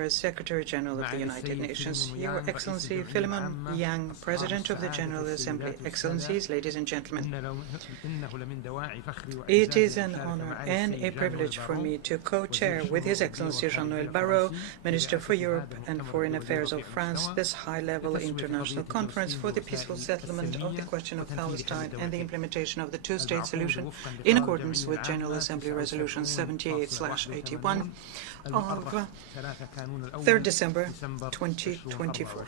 As Secretary General of the United Nations, Your Excellency Philemon Yang, President of the General Assembly, Excellencies, ladies and gentlemen. It is an honor and a privilege for me to co-chair with His Excellency Jean-Noël Barrot, Minister for Europe and Foreign Affairs of France, this high-level international conference for the peaceful settlement of the question of Palestine and the implementation of the two-state solution in accordance with General Assembly Resolution 78/81 of 3rd December 2024.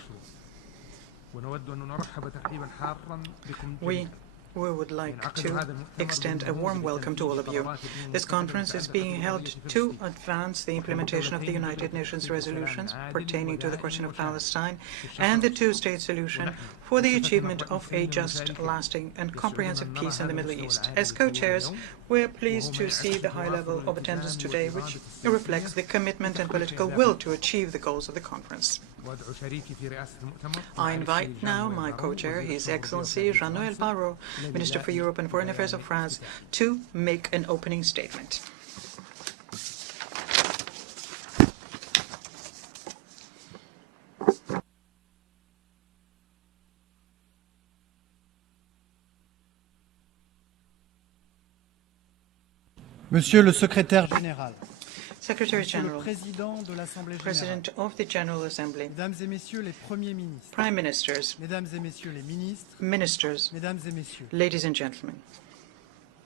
We would like to extend a warm welcome to all of you. This conference is being held to advance the implementation of the United Nations resolutions pertaining to the question of Palestine and the two-state solution for the achievement of a just, lasting, and comprehensive peace in the Middle East. As co-chairs, we're pleased to see the high level of attendance today, which reflects the commitment and political will to achieve the goals of the conference. I invite now my co-chair, His Excellency Jean-Noël Barrot, Minister for Europe and Foreign Affairs of France, to make an opening statement. Monsieur le Secrétaire Général, Secretary General, President of the General Assembly, Mesdames et Messieurs les Premiers ministres, Prime Ministers, Mesdames et Messieurs les ministres, Ministers, Mesdames et Messieurs, ladies and gentlemen.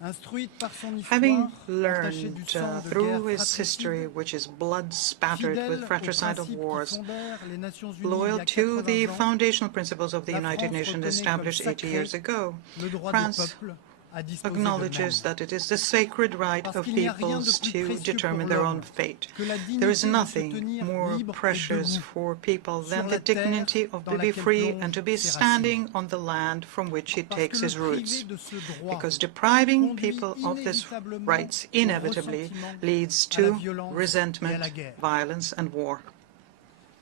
instruite par son Having histoire, entachée du learned sang de through guerre his history, fratricide, which is blood-spattered with fidèle aux fratricide of principes wars, qui fondèrent les Nations Unies loyal il y a to the 80 ans, foundational principles of the la United France Nations reconnaît established comme 80 sacré years ago, le droit des France peuples à disposer acknowledges d'eux-mêmes. that it is the sacred right Parce of qu'il n'y a rien de peoples plus to précieux determine pour their l'homme own fate. que la There is dignité de se nothing tenir more libre et precious debout for people sur than la the dignity terre of dans to be laquelle free plongent and to be ses standing racines. on the land from which it Parce takes que le its roots. privé de ce droit Because depriving conduit people of this inévitablement rights au inevitably ressentiment, leads à la to violence et à resentment, la guerre. violence, and war.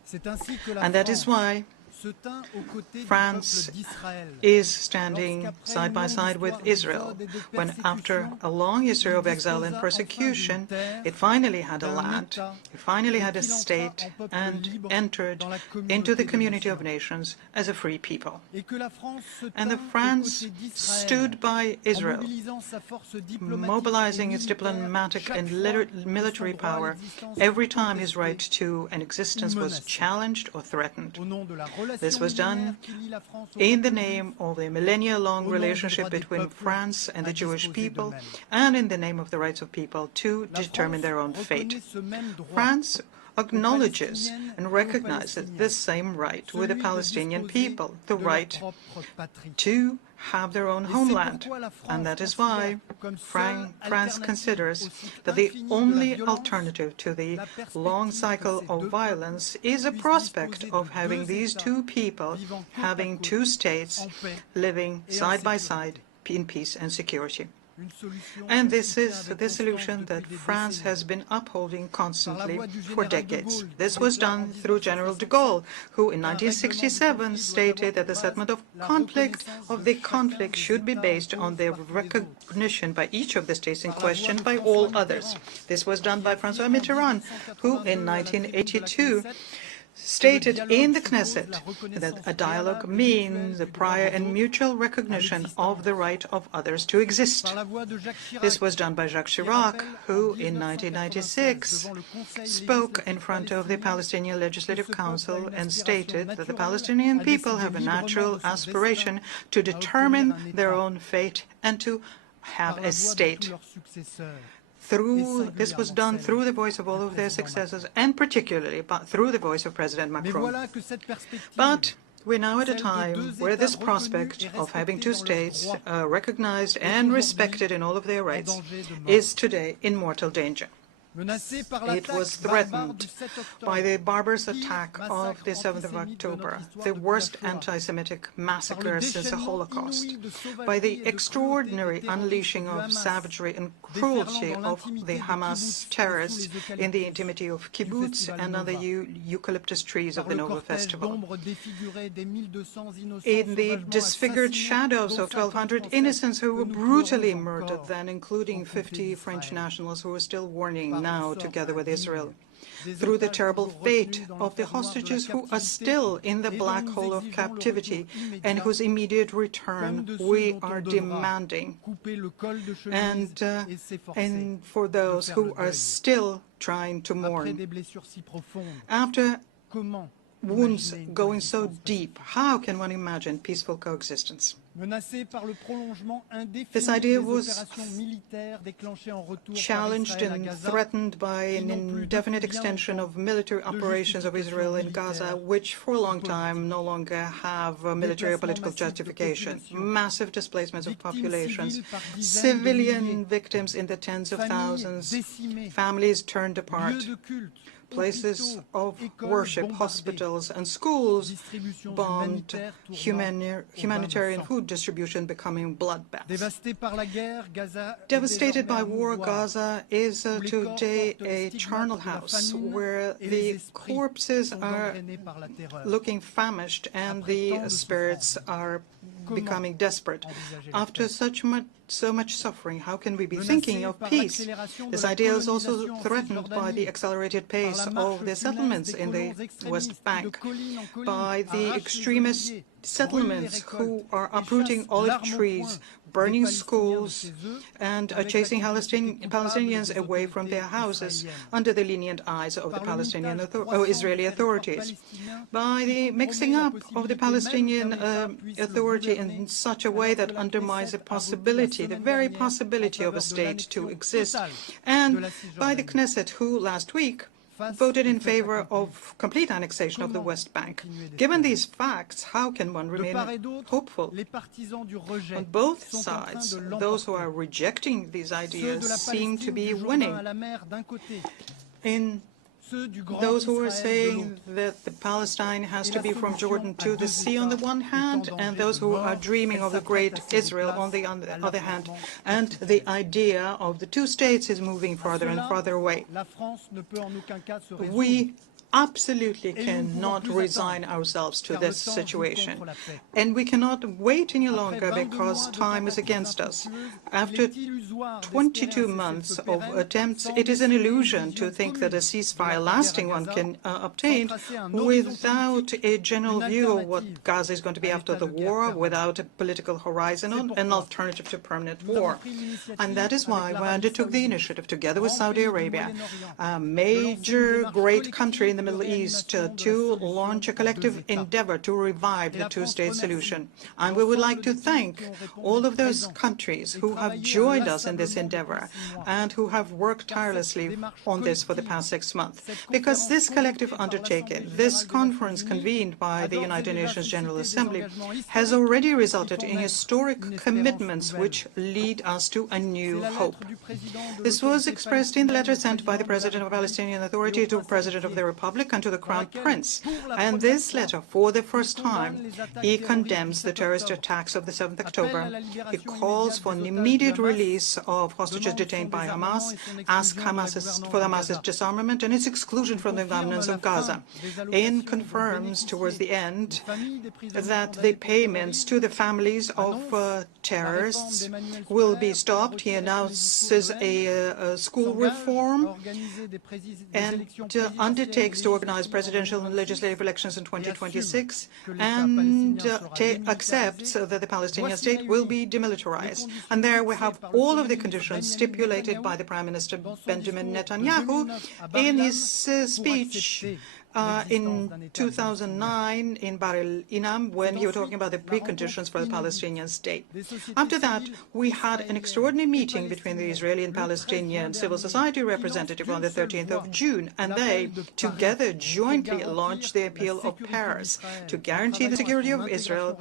C'est ainsi que la And that is France why se tint aux côtés du France peuple d'Israël is standing lorsqu'après side une by longue side with histoire Israel, d'exode et de when after persécution, a long history il of exile and disposa enfin persecution, d'une terre, it finally had a d'un land, État, it finally et had a qu'il entra state, en peuple and libre entered dans la into the communauté des community of nations. nations as a free people. Et que la France se And the tint aux France côtés d'Israël stood by en Israel, mobilisant sa force diplomatique mobilizing et its militaire diplomatic chaque and fois que military son droit à power l'existence every fut time his right contesté to an ou existence was menacé. challenged or threatened. Au nom de la relation This was done millénaire qui lie la France au in the peuple name juif, of the millennia-long au nom du relationship droit des between peuples France and à the Jewish disposer people, d'eux-mêmes. and in the name of the rights of people to La determine France their own fate. reconnaît ce même droit France acknowledges Palestiniennes and et aux recognizes Palestiniens, this same right with the celui de Palestinian disposer people, the de leur right propre patrie. to have their own Et c'est homeland. pourquoi la France And that is considère why comme seule France alternative considers au cycle that the infini de la only violence alternative to the la perspective long que cycle ces of deux violence peuples is a puissent prospect disposer of de having deux these États two people vivant côte à having côte, two states en paix living et en side by sécurité. side in peace and security. Une solution And qu'elle this soutient is avec the solution constance that depuis des France décennies. has been upholding Par la constantly voix du for général de decades. Gaulle, This qui was déclare en done through General de 1967 Gaulle, who in qu'un règlement du 1967 conflit doit stated avoir that the pour settlement of base la conflict reconnaissance of de the chacun conflict des should be États en based on cause their par tous les autres. recognition by each of the states in Par la voix question de by François all Mitterrand, others. This was done qui by affirme François en Mitterrand, who 1982 in à la tribune de la 1982 Knesset stated in the suppose Knesset la that reconnaissance a dialogue préalable et means mutuelle the du droit prior des and autres mutual à recognition of the l'existence. right of others to exist. Par la voix de Jacques Chirac, This was done by Jacques qui Chirac, rappelle who en in 1996 devant le Conseil spoke in législatif front of the palestinien Palestinian que Legislative ce peuple a Council une and aspiration stated that the naturelle Palestinian à people décider have a librement natural de son aspiration destin, to à obtenir determine un their État. own fate and to have Par la a voix de tous state. leurs successeurs, This was done through the voice of all of their successors, and particularly through the voice of President Mais Macron. voilà que cette perspective, But we're now at a celle de time deux where États this reconnus prospect et of having respectés two dans leurs states droits recognized est and aujourd'hui respected in all of their en rights danger de mort. is today in mortal danger. Menacé par It l'attaque was barbare du threatened 7 octobre, by the barbarous pire attack massacre of the 7th of antisémite de notre October, histoire the depuis la worst Shoah, anti-Semitic par le massacre since the déchaînement Holocaust, inouï de by sauvagerie the et de cruauté extraordinary des terroristes unleashing du of Hamas, savagery and déferlant cruelty dans of the l'intimité des Hamas kibboutz et sous terrorists les in the eucalyptus intimity of du kibbutz festival and de on the Nova, eucalyptus trees of par the le Nova cortège Festival. d'ombres défigurées des 1200 innocents In the sauvagement disfigured assassinés, shadows dont of 50 1,200 Français innocents who que were nous brutally pleurons murdered encore then, including en compagnie 50 French d'Israël, nationals who are still mourning par le now sort together with indigne Israel. through the terrible fate of the hostages who are still in the black hole of captivity and whose immediate return we are demanding, and for those who are still trying to mourn. After wounds going so deep, how can one imagine peaceful coexistence? This idea was challenged and threatened by an indefinite extension of military operations of Israel in Gaza, which for a long time no longer have military or political justification. Massive displacements of populations, civilian victims in the tens of thousands, families turned apart, places of worship, hospitals and schools bombed, humanitarian food distribution becoming bloodbaths. Devastated by war, Gaza is today a charnel house where the corpses are looking famished and the spirits are becoming desperate. After so much suffering, how can we be thinking of peace? This idea is also threatened by the accelerated pace of the settlements in the West Bank, by the extremist settlements who are uprooting olive trees, burning schools, and chasing Palestinians away from their houses under the lenient eyes of the Israeli authorities. By the mixing up of the Palestinian Authority in such a way that undermines the very possibility of a state to exist, and by the Knesset, who last week voted in favor of complete annexation of the West Bank. Given these facts, how can one remain hopeful? On both sides, those who are rejecting these ideas seem to be winning. In those who are saying that Palestine has to be from Jordan to the sea on the one hand, and those who are dreaming of the great Israel on the other hand, and the idea of the two states is moving farther and farther away. We absolutely cannot resign ourselves to this situation, and we cannot wait any longer because time is against us. After 22 months of attempts, it is an illusion to think that a ceasefire, lasting one, can obtain without a general view of what Gaza is going to be after the war, without a political horizon, an alternative to permanent war. And that is why we undertook the initiative, together with Saudi Arabia, a major great country in the Middle East, to launch a collective endeavor to revive the two-state solution. And we would like to thank all of those countries who have joined us in this endeavor and who have worked tirelessly on this for the past 6 months. Because this collective undertaking, this conference convened by the United Nations General Assembly, has already resulted in historic commitments which lead us to a new hope. This was expressed in the letter sent by the President of the Palestinian Authority to the President of the Republic and to the Crown Prince. And this letter, for the first time, he condemns the terrorist attacks of the 7th October. He calls for an immediate release of hostages detained by Hamas, asks for Hamas's disarmament and its exclusion from the governance of Gaza, and confirms towards the end that the payments to the families of terrorists will be stopped. He announces a school reform and undertakes to organize presidential and legislative elections in 2026 and accepts that the Palestinian state will be demilitarized. And there we have all of the conditions stipulated by the Prime Minister Benjamin Netanyahu in his speech in 2009 in Bar el-Inam, when he was talking about the preconditions for the Palestinian state. After that, we had an extraordinary meeting between the Israeli and Palestinian civil society representative on the 13th of June, and they together jointly launched the appeal of Paris to guarantee the security of Israel,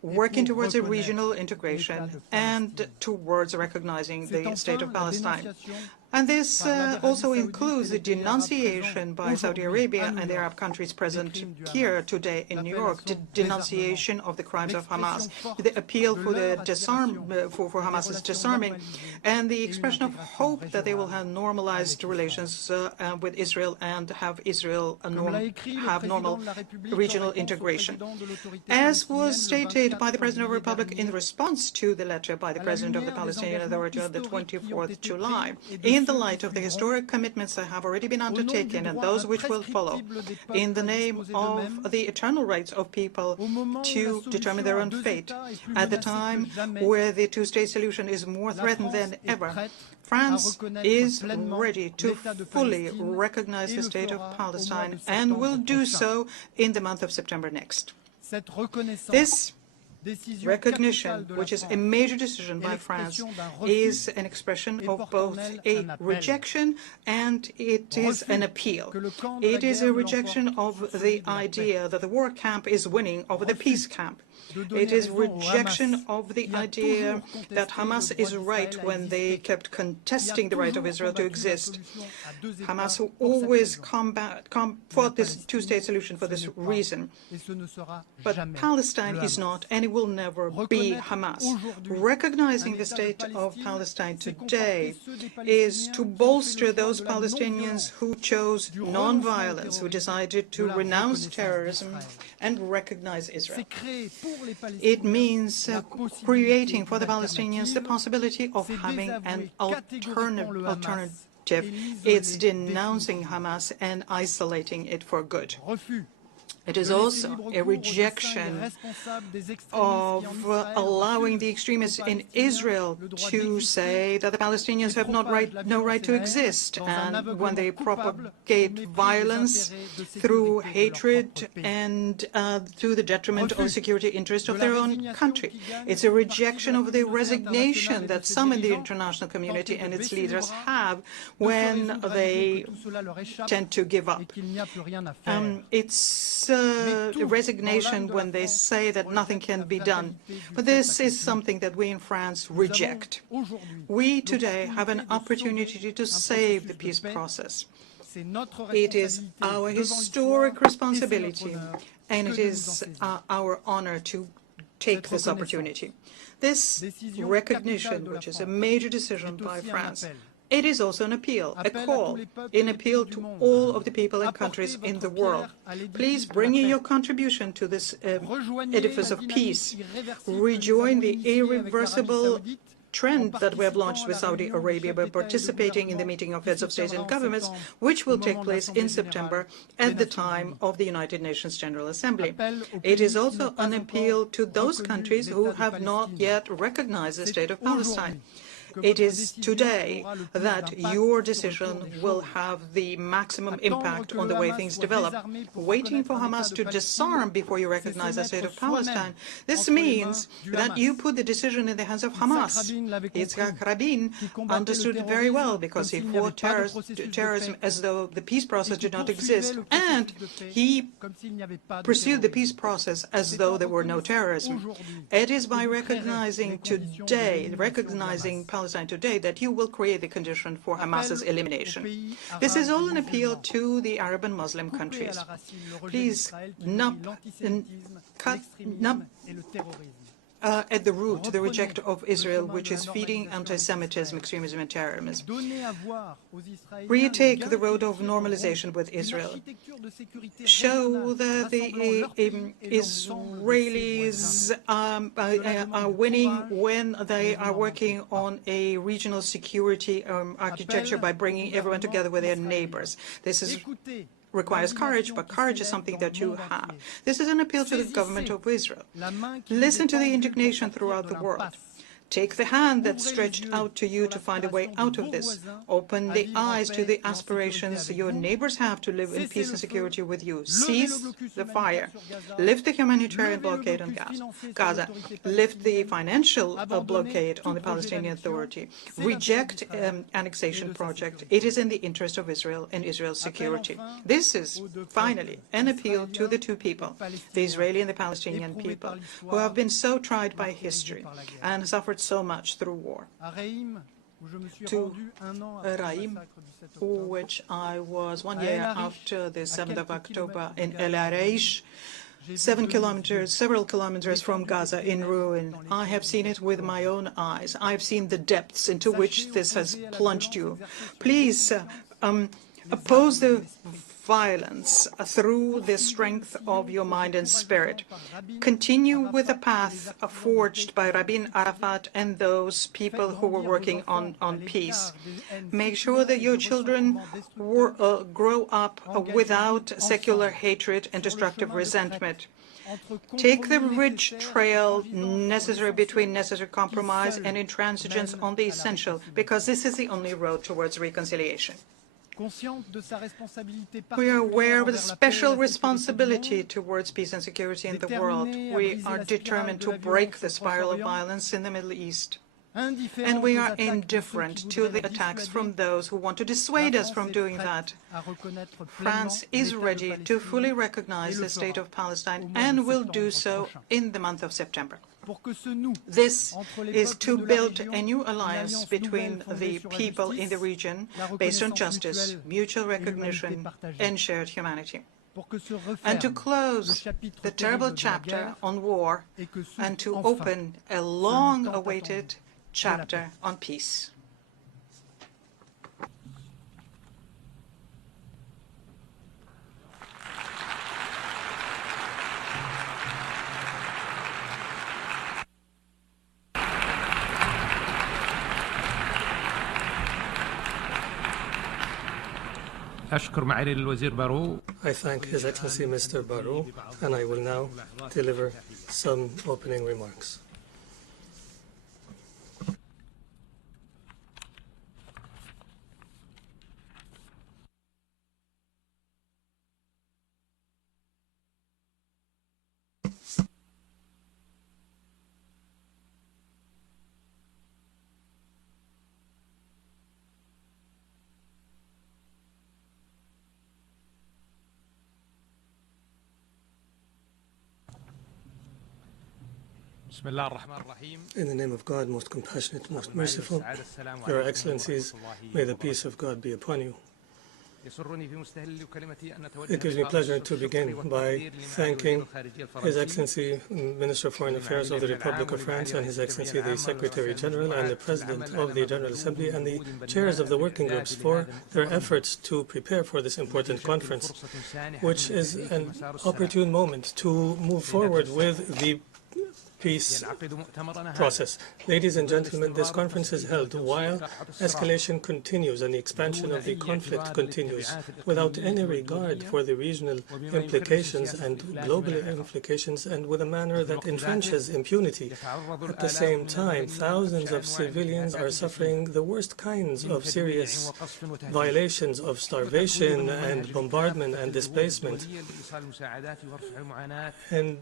working towards a regional integration and towards recognizing the state of Palestine. And this also includes the denunciation by Saudi Arabia and the Arab countries present here today in New York, the denunciation of the crimes of Hamas, the appeal for the for Hamas's disarming, and the expression of hope that they will have normalized relations with Israel and have Israel have normal regional integration. As was stated by the President of the Republic in response to the letter by the President of the Palestinian Authority on the 24th of July, in in the light of the historic commitments that have already been undertaken and those which will follow, in the name of the eternal rights of people to determine their own fate, at the time where the two-state solution is more threatened than ever, France is ready to fully recognize the state of Palestine and will do so in the month of September next. This recognition, which is a major decision by France, is an expression of both a rejection and it is an appeal. It is a rejection of the idea that the war camp is winning over the peace camp. It is rejection of the idea that Hamas is right when they kept contesting the right of Israel to exist. Hamas always fought this two-state solution for this reason. But Palestine is not, and it will never be Hamas. Recognizing the state of Palestine today is to bolster those Palestinians who chose non-violence, who decided to renounce terrorism and recognize Israel. It means creating for the Palestinians the possibility of having an alternative. It's denouncing Hamas and isolating it for good. It is also a rejection of allowing the extremists in Israel to say that the Palestinians have no right to exist, and when they propagate violence through hatred and to the detriment of the security interest of their own country. It's a rejection of the resignation that some in the international community and its leaders have when they tend to give up. It's resignation when they say that nothing can be done. But this is something that we in France reject. We today have an opportunity to save the peace process. It is our historic responsibility, and it is our honor to take this opportunity. This recognition, which is a major decision by France, it is also an appeal, a call, an appeal to all of the people and countries in the world. Please bring in your contribution to this edifice of peace. Rejoin the irreversible trend that we have launched with Saudi Arabia by participating in the meeting of heads of state and governments, which will take place in September at the time of the United Nations General Assembly. It is also an appeal to those countries who have not yet recognized the state of Palestine. It is today that your decision will have the maximum impact on the way things develop. Waiting for Hamas to disarm before you recognize the state of Palestine, this means that you put the decision in the hands of Hamas. Yitzhak Rabin understood it very well because he fought terrorism as though the peace process did not exist, and he pursued the peace process as though there were no terrorism. It is by recognizing Palestine today that you will create the condition for Hamas's elimination. This is all an appeal to the Arab and Muslim countries. Please cut at the root the rejection of Israel, which is feeding anti-Semitism, extremism, and terrorism. Retake the road of normalization with Israel. Show that the Israelis are winning when they are working on a regional security architecture by bringing everyone together with their neighbors. This requires courage, but courage is something that you have. This is an appeal to the government of Israel. Listen to the indignation throughout the world. Take the hand that's stretched out to you to find a way out of this. Open the eyes to the aspirations your neighbors have to live in peace and security with you. Seize the fire. Lift the humanitarian blockade on Gaza. Lift the financial blockade on the Palestinian Authority. Reject annexation project. It is in the interest of Israel and Israel's security. This is, finally, an appeal to the two people, the Israeli and the Palestinian people, who have been so tried by history and suffered so much through war. To Raim, which I was 1 year after the 7th of October in El Arish, several kilometers from Gaza in ruin. I have seen it with my own eyes. I have seen the depths into which this has plunged you. Please oppose the violence through the strength of your mind and spirit. Continue with the path forged by Rabin, Arafat, and those people who were working on peace. Make sure that your children grow up without secular hatred and destructive resentment. Take the rich trail necessary between necessary compromise and intransigence on the essential, because this is the only road towards reconciliation. We are aware of the special responsibility towards peace and security in the world. We are determined to break the spiral of violence in the Middle East. And we are indifferent to the attacks from those who want to dissuade us from doing that. France is ready to fully recognize the state of Palestine and will do so in the month of September. This is to build a new alliance between the people in the region based on justice, mutual recognition, and shared humanity, and to close the terrible chapter on war and to open a long-awaited chapter on peace. I thank His Excellency Mr. Barrot, and I will now deliver some opening remarks. In the name of God, most compassionate, most merciful, Your Excellencies, may the peace of God be upon you. It gives me pleasure to begin by thanking His Excellency Minister of Foreign Affairs of the Republic of France and His Excellency the Secretary General and the President of the General Assembly and the chairs of the working groups for their efforts to prepare for this important conference, which is an opportune moment to move forward with the peace process. Ladies and gentlemen, this conference is held while escalation continues and the expansion of the conflict continues, without any regard for the regional implications and global implications, and with a manner that entrenches impunity. At the same time, thousands of civilians are suffering the worst kinds of serious violations of starvation and bombardment and displacement, and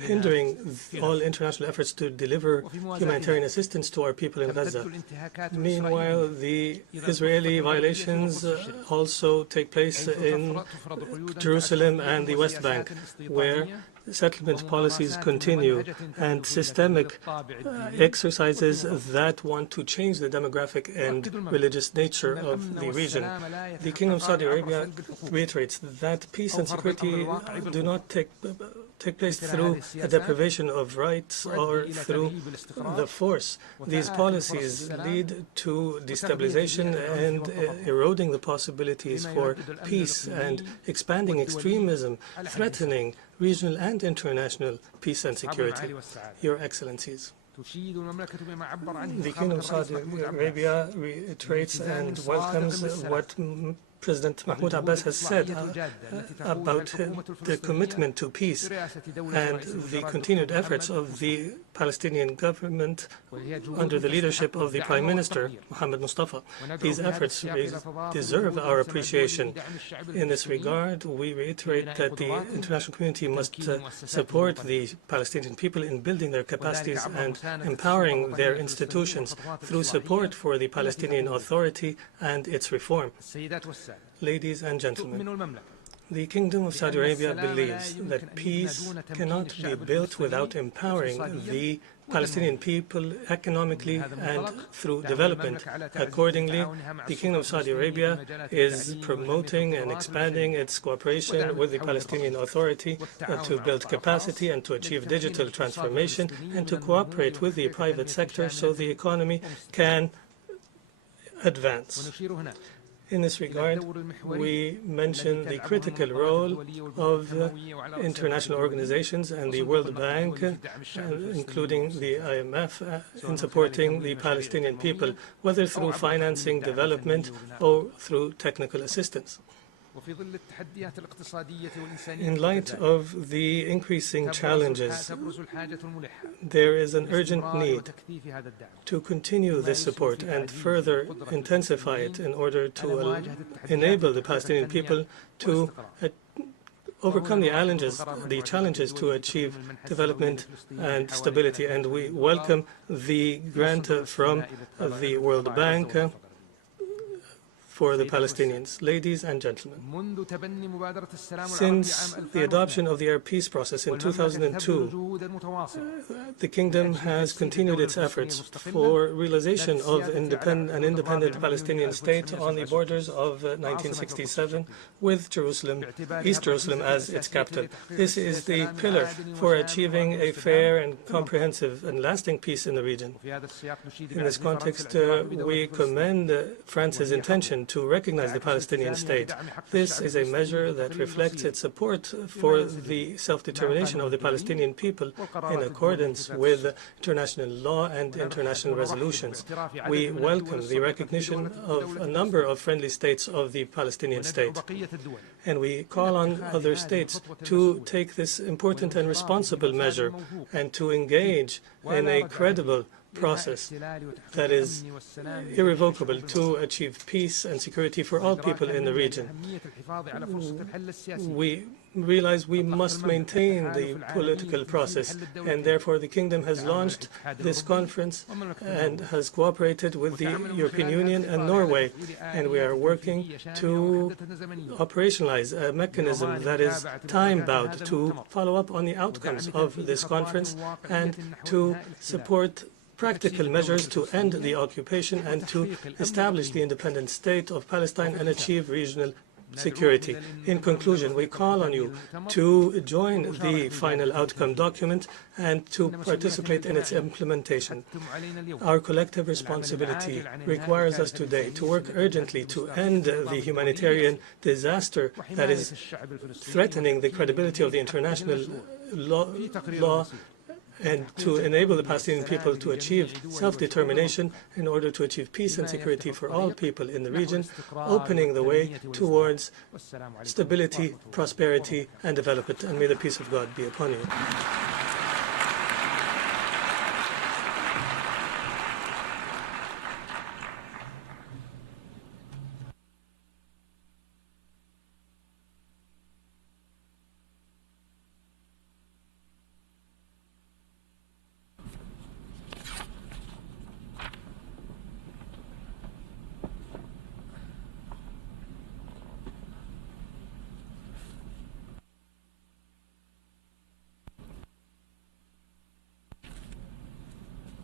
hindering all international efforts to deliver humanitarian assistance to our people in Gaza. Meanwhile, the Israeli violations also take place in Jerusalem and the West Bank, where settlement policies continue and systemic exercises that want to change the demographic and religious nature of the region. The Kingdom of Saudi Arabia reiterates that peace and security do not take place through a deprivation of rights or through the force. These policies lead to destabilization and eroding the possibilities for peace and expanding extremism, threatening regional and international peace and security. Your Excellencies, the Kingdom of Saudi Arabia reiterates and welcomes what President Mahmoud Abbas has said about the commitment to peace and the continued efforts of the Palestinian government under the leadership of the Prime Minister, Mohammed Mustafa. These efforts deserve our appreciation. In this regard, we reiterate that the international community must support the Palestinian people in building their capacities and empowering their institutions through support for the Palestinian Authority and its reform. Ladies and gentlemen, the Kingdom of Saudi Arabia believes that peace cannot be built without empowering the Palestinian people economically and through development. Accordingly, the Kingdom of Saudi Arabia is promoting and expanding its cooperation with the Palestinian Authority to build capacity and to achieve digital transformation and to cooperate with the private sector so the economy can advance. In this regard, we mention the critical role of international organizations and the World Bank, including the IMF, in supporting the Palestinian people, whether through financing, development, or through technical assistance. In light of the increasing challenges, there is an urgent need to continue this support and further intensify it in order to enable the Palestinian people to overcome the challenges to achieve development and stability. And we welcome the grant from the World Bank for the Palestinians. Ladies and gentlemen, since the adoption of the Arab peace process in 2002, the Kingdom has continued its efforts for realization of an independent Palestinian state on the borders of 1967 with Jerusalem, East Jerusalem as its capital. This is the pillar for achieving a fair and comprehensive and lasting peace in the region. In this context, we commend France's intention to recognize the Palestinian state. This is a measure that reflects its support for the self-determination of the Palestinian people in accordance with international law and international resolutions. We welcome the recognition of a number of friendly states of the Palestinian state, and we call on other states to take this important and responsible measure and to engage in a credible process that is irrevocable to achieve peace and security for all people in the region. We realize we must maintain the political process, and therefore the Kingdom has launched this conference and has cooperated with the European Union and Norway, and we are working to operationalize a mechanism that is time-bound to follow up on the outcomes of this conference and to support practical measures to end the occupation and to establish the independent state of Palestine and achieve regional security. In conclusion, we call on you to join the final outcome document and to participate in its implementation. Our collective responsibility requires us today to work urgently to end the humanitarian disaster that is threatening the credibility of the international law and to enable the Palestinian people to achieve self-determination in order to achieve peace and security for all people in the region, opening the way towards stability, prosperity, and development. And may the peace of God be upon you.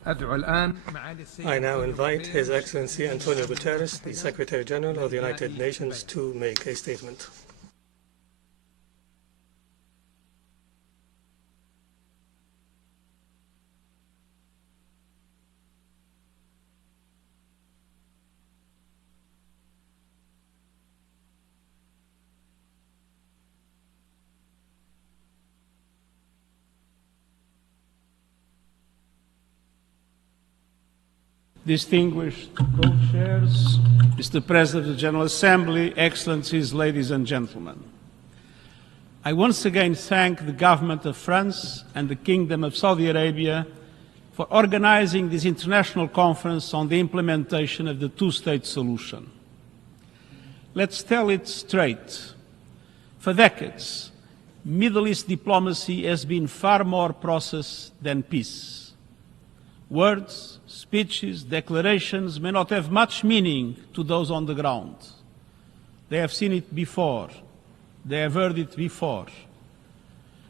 I now invite His Excellency Antonio Guterres, the Secretary General of the United Nations, to make a statement. Distinguished co-chairs, Mr. President of the General Assembly, Excellencies, ladies and gentlemen. I once again thank the government of France and the Kingdom of Saudi Arabia for organizing this international conference on the implementation of the two-state solution. Let's tell it straight. For decades, Middle East diplomacy has been far more process than peace. Words, speeches, declarations may not have much meaning to those on the ground. They have seen it before. They have heard it before.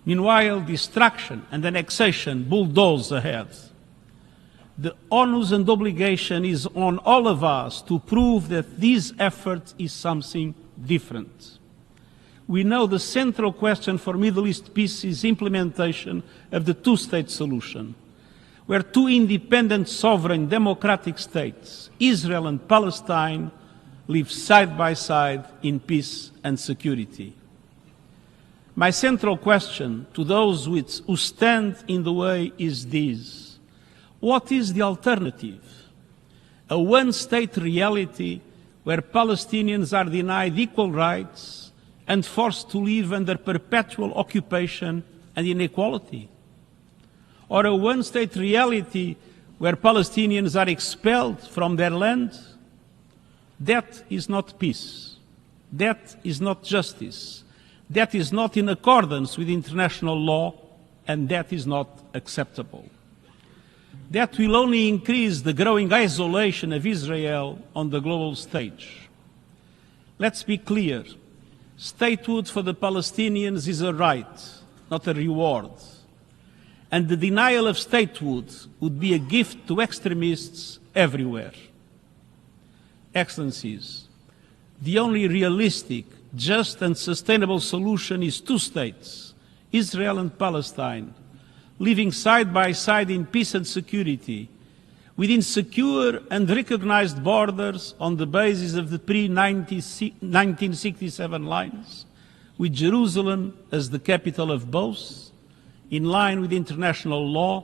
Meanwhile, destruction and annexation bulldoze ahead. The onus and obligation is on all of us to prove that this effort is something different. We know the central question for Middle East peace is implementation of the two-state solution, where two independent sovereign democratic states, Israel and Palestine, live side by side in peace and security. My central question to those who stand in the way is this: what is the alternative? A one-state reality where Palestinians are denied equal rights and forced to live under perpetual occupation and inequality? Or a one-state reality where Palestinians are expelled from their land? That is not peace. That is not justice. That is not in accordance with international law, and that is not acceptable. That will only increase the growing isolation of Israel on the global stage. Let's be clear. Statehood for the Palestinians is a right, not a reward. And the denial of statehood would be a gift to extremists everywhere. Excellencies, the only realistic, just and sustainable solution is two states, Israel and Palestine, living side by side in peace and security, within secure and recognized borders on the basis of the pre-1967 lines, with Jerusalem as the capital of both, in line with international law,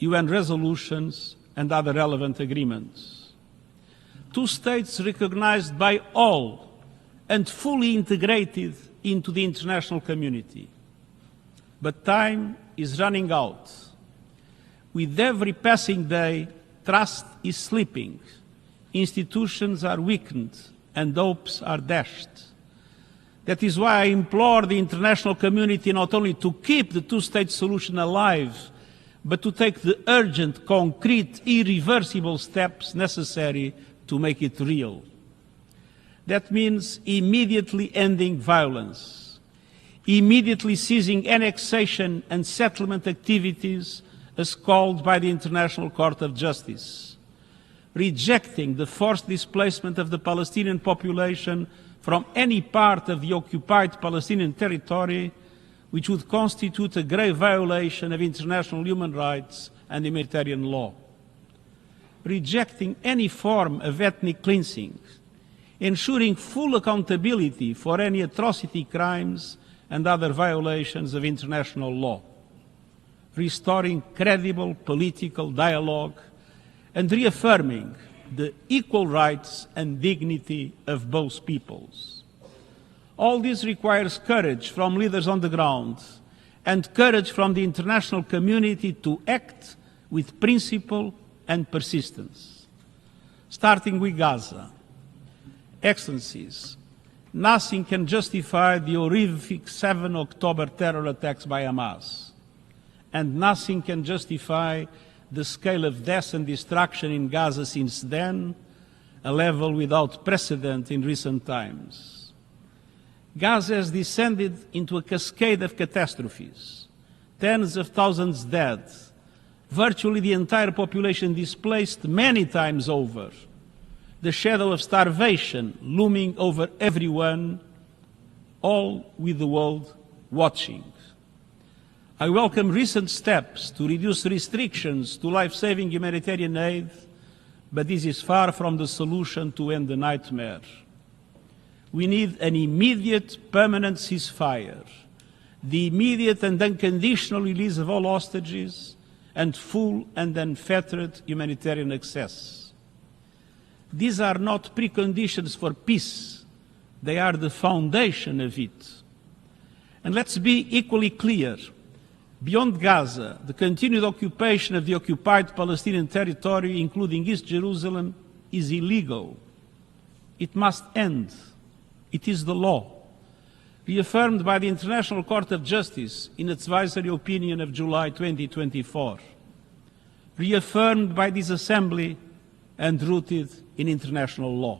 UN resolutions, and other relevant agreements. Two states recognized by all and fully integrated into the international community. But time is running out. With every passing day, trust is slipping, institutions are weakened, and hopes are dashed. That is why I implore the international community not only to keep the two-state solution alive, but to take the urgent, concrete, irreversible steps necessary to make it real. That means immediately ending violence, immediately ceasing annexation and settlement activities as called by the International Court of Justice, rejecting the forced displacement of the Palestinian population from any part of the occupied Palestinian territory, which would constitute a grave violation of international human rights and humanitarian law, rejecting any form of ethnic cleansing, ensuring full accountability for any atrocity crimes and other violations of international law, restoring credible political dialogue, and reaffirming the equal rights and dignity of both peoples. All this requires courage from leaders on the ground and courage from the international community to act with principle and persistence. Starting with Gaza. Excellencies, nothing can justify the horrific 7 October terror attacks by Hamas, and nothing can justify the scale of death and destruction in Gaza since then, a level without precedent in recent times. Gaza has descended into a cascade of catastrophes, tens of thousands dead, virtually the entire population displaced many times over, the shadow of starvation looming over everyone, all with the world watching. I welcome recent steps to reduce restrictions to life-saving humanitarian aid, but this is far from the solution to end the nightmare. We need an immediate, permanent ceasefire, the immediate and unconditional release of all hostages, and full and unfettered humanitarian access. These are not preconditions for peace. They are the foundation of it. And let's be equally clear. Beyond Gaza, the continued occupation of the occupied Palestinian territory, including East Jerusalem, is illegal. It must end. It is the law, reaffirmed by the International Court of Justice in its advisory opinion of July 2024, reaffirmed by this Assembly and rooted in international law.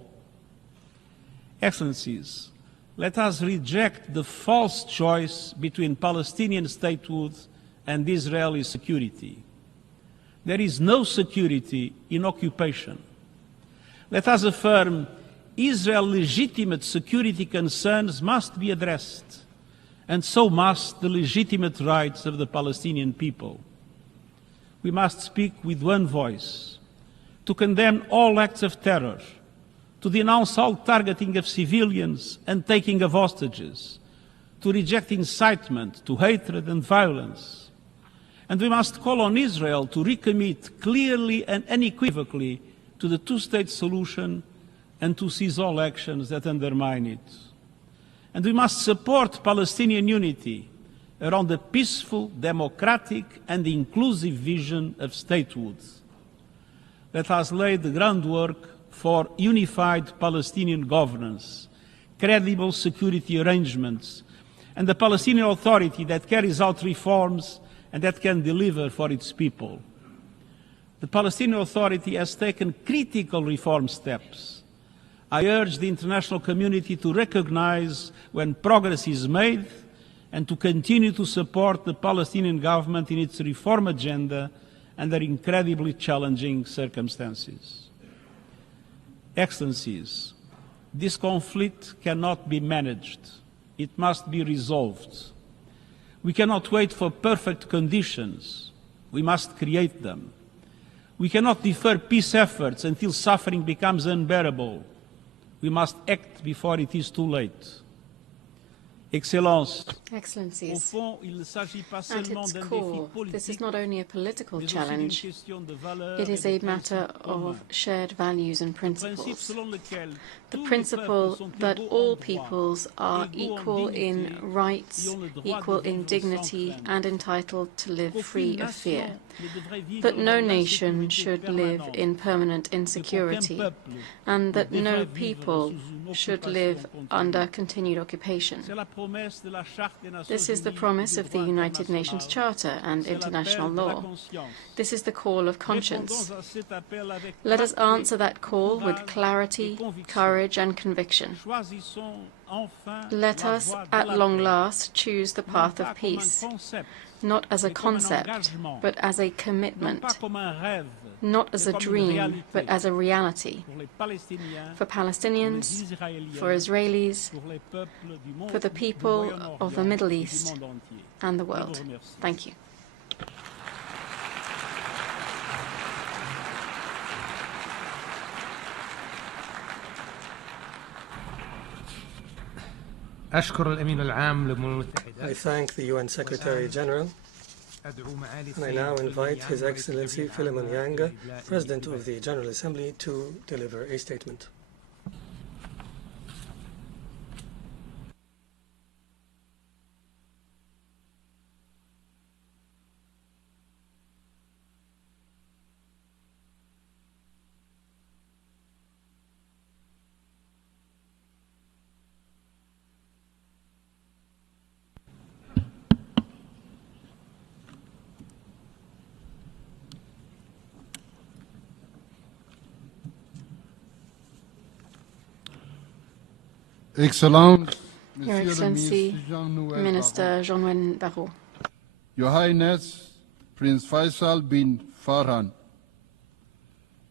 Excellencies, let us reject the false choice between Palestinian statehood and Israeli security. There is no security in occupation. Let us affirm Israel's legitimate security concerns must be addressed, and so must the legitimate rights of the Palestinian people. We must speak with one voice to condemn all acts of terror, to denounce all targeting of civilians and taking of hostages, to reject incitement to hatred and violence. And we must call on Israel to recommit clearly and unequivocally to the two-state solution and to cease all actions that undermine it. And we must support Palestinian unity around a peaceful, democratic and inclusive vision of statehood that has laid the groundwork for unified Palestinian governance, credible security arrangements, and a Palestinian Authority that carries out reforms and that can deliver for its people. The Palestinian Authority has taken critical reform steps. I urge the international community to recognize when progress is made and to continue to support the Palestinian government in its reform agenda under incredibly challenging circumstances. Excellencies, this conflict cannot be managed. It must be resolved. We cannot wait for perfect conditions. We must create them. We cannot defer peace efforts until suffering becomes unbearable. We must act before it is too late. Excellencies, at its core, this is not only a political challenge, it is a matter of shared values and principles. The principle that all peoples are equal in rights, equal in dignity, and entitled to live free of fear. That no nation should live in permanent insecurity, and that no people should live under continued occupation. This is the promise of the United Nations Charter and international law. This is the call of conscience. Let us answer that call with clarity, courage, and conviction. Let us, at long last, choose the path of peace, not as a concept, but as a commitment, not as a dream, but as a reality, for Palestinians, for Israelis, for the people of the Middle East and the world. Thank you. I thank the UN Secretary General, and I now invite His Excellency Philemon Yanga, President of the General Assembly, to deliver a statement. Excellence, Your Excellency, Minister Jean-Noël Barrot. Your Highness, Prince Faisal bin Farhan,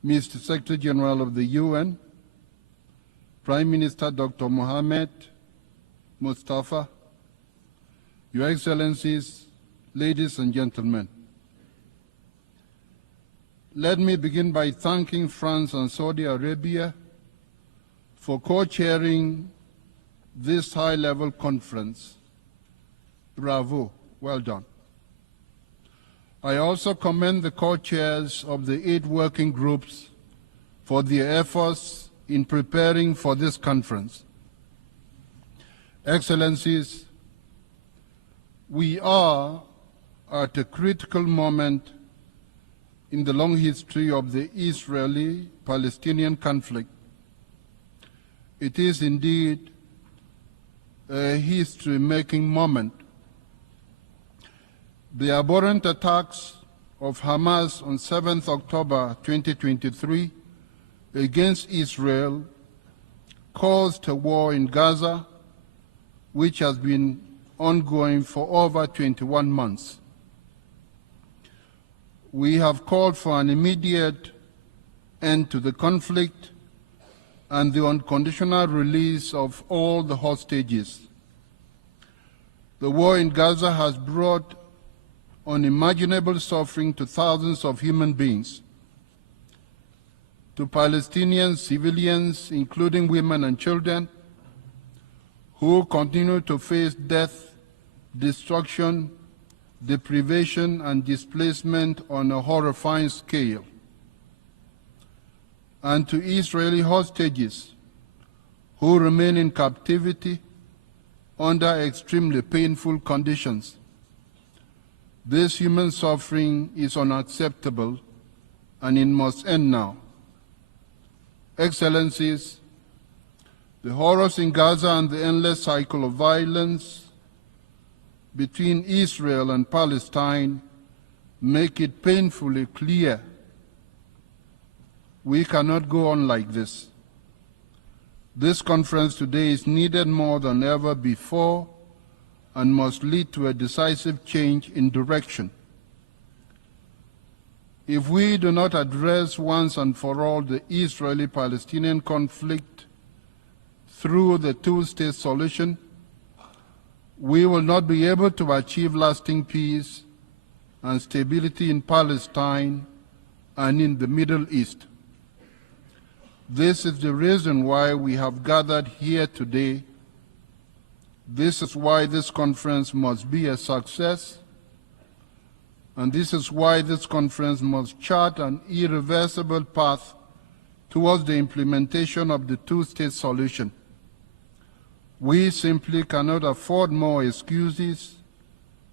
Mr. Secretary General of the UN, Prime Minister Dr. Mohammed Mustafa, Your Excellencies, ladies and gentlemen. Let me begin by thanking France and Saudi Arabia for co-chairing this high-level conference. Bravo, well done. I also commend the co-chairs of the 8 working groups for their efforts in preparing for this conference. Excellencies, we are at a critical moment in the long history of the Israeli-Palestinian conflict. It is indeed a history-making moment. The abhorrent attacks of Hamas on 7th October 2023 against Israel caused a war in Gaza, which has been ongoing for over 21 months. We have called for an immediate end to the conflict and the unconditional release of all the hostages. The war in Gaza has brought unimaginable suffering to thousands of human beings. to Palestinian civilians, including women and children, who continue to face death, destruction, deprivation, and displacement on a horrifying scale, and to Israeli hostages who remain in captivity under extremely painful conditions. This human suffering is unacceptable, and it must end now. Excellencies, the horrors in Gaza and the endless cycle of violence between Israel and Palestine make it painfully clear we cannot go on like this. This conference today is needed more than ever before and must lead to a decisive change in direction. If we do not address once and for all the Israeli-Palestinian conflict through the two-state solution, we will not be able to achieve lasting peace and stability in Palestine and in the Middle East. This is the reason why we have gathered here today. This is why this conference must be a success, and this is why this conference must chart an irreversible path towards the implementation of the two-state solution. We simply cannot afford more excuses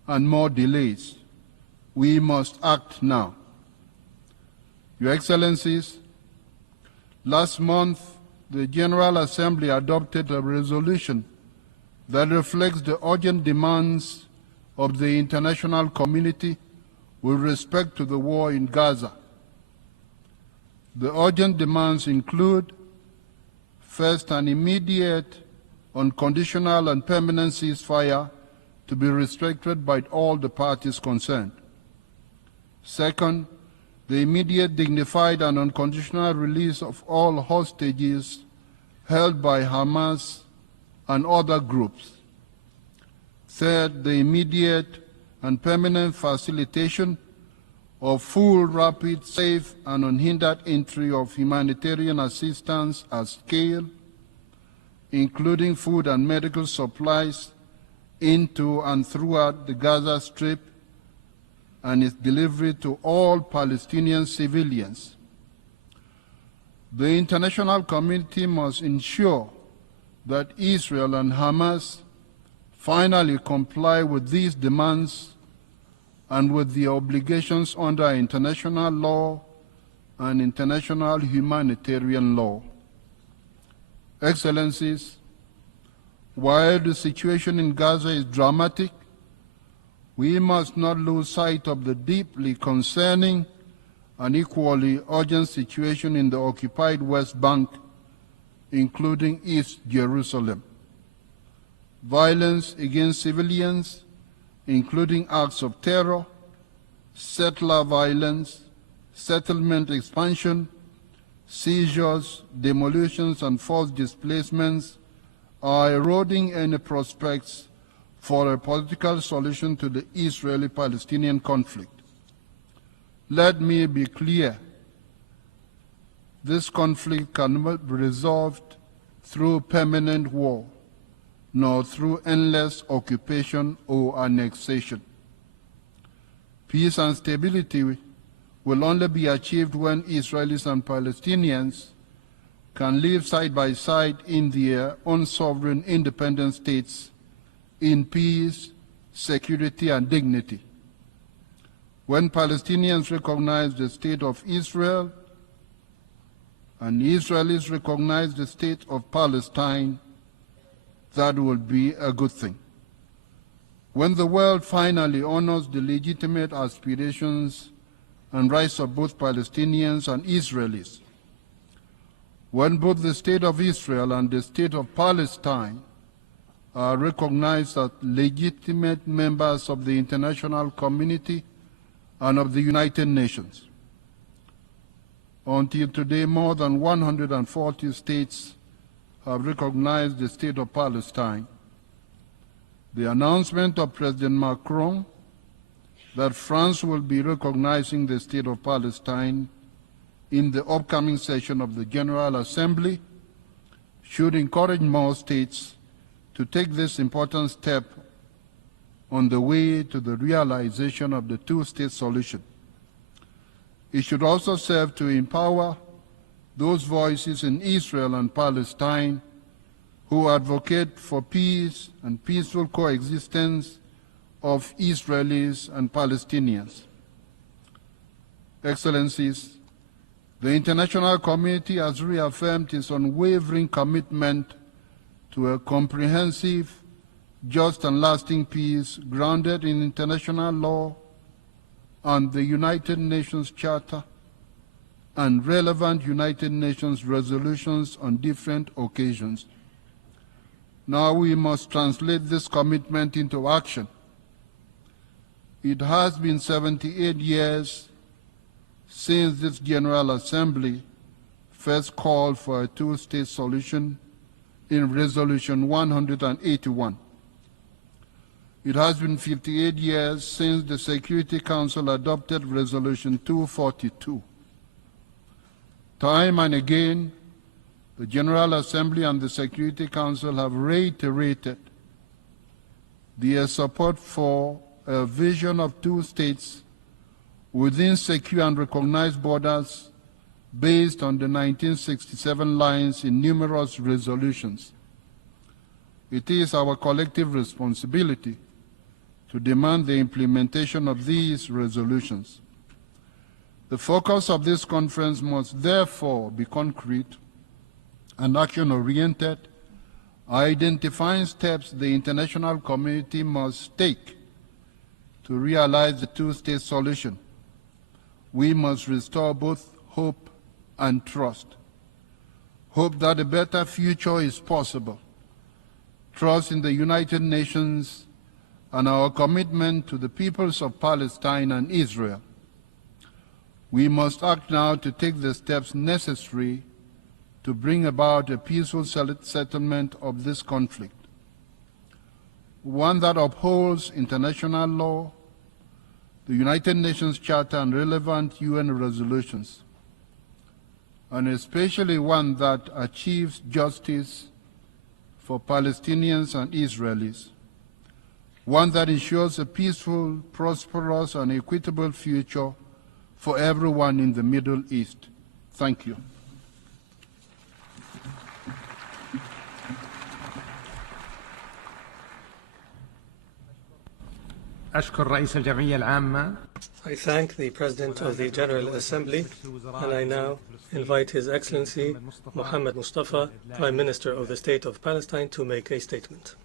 and more delays. We must act now. Your Excellencies, last month, the General Assembly adopted a resolution that reflects the urgent demands of the international community with respect to the war in Gaza. The urgent demands include, first, an immediate, unconditional and permanent ceasefire to be respected by all the parties concerned. Second, the immediate, dignified and unconditional release of all hostages held by Hamas and other groups. Third, the immediate and permanent facilitation of full, rapid, safe and unhindered entry of humanitarian assistance at scale, including food and medical supplies, into and throughout the Gaza Strip, and its delivery to all Palestinian civilians. The international community must ensure that Israel and Hamas finally comply with these demands and with the obligations under international law and international humanitarian law. Excellencies, while the situation in Gaza is dramatic, we must not lose sight of the deeply concerning and equally urgent situation in the occupied West Bank, including East Jerusalem. Violence against civilians, including acts of terror, settler violence, settlement expansion, seizures, demolitions, and forced displacements are eroding any prospects for a political solution to the Israeli-Palestinian conflict. Let me be clear. This conflict cannot be resolved through permanent war, nor through endless occupation or annexation. Peace and stability will only be achieved when Israelis and Palestinians can live side by side in their own sovereign independent states in peace, security, and dignity. When Palestinians recognize the state of Israel and Israelis recognize the state of Palestine, that will be a good thing. When the world finally honors the legitimate aspirations and rights of both Palestinians and Israelis, when both the state of Israel and the state of Palestine are recognized as legitimate members of the international community and of the United Nations. Until today, more than 140 states have recognized the state of Palestine. The announcement of President Macron that France will be recognizing the state of Palestine in the upcoming session of the General Assembly should encourage more states to take this important step on the way to the realization of the two-state solution. It should also serve to empower those voices in Israel and Palestine who advocate for peace and peaceful coexistence of Israelis and Palestinians. Excellencies, the international community has reaffirmed its unwavering commitment to a comprehensive, just and lasting peace grounded in international law and the United Nations Charter and relevant United Nations resolutions on different occasions. Now we must translate this commitment into action. It has been 78 years since this General Assembly first called for a two-state solution in Resolution 181. It has been 58 years since the Security Council adopted Resolution 242. Time and again, the General Assembly and the Security Council have reiterated their support for a vision of two states within secure and recognized borders based on the 1967 lines in numerous resolutions. It is our collective responsibility to demand the implementation of these resolutions. The focus of this conference must therefore be concrete and action-oriented, identifying steps the international community must take to realize the two-state solution. We must restore both hope and trust. Hope that a better future is possible. Trust in the United Nations and our commitment to the peoples of Palestine and Israel. We must act now to take the steps necessary to bring about a peaceful settlement of this conflict, one that upholds international law, the United Nations Charter and relevant UN resolutions, and especially one that achieves justice for Palestinians and Israelis, one that ensures a peaceful, prosperous, and equitable future for everyone in the Middle East. Thank you. I thank the President of the General Assembly, and I now invite His Excellency Mohammed Mustafa, Prime Minister of the State of Palestine, to make a statement.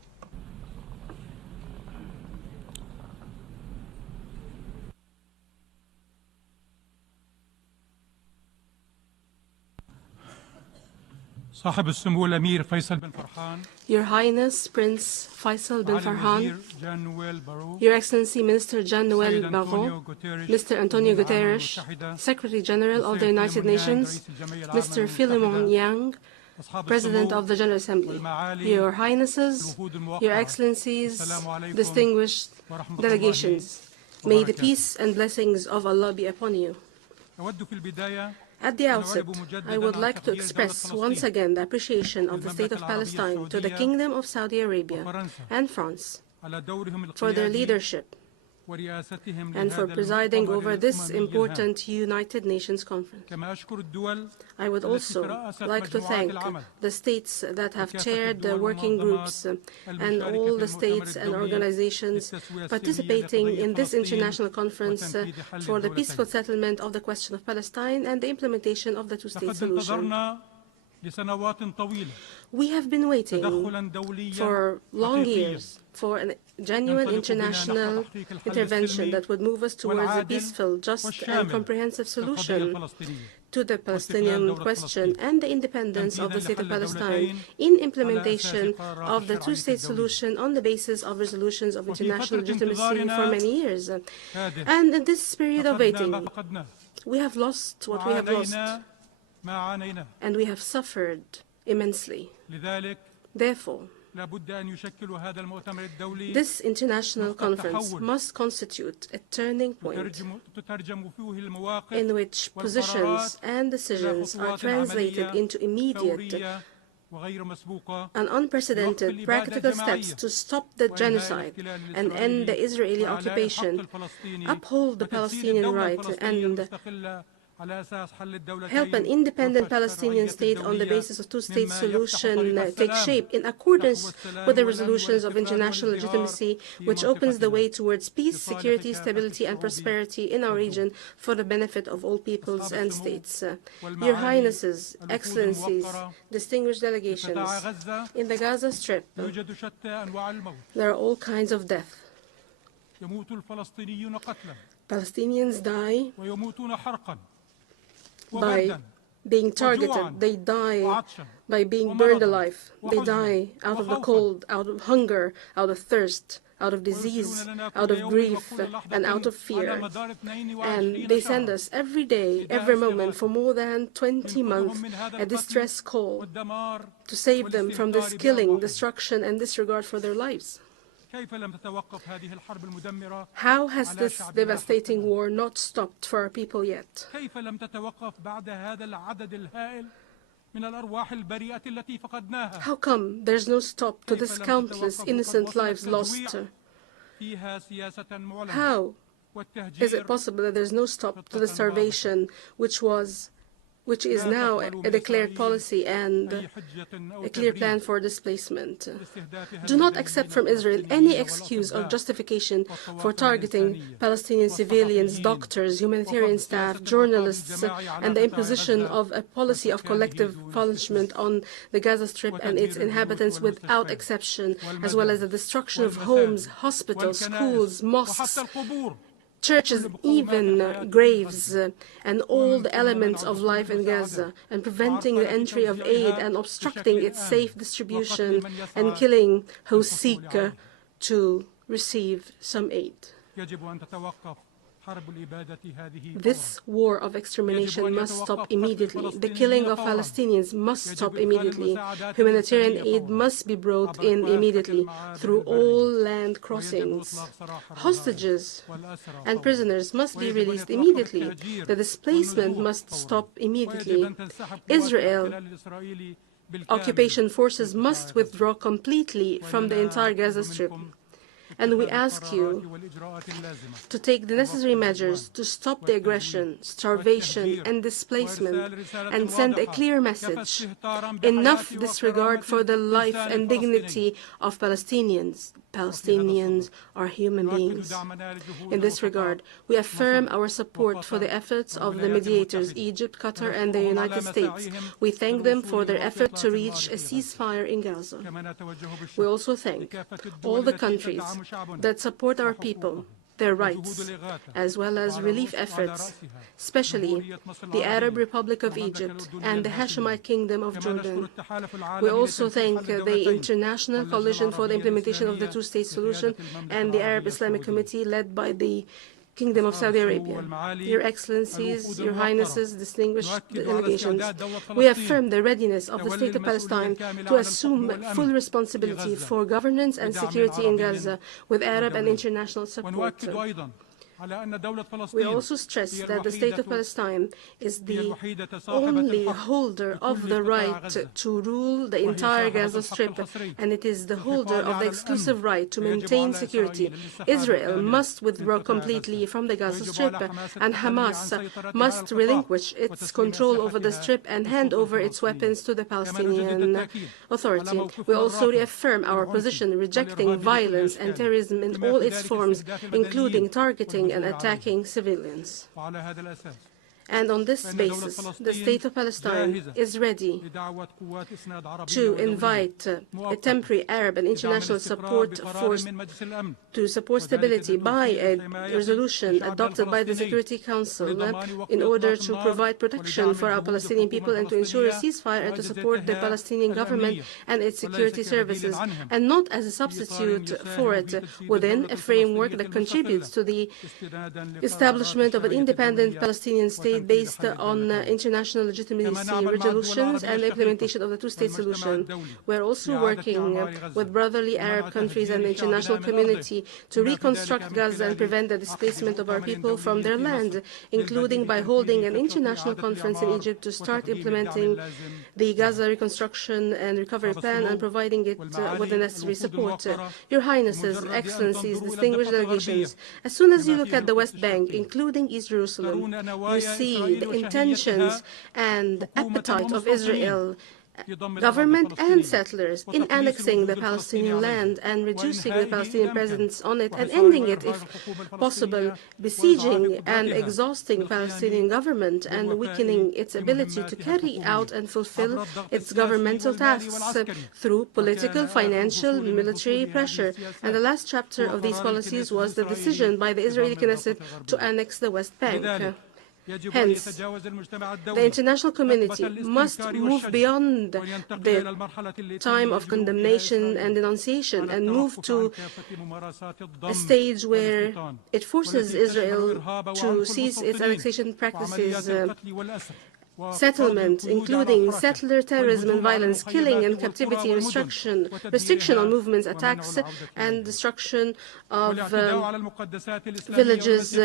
Your Highness Prince Faisal bin Farhan, Your Excellency Minister Jan Noel Barrot, Mr. Antonio Guterres, Secretary General of the United Nations, Mr. Philemon Yang, President of the General Assembly, Your Highnesses, Your Excellencies, distinguished delegations, may the peace and blessings of Allah be upon you. At the outset, I would like to express once again the appreciation of the State of Palestine to the Kingdom of Saudi Arabia and France for their leadership and for presiding over this important United Nations conference. I would also like to thank the states that have chaired the working groups and all the states and organizations participating in this international conference for the peaceful settlement of the question of Palestine and the implementation of the two-state solution. We have been waiting for long years for a genuine international intervention that would move us towards a peaceful, just, and comprehensive solution to the Palestinian question and the independence of the State of Palestine in implementation of the two-state solution on the basis of resolutions of international legitimacy for many years. And in this period of waiting, we have lost what we have lost, and we have suffered immensely. Therefore, This international conference must constitute a turning point in which positions and decisions are translated into immediate and unprecedented practical steps to stop the genocide and end the Israeli occupation, uphold the Palestinian right, and help an independent Palestinian state on the basis of two-state solution take shape in accordance with the resolutions of international legitimacy, which opens the way towards peace, security, stability, and prosperity in our region for the benefit of all peoples and states. Your Highnesses, Excellencies, distinguished delegations, in the Gaza Strip, there are all kinds of death. Palestinians die by being targeted. They die by being burned alive. They die out of the cold, out of hunger, out of thirst, out of disease, out of grief, and out of fear. And they send us every day, every moment, for more than 20 months, a distress call to save them from this killing, destruction, and disregard for their lives. How has this devastating war not stopped for our people yet? How come there's no stop to this countless innocent lives lost? How is it possible that there's no stop to the starvation which is now a declared policy and a clear plan for displacement? Do not accept from Israel any excuse or justification for targeting Palestinian civilians, doctors, humanitarian staff, journalists, and the imposition of a policy of collective punishment on the Gaza Strip and its inhabitants without exception, as well as the destruction of homes, hospitals, schools, mosques, churches, even graves, and all the elements of life in Gaza, and preventing the entry of aid and obstructing its safe distribution and killing who seek to receive some aid. This war of extermination must stop immediately. The killing of Palestinians must stop immediately. Humanitarian aid must be brought in immediately through all land crossings. Hostages and prisoners must be released immediately. The displacement must stop immediately. Israel occupation forces must withdraw completely from the entire Gaza Strip. And we ask you to take the necessary measures to stop the aggression, starvation, and displacement, and send a clear message: enough disregard for the life and dignity of Palestinians. Palestinians are human beings. In this regard, we affirm our support for the efforts of the mediators, Egypt, Qatar, and the United States. We thank them for their effort to reach a ceasefire in Gaza. We also thank all the countries that support our people, their rights, as well as relief efforts, especially the Arab Republic of Egypt and the Hashemite Kingdom of Jordan. We also thank the International Coalition for the Implementation of the Two-State Solution and the Arab Islamic Committee led by the Kingdom of Saudi Arabia. Your Excellencies, Your Highnesses, distinguished delegations, we affirm the readiness of the State of Palestine to assume full responsibility for governance and security in Gaza with Arab and international support. We also stress that the State of Palestine is the only holder of the right to rule the entire Gaza Strip, and it is the holder of the exclusive right to maintain security. Israel must withdraw completely from the Gaza Strip, and Hamas must relinquish its control over the Strip and hand over its weapons to the Palestinian Authority. We also reaffirm our position rejecting violence and terrorism in all its forms, including targeting and attacking civilians. And on this basis, the State of Palestine is ready to invite a temporary Arab and international support force to support stability by a resolution adopted by the Security Council in order to provide protection for our Palestinian people and to ensure a ceasefire and to support the Palestinian government and its security services, and not as a substitute for it, within a framework that contributes to the establishment of an independent Palestinian state state based on international legitimacy resolutions and the implementation of the two-state solution. We are also working with brotherly Arab countries and the international community to reconstruct Gaza and prevent the displacement of our people from their land, including by holding an international conference in Egypt to start implementing the Gaza Reconstruction and Recovery Plan and providing it with the necessary support. Your Highnesses, Excellencies, distinguished delegations, as soon as you look at the West Bank, including East Jerusalem, you see the intentions and appetite of Israel, government and settlers, in annexing the Palestinian land and reducing the Palestinian presence on it and ending it, if possible, besieging and exhausting Palestinian government and weakening its ability to carry out and fulfill its governmental tasks through political, financial, military pressure. And the last chapter of these policies was the decision by the Israeli Knesset to annex the West Bank. Hence, the international community must move beyond the time of condemnation and denunciation and move to a stage where it forces Israel to cease its annexation practices, settlement, including settler terrorism and violence, killing and captivity, restriction on movements, attacks and destruction of villages,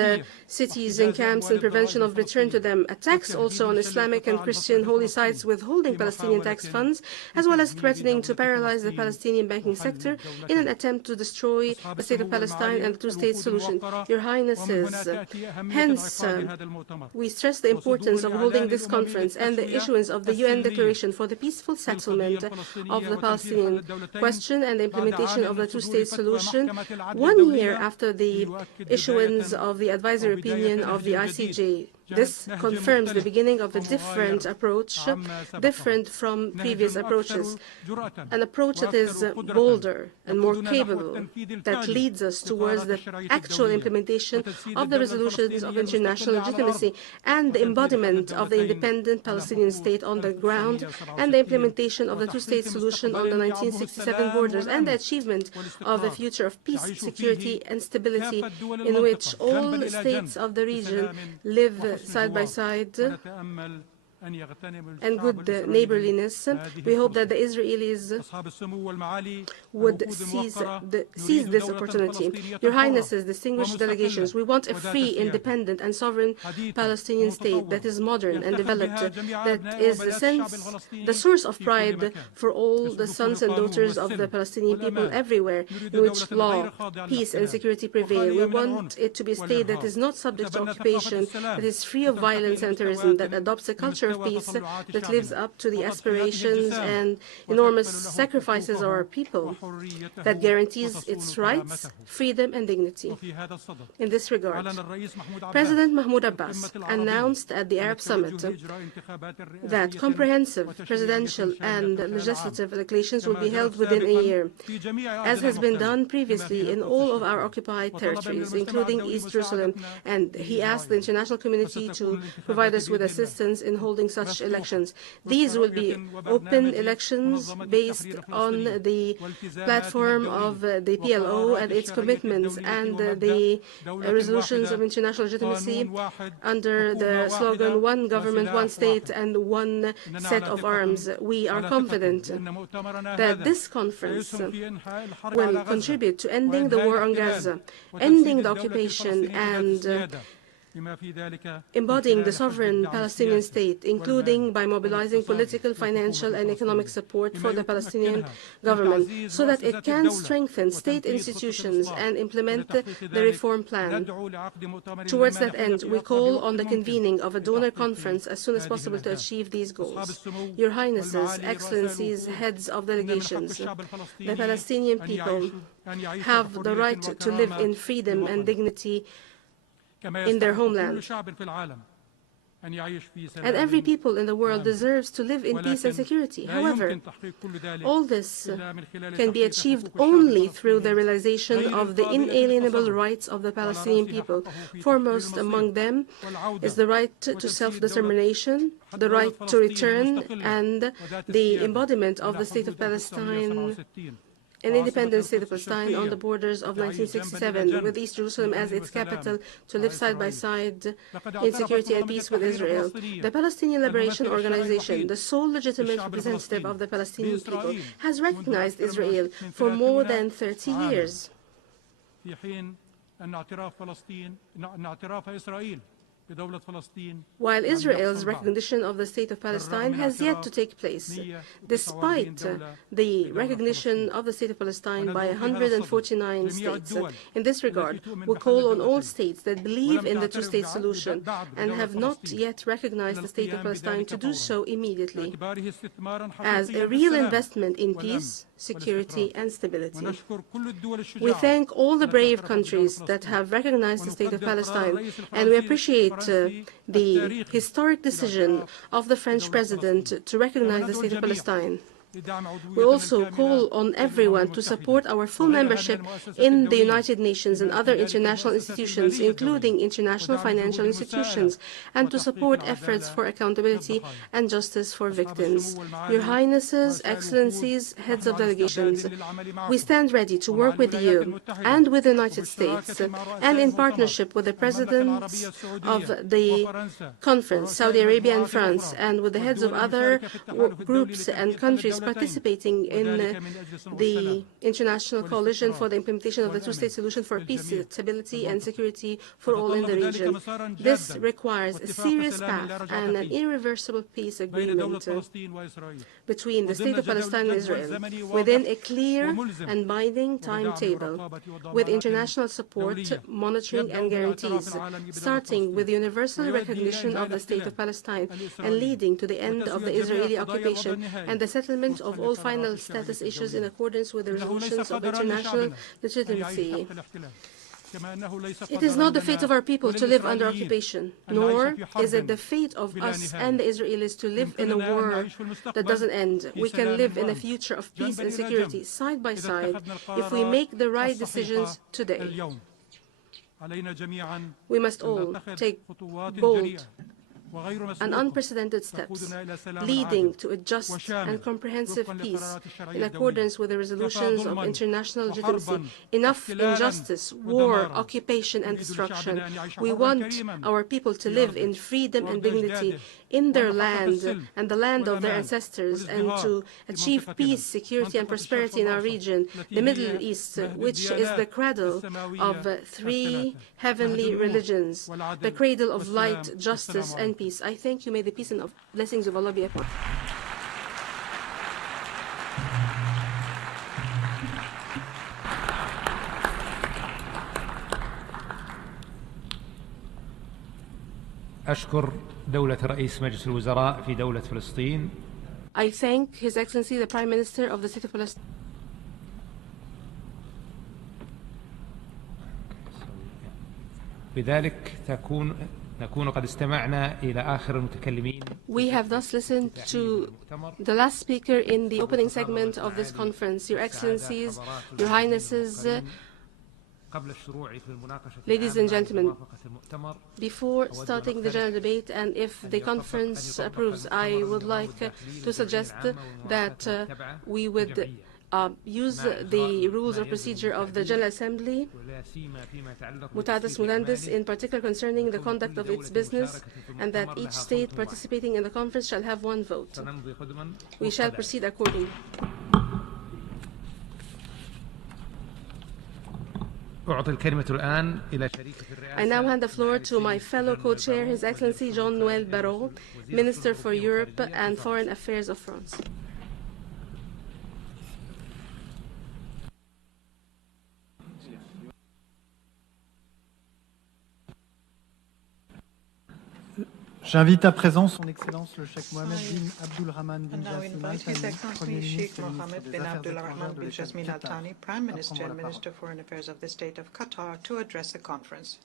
cities and camps, and prevention of return to them, attacks also on Islamic and Christian holy sites, withholding Palestinian tax funds, as well as threatening to paralyze the Palestinian banking sector in an attempt to destroy the state of Palestine and the two-state solution. Your Highnesses, hence, we stress the importance of holding this conference and the issuance of the UN Declaration for the peaceful settlement of the Palestinian question and the implementation of the two-state solution, 1 year after the issuance of the advisory opinion of the ICJ. This confirms the beginning of a different approach, different from previous approaches, an approach that is bolder and more capable, that leads us towards the actual implementation of the resolutions of international legitimacy and the embodiment of the independent Palestinian state on the ground and the implementation of the two-state solution on the 1967 borders and the achievement of a future of peace, security and stability in which all states of the region live side by side and good neighborliness. We hope that the Israelis would seize this opportunity. Your Highnesses, distinguished delegations, we want a free, independent and sovereign Palestinian state that is modern and developed, that is the source of pride for all the sons and daughters of the Palestinian people everywhere, in which law, peace and security prevail. We want it to be a state that is not subject to occupation, that is free of violence and terrorism, that adopts a culture of peace, that lives up to the aspirations and enormous sacrifices of our people, that guarantees its rights, freedom and dignity. In this regard, President Mahmoud Abbas announced at the Arab Summit that comprehensive presidential and legislative elections will be held within a year, as has been done previously in all of our occupied territories, including East Jerusalem, and he asked the international community to provide us with assistance in holding such elections. These will be open elections based on the platform of the PLO and its commitments and the resolutions of international legitimacy under the slogan, one government, one state and one set of arms. We are confident that this conference will contribute to ending the war on Gaza, ending the occupation and embodying the sovereign Palestinian state, including by mobilizing political, financial and economic support for the Palestinian government, so that it can strengthen state institutions and implement the reform plan. Towards that end, we call on the convening of a donor conference as soon as possible to achieve these goals. Your Highnesses, Excellencies, heads of delegations, the Palestinian people have the right to live in freedom and dignity in their homeland. And every people in the world deserves to live in peace and security. However, all this can be achieved only through the realization of the inalienable rights of the Palestinian people. Foremost among them is the right to self-determination, the right to return, and the embodiment of the State of Palestine an independent state of Palestine on the borders of 1967, with East Jerusalem as its capital, to live side by side in security and peace with Israel. The Palestinian Liberation Organization, the sole legitimate representative of the Palestinian people, has recognized Israel for more than 30 years. While Israel's recognition of the State of Palestine has yet to take place, despite the recognition of the State of Palestine by 149 states. In this regard, we call on all states that believe in the two-state solution and have not yet recognized the State of Palestine to do so immediately as a real investment in peace, security, and stability. We thank all the brave countries that have recognized the State of Palestine, and we appreciate the historic decision of the French president to recognize the State of Palestine. We also call on everyone to support our full membership in the United Nations and other international institutions, including international financial institutions, and to support efforts for accountability and justice for victims. Your Highnesses, Excellencies, Heads of Delegations, we stand ready to work with you and with the United States, and in partnership with the presidents of the conference, Saudi Arabia and France, and with the heads of other groups and countries participating in the international coalition for the implementation of the two-state solution for peace, stability, and security for all in the region. This requires a serious path and an irreversible peace agreement between the State of Palestine and Israel within a clear and binding timetable, with international support, monitoring, and guarantees, starting with universal recognition of the State of Palestine and leading to the end of the Israeli occupation and the settlement of all final status issues in accordance with the resolutions of international legitimacy. It is not the fate of our people to live under occupation, nor is it the fate of us and the Israelis to live in a war that doesn't end. We can live in a future of peace and security side by side if we make the right decisions today. We must all take bold and unprecedented steps leading to a just and comprehensive peace in accordance with the resolutions of international legitimacy. Enough injustice, war, occupation, and destruction. We want our people to live in freedom and dignity in their land and the land of their ancestors, and to achieve peace, security, and prosperity in our region, the Middle East, which is the cradle of three heavenly religions, the cradle of light, justice, and peace. I thank you. May the peace and blessings of Allah be upon you. أشكر دولة رئيس مجلس الوزراء في دولة فلسطين. I thank His Excellency the Prime Minister of the State of Palestine. بذلك نكون قد استمعنا إلى آخر المتكلمين. We have thus listened to the last speaker in the opening segment of this conference. Your Excellencies, Your Highnesses, ladies and gentlemen, before starting the general debate, and if the conference approves, I would like to suggest that we would use the rules of procedure of the General Assembly, mutadas mudandis, in particular concerning the conduct of its business, and that each state participating in the conference shall have one vote. We shall proceed accordingly. I now hand the floor to my fellow co-chair, His Excellency Jean-Noël Barrot, Minister for Europe and Foreign Affairs of France. J'invite à présent son Excellence le Cheikh Mohammed bin Abdulrahman bin Jassim Al His Thani, Excellency Premier Sheikh ministre Mohammed bin Abdulrahman bin Jassim Al Thani, Prime Minister and Minister of Foreign Affairs of the State of Qatar, to address the conference.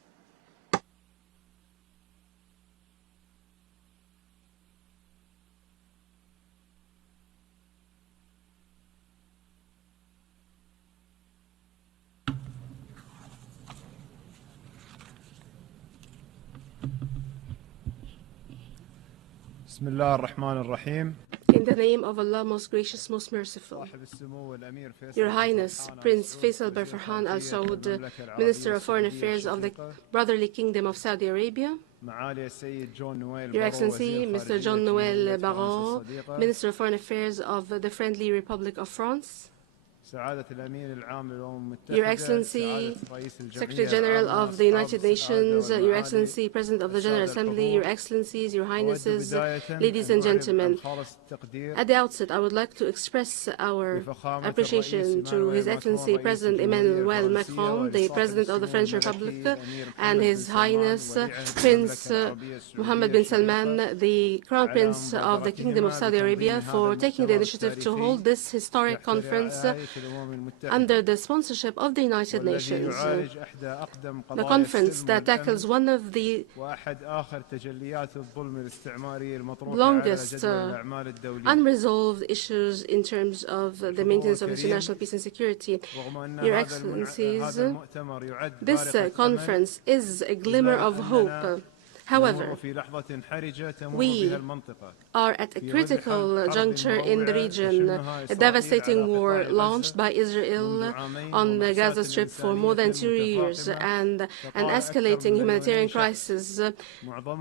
بسم الله الرحمن الرحيم. In the name of Allah, most gracious, most merciful. Your Highness, Prince Faisal bin Farhan Al Saud, Minister of Foreign Affairs of the Brotherly Kingdom of Saudi Arabia, Your Excellency, Mr. John Noel Barrot, Minister of Foreign Affairs of the Friendly Republic of France, Your Excellency, Secretary General of the United Nations, Your Excellency, President of the General Assembly, Your Excellencies, Your Highnesses, ladies and gentlemen. At the outset, I would like to express our appreciation to His Excellency President Emmanuel Macron, the President of the French Republic, and His Highness Prince Mohammed bin Salman, the Crown Prince of the Kingdom of Saudi Arabia, for taking the initiative to hold this historic conference under the sponsorship of the United Nations. The conference that tackles one of the longest unresolved issues in terms of the maintenance of international peace and security. Your Excellencies, this conference is a glimmer of hope. However, we are at a critical juncture in the region. A devastating war launched by Israel on the Gaza Strip for more than 2 years, and an escalating humanitarian crisis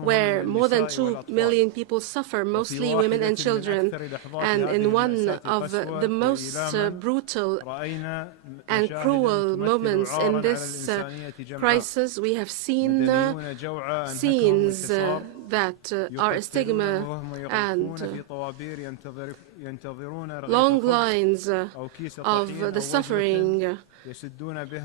where more than 2 million people suffer, mostly women and children. And in one of the most brutal and cruel moments in this crisis, we have seen scenes that are a stigma and long lines of the suffering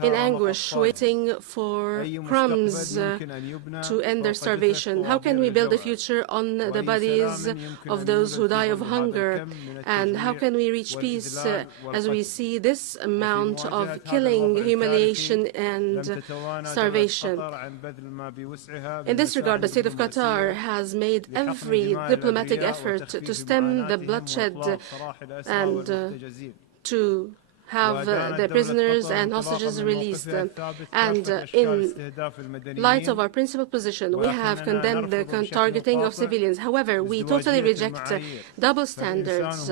in anguish, waiting for crumbs to end their starvation. How can we build a future on the bodies of those who die of hunger? And how can we reach peace as we see this amount of killing, humiliation, and starvation? In this regard, the State of Qatar has made every diplomatic effort to stem the bloodshed and to have the prisoners and hostages released. And in light of our principal position, we have condemned the targeting of civilians. However, we totally reject double standards.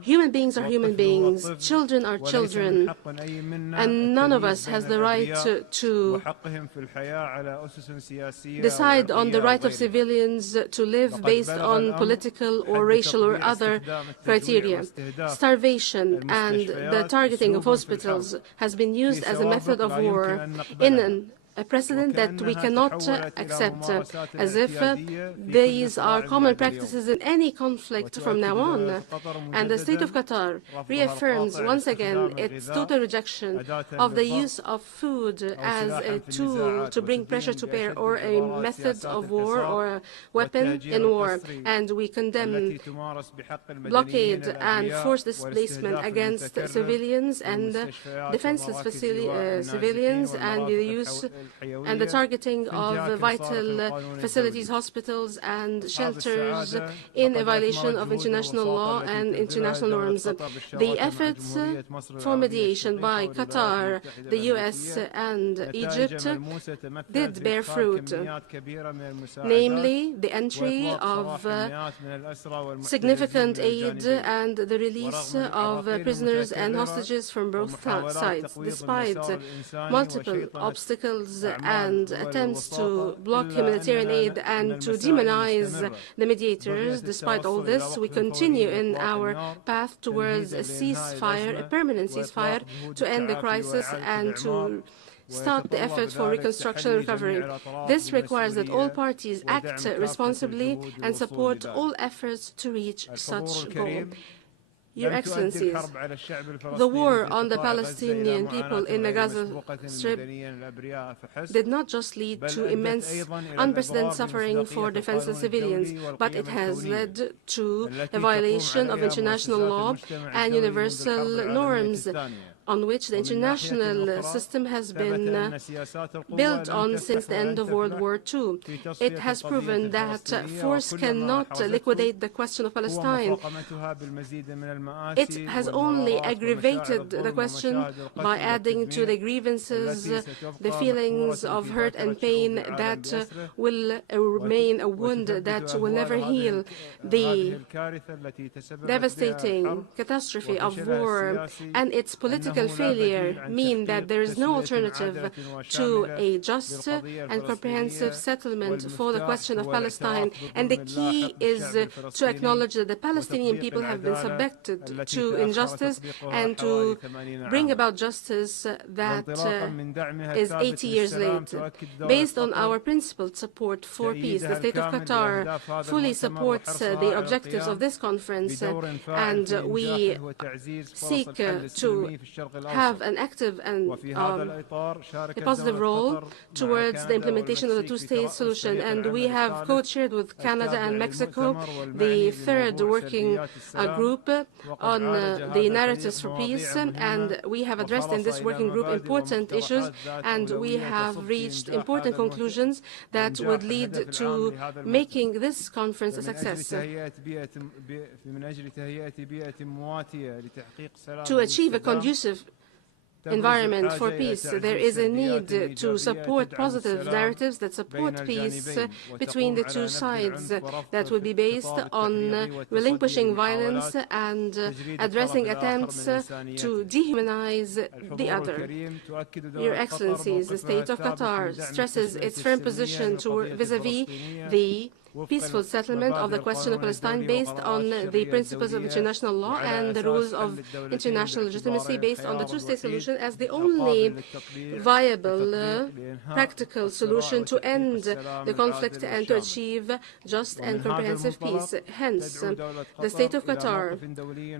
Human beings are human beings. Children are children. And none of us has the right to decide on the right of civilians to live based on political or racial or other criteria. Starvation and the targeting of hospitals has been used as a method of war in a precedent that we cannot accept, as if these are common practices in any conflict from now on. And the State of Qatar reaffirms once again its total rejection of the use of food as a tool to bring pressure to bear or a method of war or a weapon in war. And we condemn blockade and forced displacement against civilians and defenseless civilians, and the use and the targeting of vital facilities, hospitals, and shelters in a violation of international law and international norms. The efforts for mediation by Qatar, the US, and Egypt did bear fruit, namely the entry of significant aid and the release of prisoners and hostages from both sides. Despite multiple obstacles and attempts to block humanitarian aid and to demonize the mediators, despite all this, we continue in our path towards a ceasefire, a permanent ceasefire, to end the crisis and to start the effort for reconstruction and recovery. This requires that all parties act responsibly and support all efforts to reach such goal. Your Excellencies, the war on the Palestinian people in the Gaza Strip did not just lead to immense, unprecedented suffering for defenseless civilians, but it has led to a violation of international law and universal norms. on which the international system has been built on since the end of World War II. It has proven that force cannot liquidate the question of Palestine. It has only aggravated the question by adding to the grievances the feelings of hurt and pain that will remain a wound that will never heal. The devastating catastrophe of war and its political failure mean that there is no alternative to a just and comprehensive settlement for the question of Palestine. And the key is to acknowledge that the Palestinian people have been subjected to injustice and to bring about justice that is 80 years late. Based on our principled support for peace, the State of Qatar fully supports the objectives of this conference, and we seek to have an active and a positive role towards the implementation of the two-state solution. And we have co-chaired with Canada and Mexico the third working group on the narratives for peace, and we have addressed in this working group important issues, and we have reached important conclusions that would lead to making this conference a success. To achieve a conducive environment for peace, there is a need to support positive narratives that support peace between the two sides that will be based on relinquishing violence and addressing attempts to dehumanize the other. Your Excellencies, the State of Qatar stresses its firm position vis-à-vis the peaceful settlement of the question of Palestine based on the principles of international law and the rules of international legitimacy based on the two-state solution as the only viable practical solution to end the conflict and to achieve just and comprehensive peace. Hence, the State of Qatar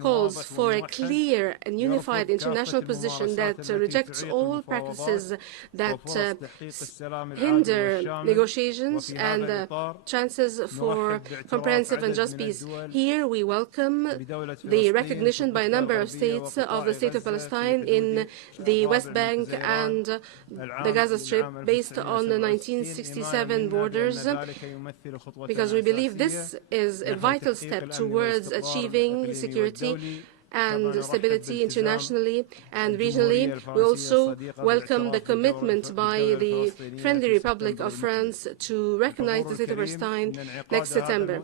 calls for a clear and unified international position that rejects all practices that hinder negotiations and chances for comprehensive and just peace. Here we welcome the recognition by a number of states of the State of Palestine in the West Bank and the Gaza Strip based on the 1967 borders, because we believe this is a vital step towards achieving security and stability internationally and regionally. We also welcome the commitment by the Friendly Republic of France to recognize the State of Palestine next September.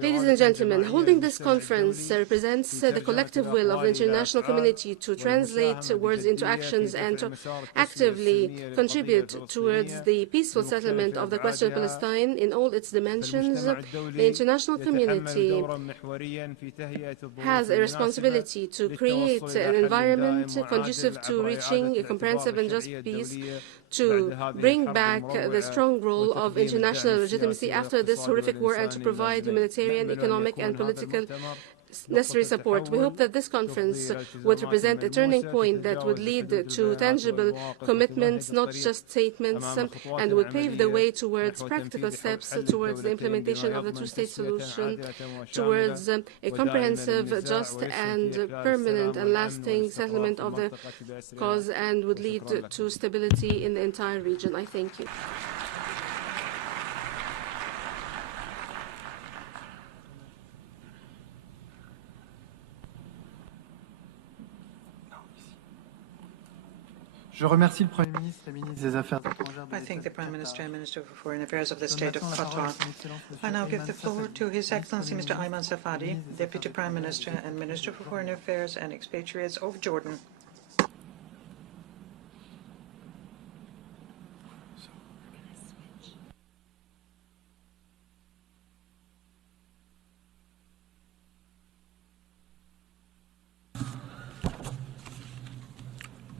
Ladies and gentlemen, holding this conference represents the collective will of the international community to translate words into actions and to actively contribute towards the peaceful settlement of the question of Palestine in all its dimensions. The international community has a responsibility to create an environment conducive to reaching a comprehensive and just peace, to bring back the strong role of international legitimacy after this horrific war, and to provide humanitarian, economic, and political necessary support. We hope that this conference would represent a turning point that would lead to tangible commitments, not just statements, and would pave the way towards practical steps towards the implementation of the two-state solution, towards a comprehensive, just, and permanent and lasting settlement of the cause, and would lead to stability in the entire region. I thank you. Je remercie le Premier ministre et ministre des Affaires étrangères. I thank the Prime Minister and Minister for Foreign Affairs of the State of Qatar. I now give the floor to His Excellency Mr. Ayman Safadi, Deputy Prime Minister and Minister for Foreign Affairs and Expatriates of Jordan.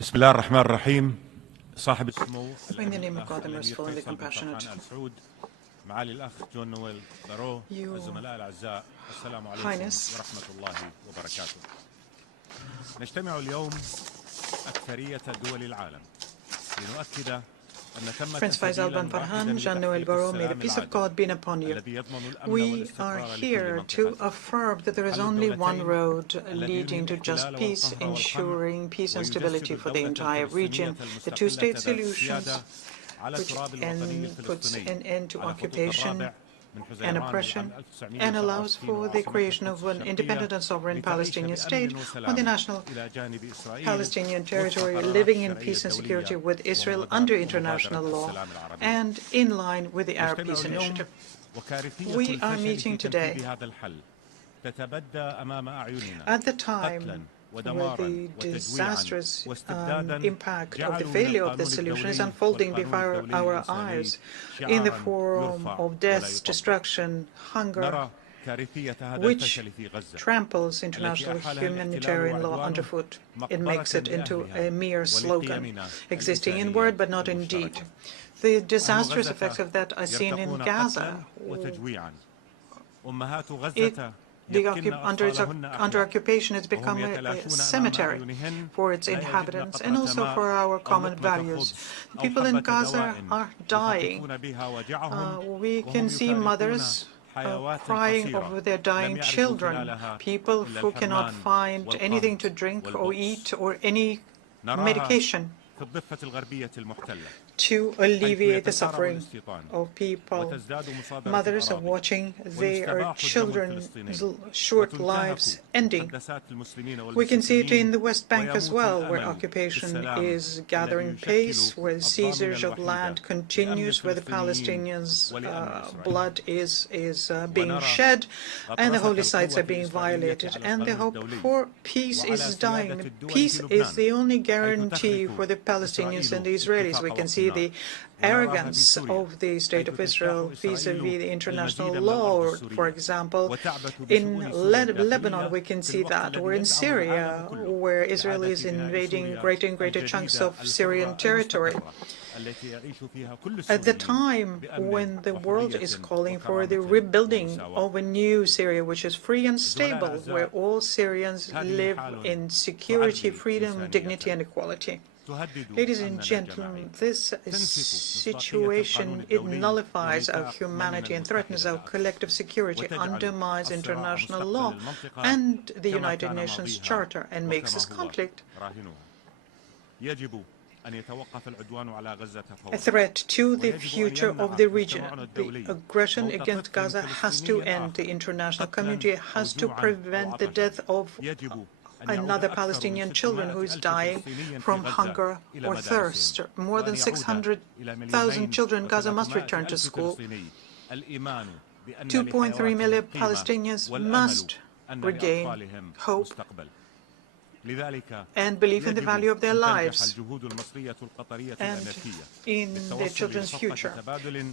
بسم الله الرحمن الرحيم صاحب السمو In the name of God, the merciful and the compassionate, معالي الأخ جون نويل بارو والزملاء الأعزاء السلام عليكم ورحمة الله وبركاته. نجتمع اليوم أكثرية دول العالم لنؤكد Prince Faisal bin Farhan, Jean-Noël Barrot, may the peace of God be upon you. We are here to affirm that there is only one road leading to just peace, ensuring peace and stability for the entire region. The two-state solution, which puts an end to occupation and oppression and allows for the creation of an independent and sovereign Palestinian state on the national Palestinian territory, living in peace and security with Israel under international law and in line with the Arab Peace Initiative. We are meeting today at the time where the disastrous impact of the failure of the solution is unfolding before our eyes in the form of death, destruction, hunger, which tramples international humanitarian law underfoot. It makes it into a mere slogan, existing in word but not in deed. The disastrous effects of that are seen in Gaza. Under occupation, it's become a cemetery for its inhabitants and also for our common values. People in Gaza are dying. We can see mothers crying over their dying children, people who cannot find anything to drink or eat or any medication to alleviate the suffering of people. Mothers are watching their children's short lives ending. We can see it in the West Bank as well, where occupation is gathering pace, where seizures of land continues, where the Palestinians' blood is being shed, and the holy sites are being violated. And the hope for peace is dying. Peace is the only guarantee for the Palestinians and the Israelis. We can see the arrogance of the State of Israel vis-à-vis the international law. For example, in Lebanon, we can see that, or in Syria, where Israel is invading greater and greater chunks of Syrian territory. At the time when the world is calling for the rebuilding of a new Syria, which is free and stable, where all Syrians live in security, freedom, dignity, and equality. Ladies and gentlemen, this situation, it nullifies our humanity and threatens our collective security, undermines international law and the United Nations Charter, and makes this conflict a threat to the future of the region. The aggression against Gaza has to end. The international community has to prevent the death of another Palestinian children who is dying from hunger or thirst. More than 600,000 children in Gaza must return to school. 2.3 million Palestinians must regain hope and believe in the value of their lives and in their children's future.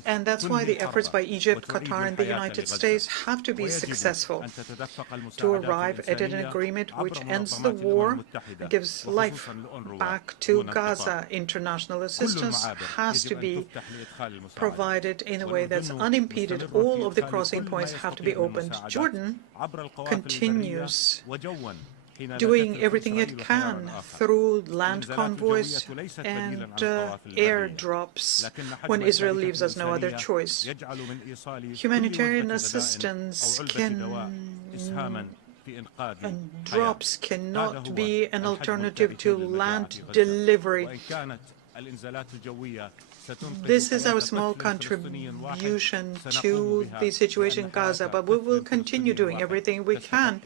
And that's why the efforts by Egypt, Qatar, and the United States have to be successful to arrive at an agreement which ends the war, gives life back to Gaza. International assistance has to be provided in a way that's unimpeded. All of the crossing points have to be opened. Jordan continues doing everything it can through land convoys and airdrops when Israel leaves us no other choice. Humanitarian assistance and drops cannot be an alternative to land delivery. This is our small contribution to the situation in Gaza, but we will continue doing everything we can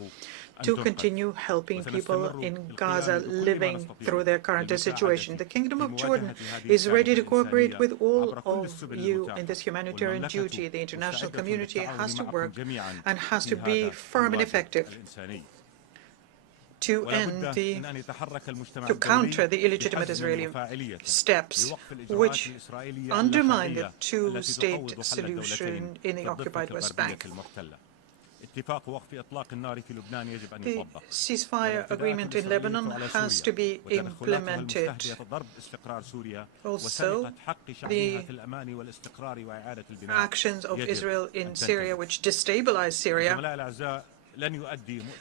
to continue helping people in Gaza living through their current situation. The Kingdom of Jordan is ready to cooperate with all of you in this humanitarian duty. The international community has to work and has to be firm and effective to counter the illegitimate Israeli steps which undermine the two-state solution in the occupied West Bank. The ceasefire agreement in Lebanon has to be implemented. Also, the actions of Israel in Syria, which destabilize Syria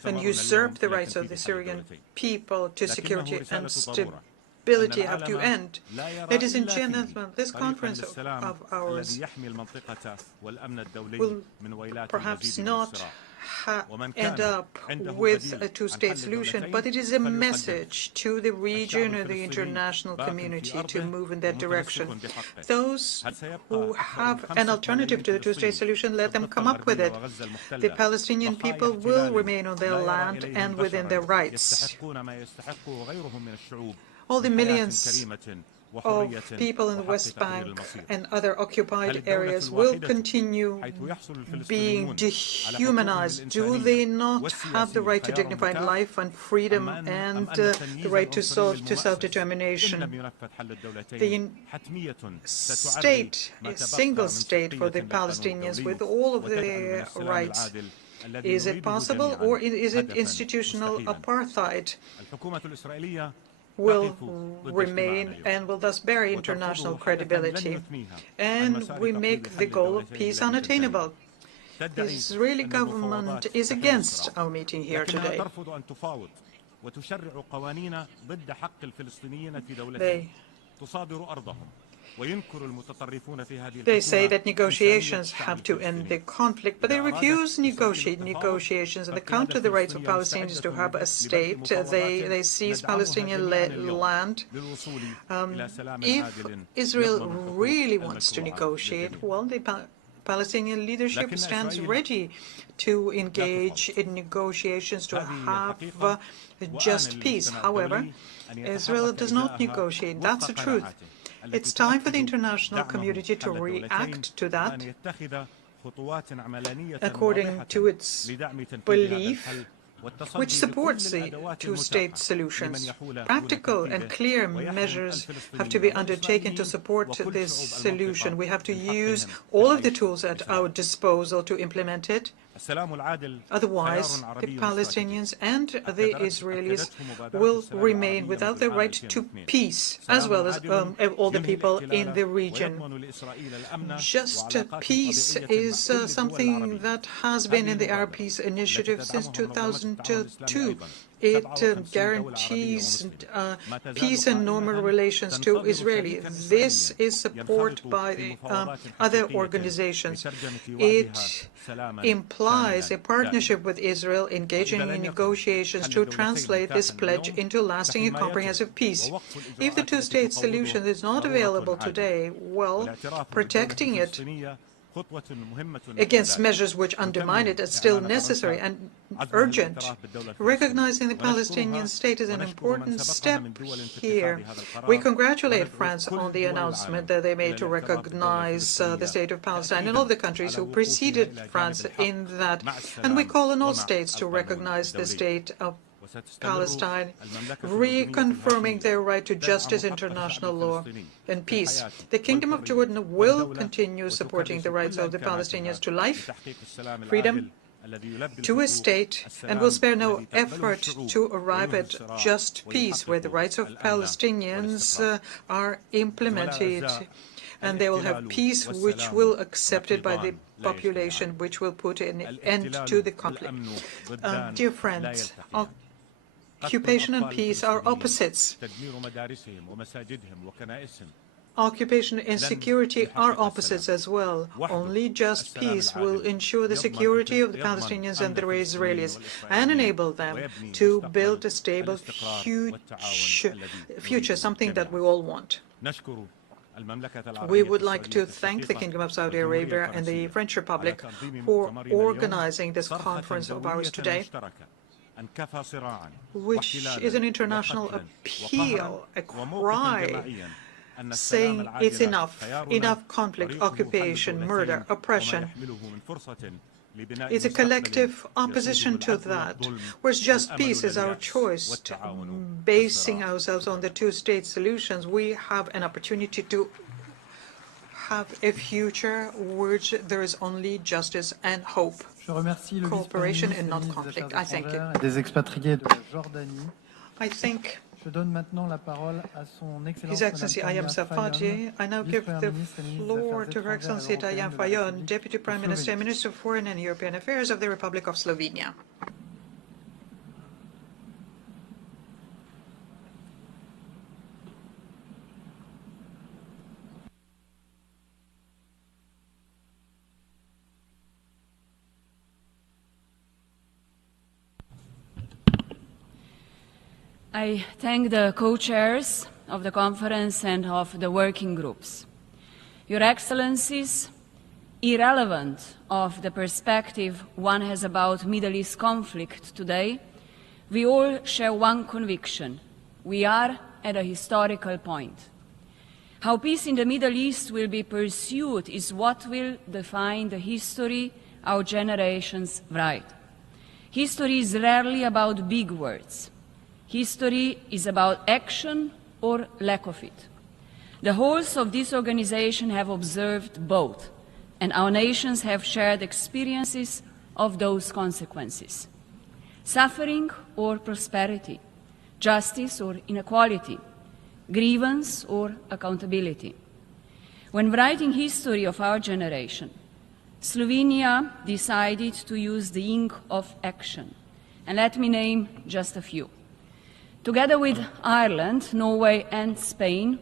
and usurp the rights of the Syrian people to security and stability, instability have to end. Ladies and gentlemen, this conference of ours will perhaps not end up with a two-state solution, but it is a message to the region or the international community to move in that direction. Those who have an alternative to the two-state solution, let them come up with it. The Palestinian people will remain on their land and within their rights. All the millions of people in the West Bank and other occupied areas will continue being dehumanized. Do they not have the right to dignified life and freedom and the right to self-determination? The state, a single state for the Palestinians with all of their rights, is it possible, or is it institutional apartheid? Will remain and will thus bury international credibility. And we make the goal of peace unattainable. The Israeli government is against our meeting here today. They say that negotiations have to end the conflict, but they refuse negotiations and they counter the rights of Palestinians to have a state. They seize Palestinian land. If Israel really wants to negotiate, well, the Palestinian leadership stands ready to engage in negotiations to have just peace. However, Israel does not negotiate. That's the truth. It's time for the international community to react to that according to its belief, which supports the two-state solutions. Practical and clear measures have to be undertaken to support this solution. We have to use all of the tools at our disposal to implement it. Otherwise, the Palestinians and the Israelis will remain without the right to peace, as well as all the people in the region. Just peace is something that has been in the Arab Peace Initiative since 2002. It guarantees peace and normal relations to Israelis. This is supported by the other organizations. It implies a partnership with Israel engaging in negotiations to translate this pledge into lasting and comprehensive peace. If the two-state solution is not available today, well, protecting it against measures which undermine it is still necessary and urgent. Recognizing the Palestinian state is an important step here. We congratulate France on the announcement that they made to recognize the state of Palestine and all the countries who preceded France in that. And we call on all states to recognize the state of Palestine, reconfirming their right to justice, international law, and peace. The Kingdom of Jordan will continue supporting the rights of the Palestinians to life, freedom, to a state, and will spare no effort to arrive at just peace, where the rights of Palestinians are implemented, and they will have peace which will be accepted by the population, which will put an end to the conflict. Dear friends, occupation and peace are opposites. Occupation and security are opposites as well. Only just peace will ensure the security of the Palestinians and the Israelis and enable them to build a stable future, something that we all want. We would like to thank the Kingdom of Saudi Arabia and the French Republic for organizing this conference of ours today, which is an international appeal, a cry saying it's enough conflict, occupation, murder, oppression. It's a collective opposition to that, whereas just peace is our choice. Basing ourselves on the two-state solutions, we have an opportunity to have a future which there is only justice and hope. Cooperation and not conflict. I thank you. I thank His Excellency Ayam Safadi. I now give the floor to Her Excellency Tayan Fayon, Deputy Prime Minister, Minister of Foreign and European Affairs of the Republic of Slovenia. I thank the co-chairs of the conference and of the working groups. Your Excellencies, irrelevant of the perspective one has about Middle East conflict today, we all share one conviction: we are at a historical point. How peace in the Middle East will be pursued is what will define the history our generations write. History is rarely about big words. History is about action or lack of it. The wholes of this organization have observed both, and our nations have shared experiences of those consequences. Suffering or prosperity, justice or inequality, grievance or accountability. When writing history of our generation, Slovenia decided to use the ink of action, and let me name just a few. Together with Ireland, Norway and Spain,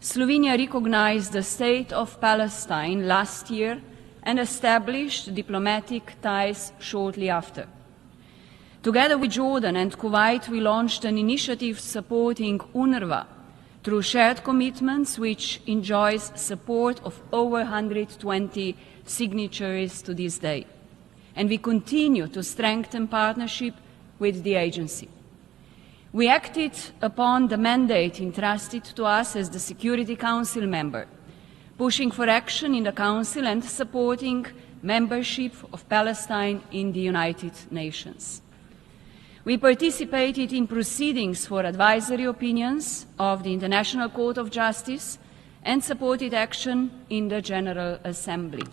Slovenia recognized the state of Palestine last year and established diplomatic ties shortly after. Together with Jordan and Kuwait, we launched an initiative supporting UNRWA through shared commitments, which enjoys support of over 120 signatories to this day. And we continue to strengthen partnership with the agency. We acted upon the mandate entrusted to us as the Security Council member, pushing for action in the Council and supporting membership of Palestine in the United Nations. We participated in proceedings for advisory opinions of the International Court of Justice and supported action in the General Assembly.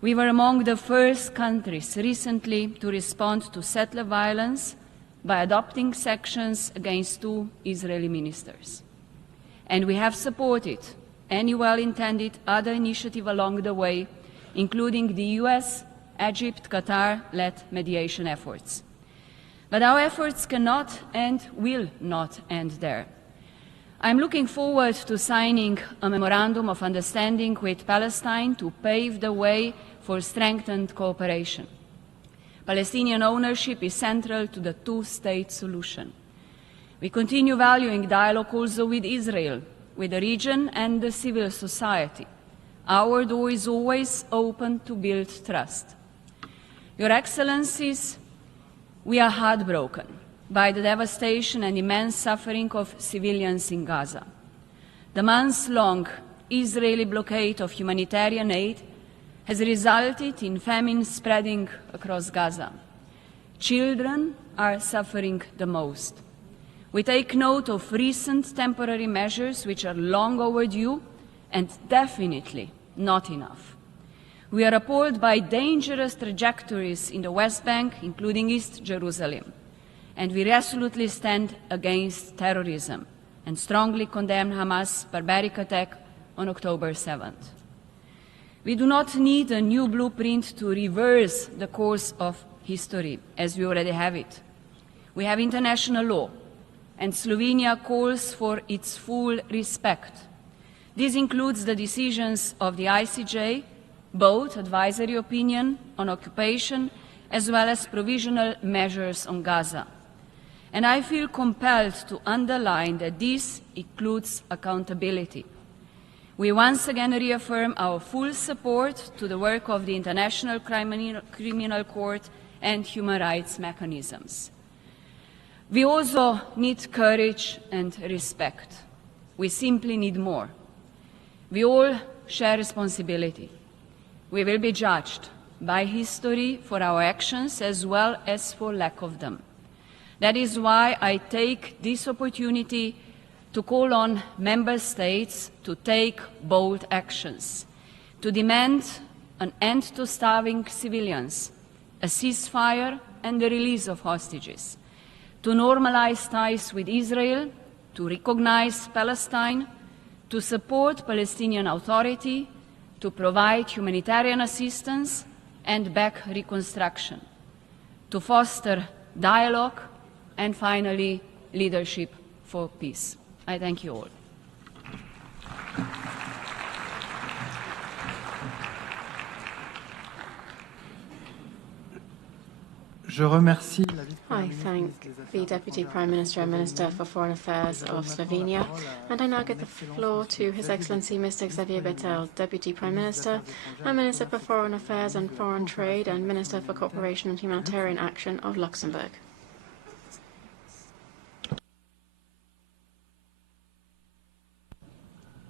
We were among the first countries recently to respond to settler violence by adopting sanctions against 2 Israeli ministers. And we have supported any well-intended other initiative along the way, including the US, Egypt, Qatar-led mediation efforts. But our efforts cannot and will not end there. I'm looking forward to signing a memorandum of understanding with Palestine to pave the way for strengthened cooperation. Palestinian ownership is central to the two-state solution. We continue valuing dialogue also with Israel, with the region and the civil society. Our door is always open to build trust. Your Excellencies, we are heartbroken by the devastation and immense suffering of civilians in Gaza. The months-long Israeli blockade of humanitarian aid has resulted in famine spreading across Gaza. Children are suffering the most. We take note of recent temporary measures which are long overdue and definitely not enough. We are appalled by dangerous trajectories in the West Bank, including East Jerusalem, and we resolutely stand against terrorism and strongly condemn Hamas' barbaric attack on October 7th. We do not need a new blueprint to reverse the course of history, as we already have it. We have international law, and Slovenia calls for its full respect. This includes the decisions of the ICJ, both advisory opinion on occupation as well as provisional measures on Gaza. And I feel compelled to underline that this includes accountability. We once again reaffirm our full support to the work of the International Criminal Court and human rights mechanisms. We also need courage and respect. We simply need more. We all share responsibility. We will be judged by history for our actions as well as for lack of them. That is why I take this opportunity to call on member states to take bold actions, to demand an end to starving civilians, a ceasefire and the release of hostages, to normalize ties with Israel, to recognize Palestine, to support Palestinian Authority, to provide humanitarian assistance and back reconstruction, to foster dialogue, and finally, leadership for peace. I thank you all. I thank the Deputy Prime Minister and Minister for Foreign Affairs of Slovenia, and I now give the floor to His Excellency Mr. Xavier Bettel, Deputy Prime Minister and Minister for Foreign Affairs and Foreign Trade and Minister for Cooperation and Humanitarian Action of Luxembourg.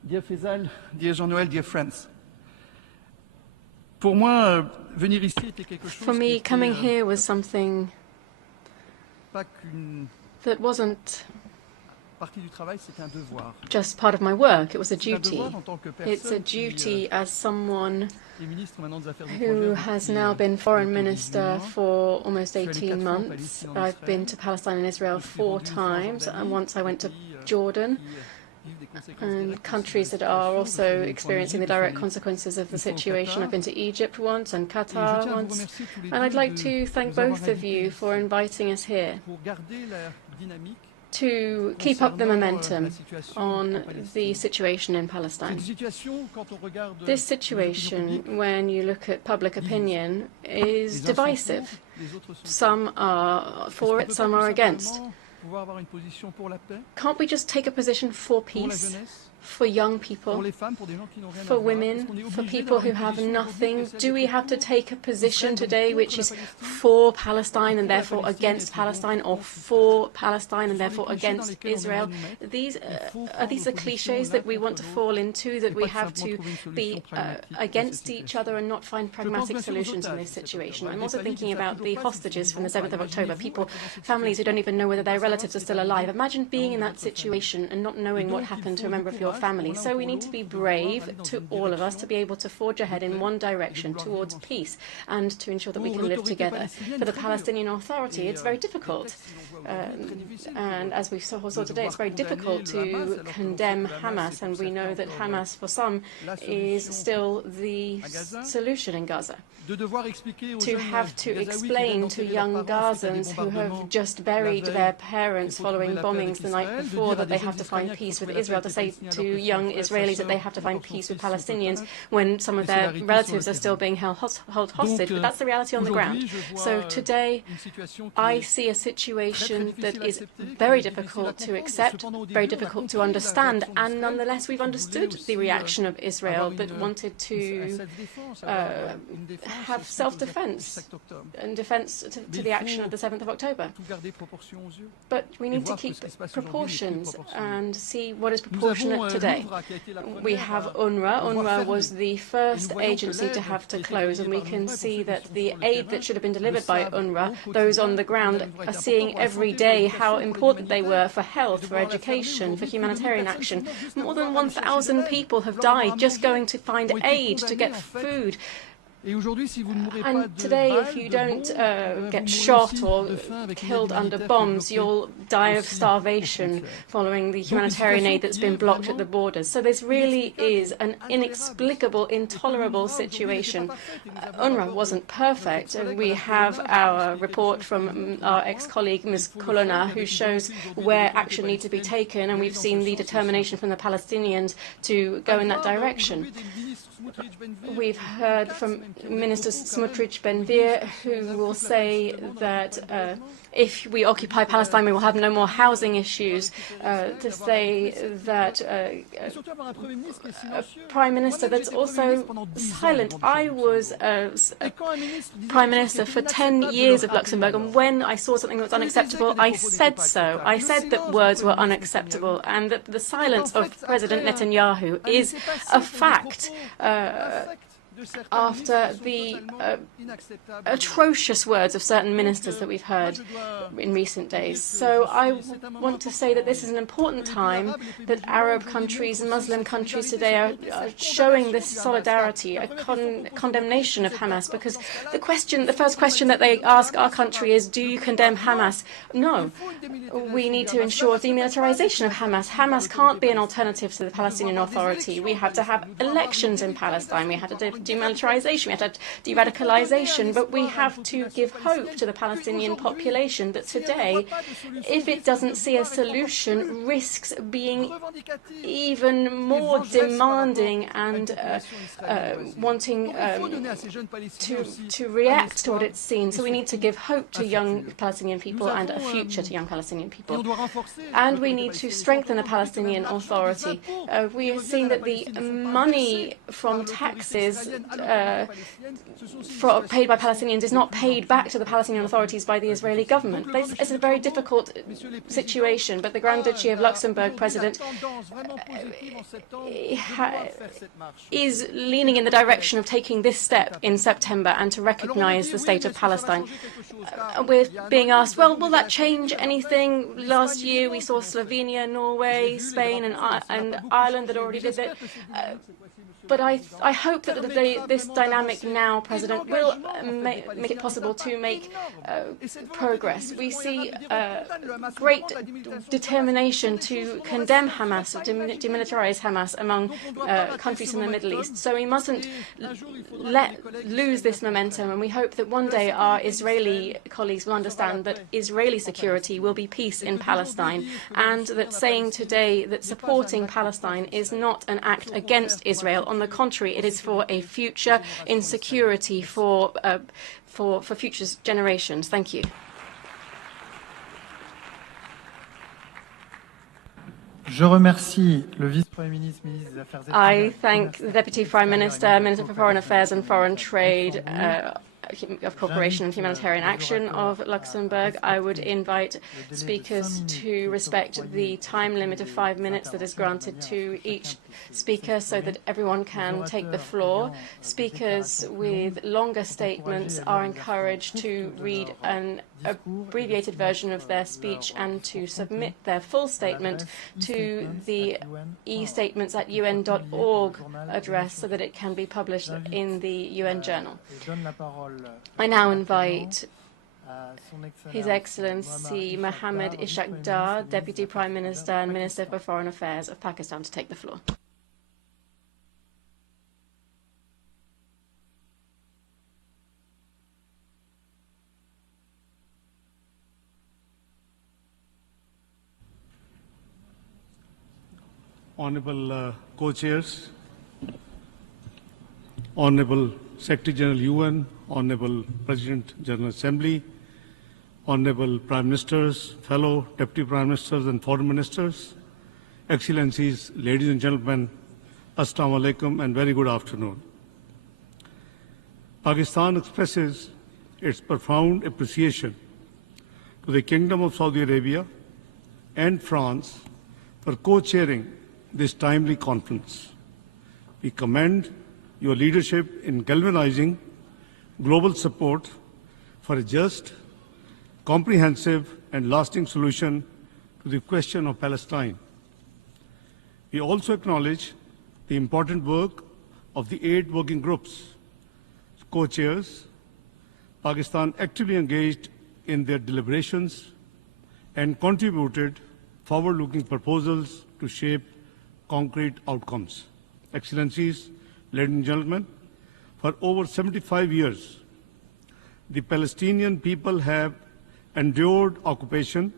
Dear Faisal, dear Jean-Noël, dear friends. For me, coming here was something that wasn't just part of my work, it was a duty. It's a duty as someone who has now been Foreign Minister for almost 18 months. I've been to Palestine and Israel 4 times, and once I went to Jordan, and countries that are also experiencing the direct consequences of the situation. I've been to Egypt once and Qatar once, and I'd like to thank both of you for inviting us here to keep up the momentum on the situation in Palestine. This situation, when you look at public opinion, is divisive. Some are for it, some are against. Can't we just take a position for peace, for young people, for women, for people who have nothing? Do we have to take a position today which is for Palestine and therefore against Palestine, or for Palestine and therefore against Israel? These are the cliches that we want to fall into, that we have to be against each other and not find pragmatic solutions in this situation. I'm also thinking about the hostages from the 7th of October, families who don't even know whether their relatives are still alive. Imagine being in that situation and not knowing what happened to a member of your family. So we need to be brave, to all of us, to be able to forge ahead in one direction towards peace and to ensure that we can live together. For the Palestinian Authority, it's very difficult. And as we saw today, it's very difficult to condemn Hamas, and we know that Hamas, for some, is still the solution in Gaza. To have to explain to young Gazans who have just buried their parents following bombings the night before that they have to find peace with Israel, to say to young Israelis that they have to find peace with Palestinians when some of their relatives are still being held hostage, but that's the reality on the ground. So today I see a situation that is very difficult to accept, very difficult to understand, and nonetheless we've understood the reaction of Israel that wanted to have self-defense and defense to the action of the 7th of October. But we need to keep proportions and see what is proportionate today. We have UNRWA. UNRWA was the first agency to have to close, and we can see that the aid that should have been delivered by UNRWA, those on the ground are seeing every day how important they were for health, for education, for humanitarian action. More than 1,000 people have died just going to find aid, to get food. And today, if you don't get shot or killed under bombs, you'll die of starvation following the humanitarian aid that's been blocked at the borders. So this really is an inexplicable, intolerable situation. UNRWA wasn't perfect. We have our report from our ex-colleague, Ms. Colonna, who shows where action needs to be taken, and we've seen the determination from the Palestinians to go in that direction. We've heard from Minister Smotrich Ben-Gvir, who will say that if we occupy Palestine, we will have no more housing issues, to say that a Prime Minister that's also silent. I was a Prime Minister for 10 years of Luxembourg, and when I saw something that was unacceptable, I said so. I said that words were unacceptable, and that the silence of President Netanyahu is a fact. After the atrocious words of certain ministers that we've heard in recent days. So I want to say that this is an important time, that Arab countries and Muslim countries today are showing this solidarity, a condemnation of Hamas, because the first question that they ask our country is, do you condemn Hamas? No. We need to ensure demilitarization of Hamas. Hamas can't be an alternative to the Palestinian Authority. We have to have elections in Palestine. We have to demilitarization, we have to have de-radicalization, but we have to give hope to the Palestinian population that today, if it doesn't see a solution, risks being even more demanding and wanting to react to what it's seen. So we need to give hope to young Palestinian people and a future to young Palestinian people. And we need to strengthen the Palestinian Authority. We have seen that the money from taxes paid by Palestinians is not paid back to the Palestinian authorities by the Israeli government. It's a very difficult situation, but the Grand Duchy of Luxembourg President is leaning in the direction of taking this step in September and to recognize the state of Palestine. We're being asked, well, will that change anything? Last year we saw Slovenia, Norway, Spain and Ireland that already did it. But I hope that this dynamic now, President, will make it possible to make progress. We see great determination to condemn Hamas, or demilitarize Hamas among countries in the Middle East. So we mustn't lose this momentum, and we hope that one day our Israeli colleagues will understand that Israeli security will be peace in Palestine, and that saying today that supporting Palestine is not an act against Israel. On the contrary, it is for a future in security for future generations. Thank you. I thank the Deputy Prime Minister, Minister for Foreign Affairs and Foreign Trade, of Cooperation and Humanitarian Action of Luxembourg. I would invite speakers to respect the time limit of 5 minutes that is granted to each speaker so that everyone can take the floor. Speakers with longer statements are encouraged to read an abbreviated version of their speech and to submit their full statement to the e-statements at un.org address so that it can be published in the UN Journal. I now invite His Excellency Mohammed Ishaq Dar, Deputy Prime Minister and Minister for Foreign Affairs of Pakistan, to take the floor. Honorable co-chairs, Honorable Secretary General UN, Honorable President General Assembly, Honorable Prime Ministers, fellow Deputy Prime Ministers and Foreign Ministers, Excellencies, ladies and gentlemen, Assalamu alaikum and very good afternoon. Pakistan expresses its profound appreciation to the Kingdom of Saudi Arabia and France for co-chairing this timely conference. We commend your leadership in galvanizing global support for a just, comprehensive and lasting solution to the question of Palestine. We also acknowledge the important work of the 8 working groups, co-chairs. Pakistan actively engaged in their deliberations and contributed forward-looking proposals to shape concrete outcomes. Excellencies, ladies and gentlemen, for over 75 years, the Palestinian people have endured occupation,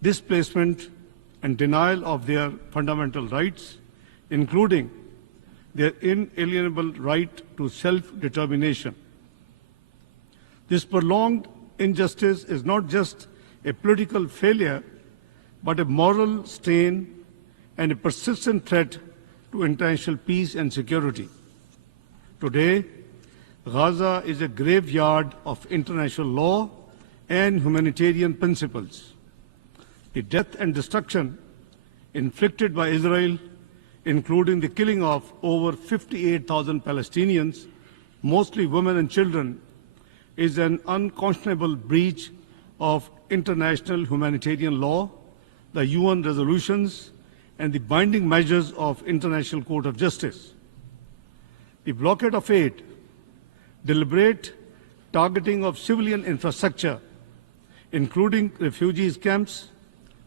displacement, and denial of their fundamental rights, including their inalienable right to self-determination. This prolonged injustice is not just a political failure, but a moral strain and a persistent threat to international peace and security. Today, Gaza is a graveyard of international law and humanitarian principles. The death and destruction inflicted by Israel, including the killing of over 58,000 Palestinians, mostly women and children, is an unconscionable breach of international humanitarian law, the UN resolutions, and the binding measures of International Court of Justice. The blockade of aid, deliberate targeting of civilian infrastructure, including refugees camps,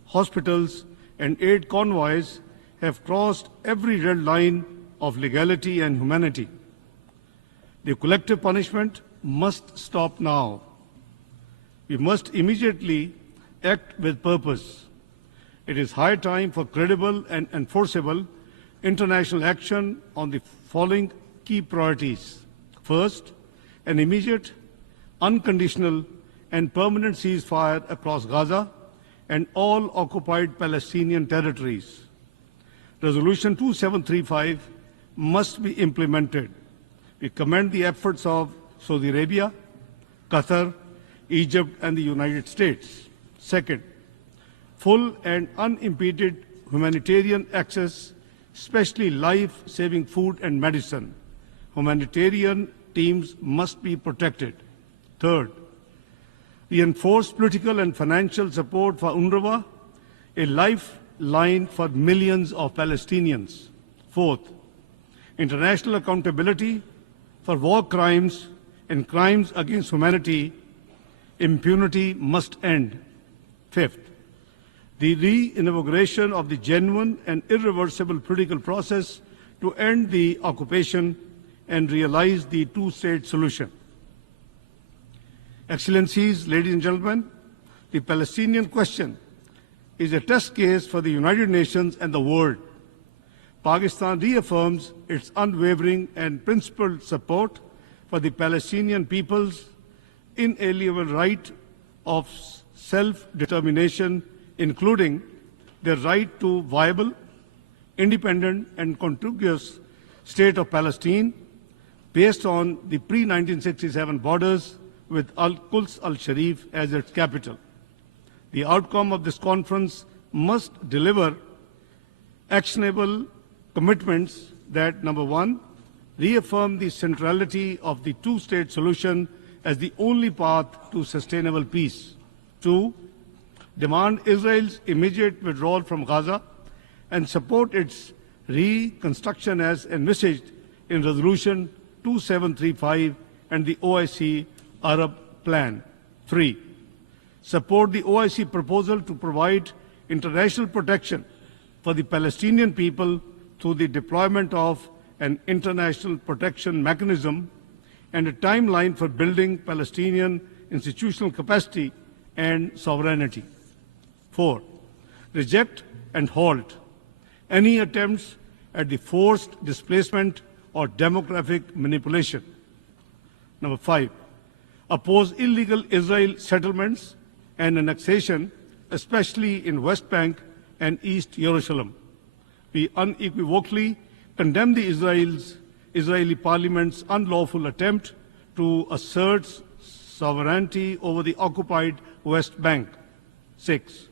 hospitals, and aid convoys, have crossed every red line of legality and humanity. The collective punishment must stop now. We must immediately act with purpose. It is high time for credible and enforceable international action on the following key priorities. First, an immediate, unconditional, and permanent ceasefire across Gaza and all occupied Palestinian territories. Resolution 2735 must be implemented. We commend the efforts of Saudi Arabia, Qatar, Egypt, and the United States. Second, full and unimpeded humanitarian access, especially life-saving food and medicine. Humanitarian teams must be protected. Third, reinforce political and financial support for UNRWA, a lifeline for millions of Palestinians. Fourth, international accountability for war crimes and crimes against humanity. Impunity must end. Fifth, the re-inauguration of the genuine and irreversible political process to end the occupation and realize the two-state solution. Excellencies, ladies and gentlemen, the Palestinian question is a test case for the United Nations and the world. Pakistan reaffirms its unwavering and principled support for the Palestinian people's inalienable right of self-determination, including their right to viable, independent, and contiguous state of Palestine based on the pre-1967 borders with Al-Quds al-Sharif as its capital. The outcome of this conference must deliver actionable commitments that, number one, reaffirm the centrality of the two-state solution as the only path to sustainable peace. Two, demand Israel's immediate withdrawal from Gaza and support its reconstruction as envisaged in Resolution 2735 and the OIC Arab Plan. Three, support the OIC proposal to provide international protection for the Palestinian people through the deployment of an international protection mechanism and a timeline for building Palestinian institutional capacity and sovereignty. Four, reject and halt any attempts at the forced displacement or demographic manipulation. Number five, oppose illegal Israel settlements and annexation, especially in West Bank and East Jerusalem. We unequivocally condemn the Israeli parliament's unlawful attempt to assert sovereignty over the occupied West Bank. Six,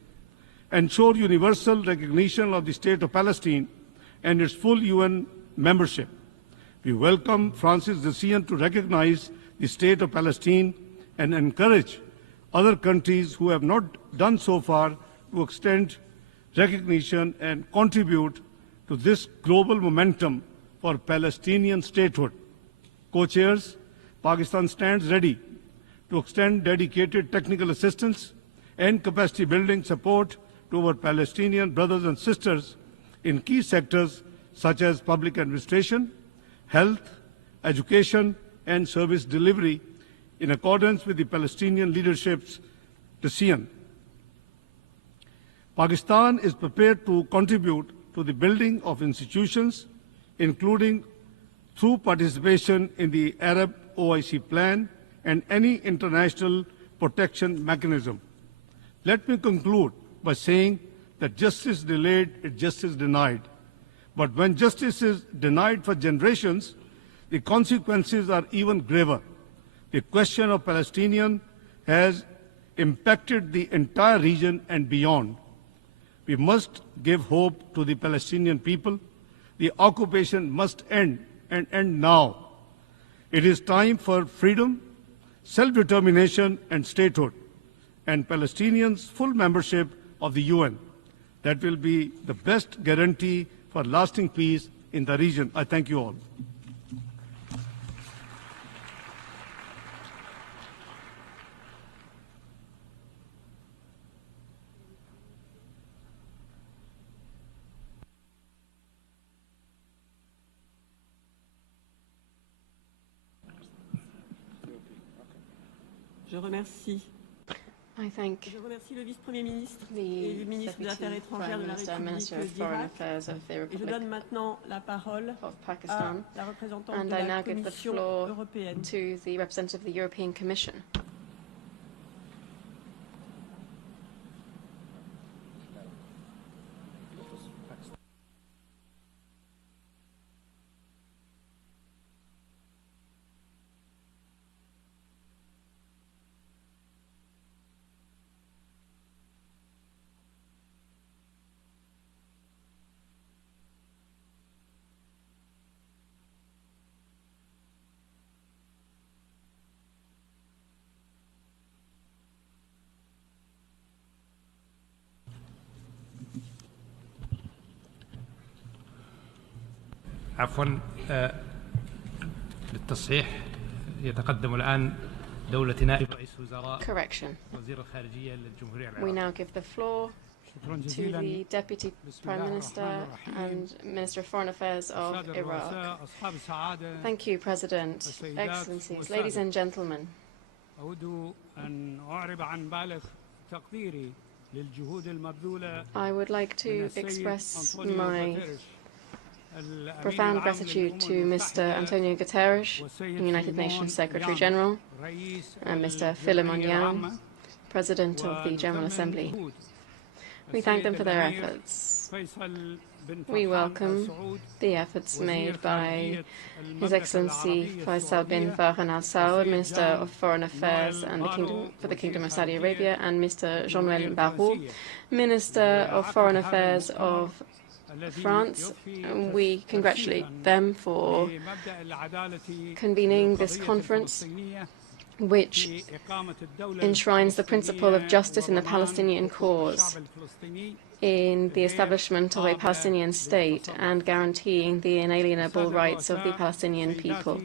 ensure universal recognition of the State of Palestine and its full UN membership. We welcome France's decision to recognize the State of Palestine and encourage other countries who have not done so far to extend recognition and contribute to this global momentum for Palestinian statehood. Co-chairs, Pakistan stands ready to extend dedicated technical assistance and capacity building support to our Palestinian brothers and sisters in key sectors such as public administration, health, education, and service delivery in accordance with the Palestinian leadership's decision. Pakistan is prepared to contribute to the building of institutions, including through participation in the Arab OIC plan and any international protection mechanism. Let me conclude by saying that justice delayed is justice denied. But when justice is denied for generations, the consequences are even graver. The question of Palestinians has impacted the entire region and beyond. We must give hope to the Palestinian people. The occupation must end and end now. It is time for freedom, self-determination, and statehood, and Palestinians' full membership of the UN. That will be the best guarantee for lasting peace in the region. I thank you all. I thank the Deputy Prime Minister and Minister of Foreign Affairs of the Republic of Pakistan, and I now give the floor to the representative of the European Commission. عفوا للتصحيح يتقدم الآن دولة نائب رئيس وزراء وزير الخارجية للجمهورية العراقية. We now give the floor to the Deputy Prime Minister and Minister of Foreign Affairs of Iraq. Thank you, President, Excellencies, ladies and gentlemen. I would like to express my profound gratitude to Mr. Antonio Guterres, the United Nations Secretary General, and Mr. Philemon Yang, President of the General Assembly. We thank them for their efforts. We welcome the efforts made by His Excellency Faisal bin Farhan Al Saud, Minister of Foreign Affairs and for the Kingdom of Saudi Arabia, and Mr. Jean-Noël Barrot, Minister of Foreign Affairs of France. We congratulate them for convening this conference, which enshrines the principle of justice in the Palestinian cause, in the establishment of a Palestinian state, and guaranteeing the inalienable rights of the Palestinian people.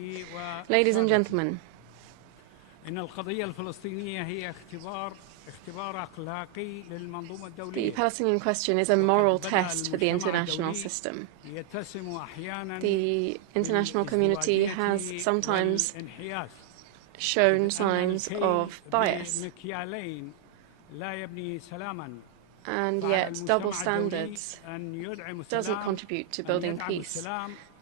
Ladies and gentlemen, the Palestinian question is a moral test for the international system. The international community has sometimes shown signs of bias, and yet double standards doesn't contribute to building peace.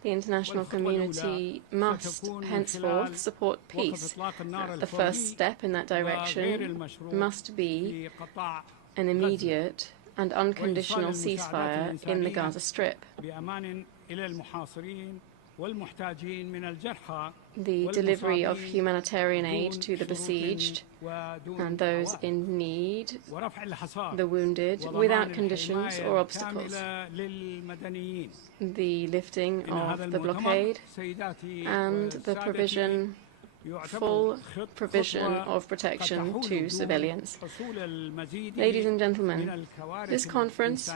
The international community must henceforth support peace. The first step in that direction must be an immediate and unconditional ceasefire in the Gaza Strip. The delivery of humanitarian aid to the besieged and those in need, the wounded, without conditions or obstacles. The lifting of the blockade and the full provision of protection to civilians. Ladies and gentlemen, this conference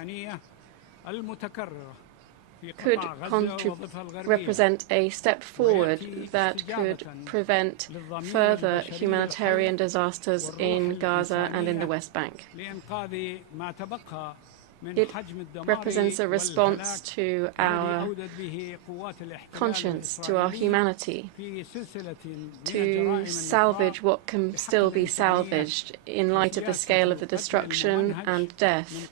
could represent a step forward that could prevent further humanitarian disasters in Gaza and in the West Bank. It represents a response to our conscience, to our humanity, to salvage what can still be salvaged in light of the scale of the destruction and death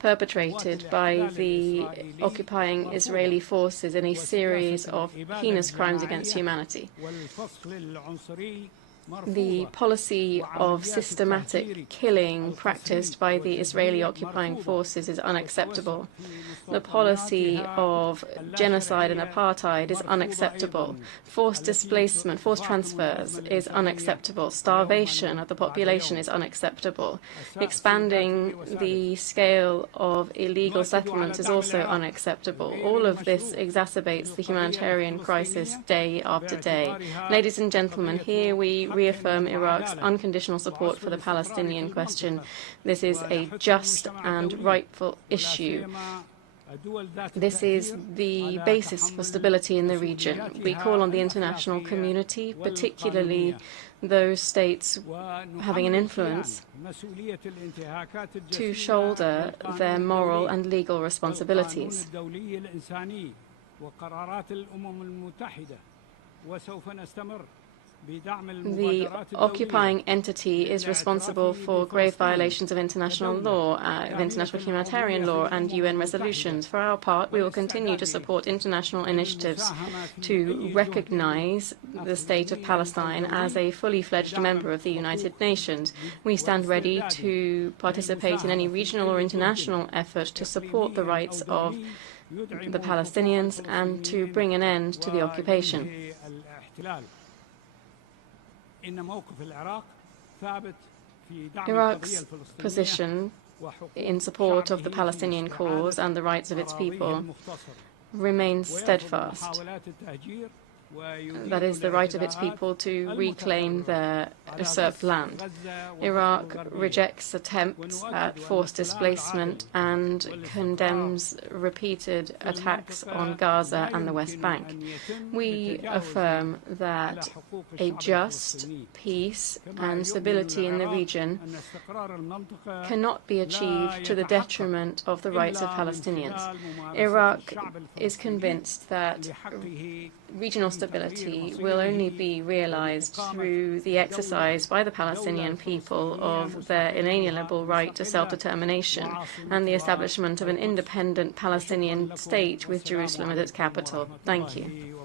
perpetrated by the occupying Israeli forces in a series of heinous crimes against humanity. The policy of systematic killing practiced by the Israeli occupying forces is unacceptable. The policy of genocide and apartheid is unacceptable. Forced displacement, forced transfers is unacceptable. Starvation of the population is unacceptable. Expanding the scale of illegal settlements is also unacceptable. All of this exacerbates the humanitarian crisis day after day. Ladies and gentlemen, here we reaffirm Iraq's unconditional support for the Palestinian question. This is a just and rightful issue. This is the basis for stability in the region. We call on the international community, particularly those states having an influence, to shoulder their moral and legal responsibilities. The occupying entity is responsible for grave violations of international law, of international humanitarian law and UN resolutions. For our part, we will continue to support international initiatives to recognize the state of Palestine as a fully fledged member of the United Nations. We stand ready to participate in any regional or international effort to support the rights of the Palestinians and to bring an end to the occupation. Iraq's position in support of the Palestinian cause and the rights of its people remains steadfast. That is the right of its people to reclaim their usurped land. Iraq rejects attempts at forced displacement and condemns repeated attacks on Gaza and the West Bank. We affirm that a just peace and stability in the region cannot be achieved to the detriment of the rights of Palestinians. Iraq is convinced that regional stability will only be realized through the exercise by the Palestinian people of their inalienable right to self-determination and the establishment of an independent Palestinian state with Jerusalem as its capital. Thank you.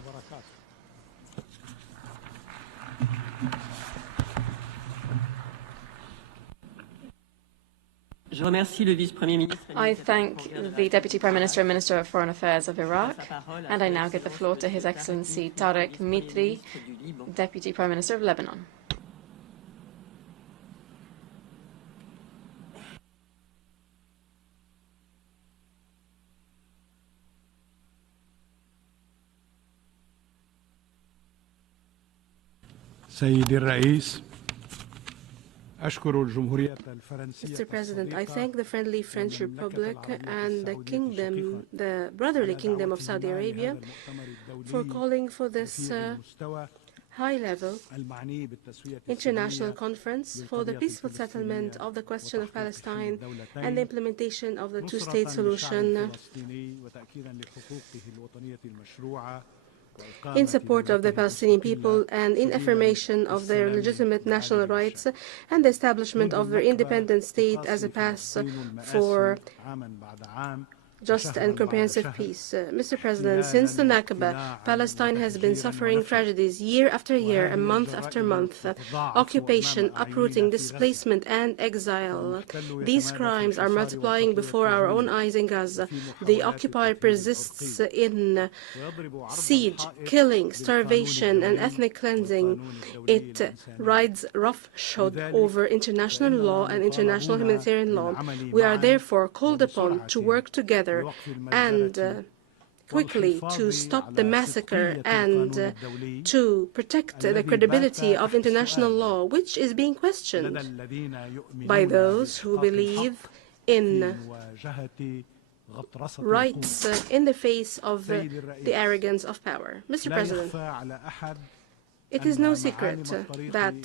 I thank the Deputy Prime Minister and Minister of Foreign Affairs of Iraq, and I now give the floor to His Excellency Tariq Mitri, Deputy Prime Minister of Lebanon. Sayyidi Rais, Mr. President, I thank the friendly French Republic and the brotherly Kingdom of Saudi Arabia for calling for this high-level international conference for the peaceful settlement of the question of Palestine and the implementation of the two-state solution in support of the Palestinian people and in affirmation of their legitimate national rights and the establishment of their independent state as a path for just and comprehensive peace. Mr. President, since the Nakba, Palestine has been suffering tragedies year after year and month after month, occupation, uprooting, displacement, and exile. These crimes are multiplying before our own eyes in Gaza. The occupier persists in siege, killing, starvation, and ethnic cleansing. It rides roughshod over international law and international humanitarian law. We are therefore called upon to work together and quickly to stop the massacre and to protect the credibility of international law, which is being questioned by those who believe in rights in the face of the arrogance of power. Mr. President, it is no secret that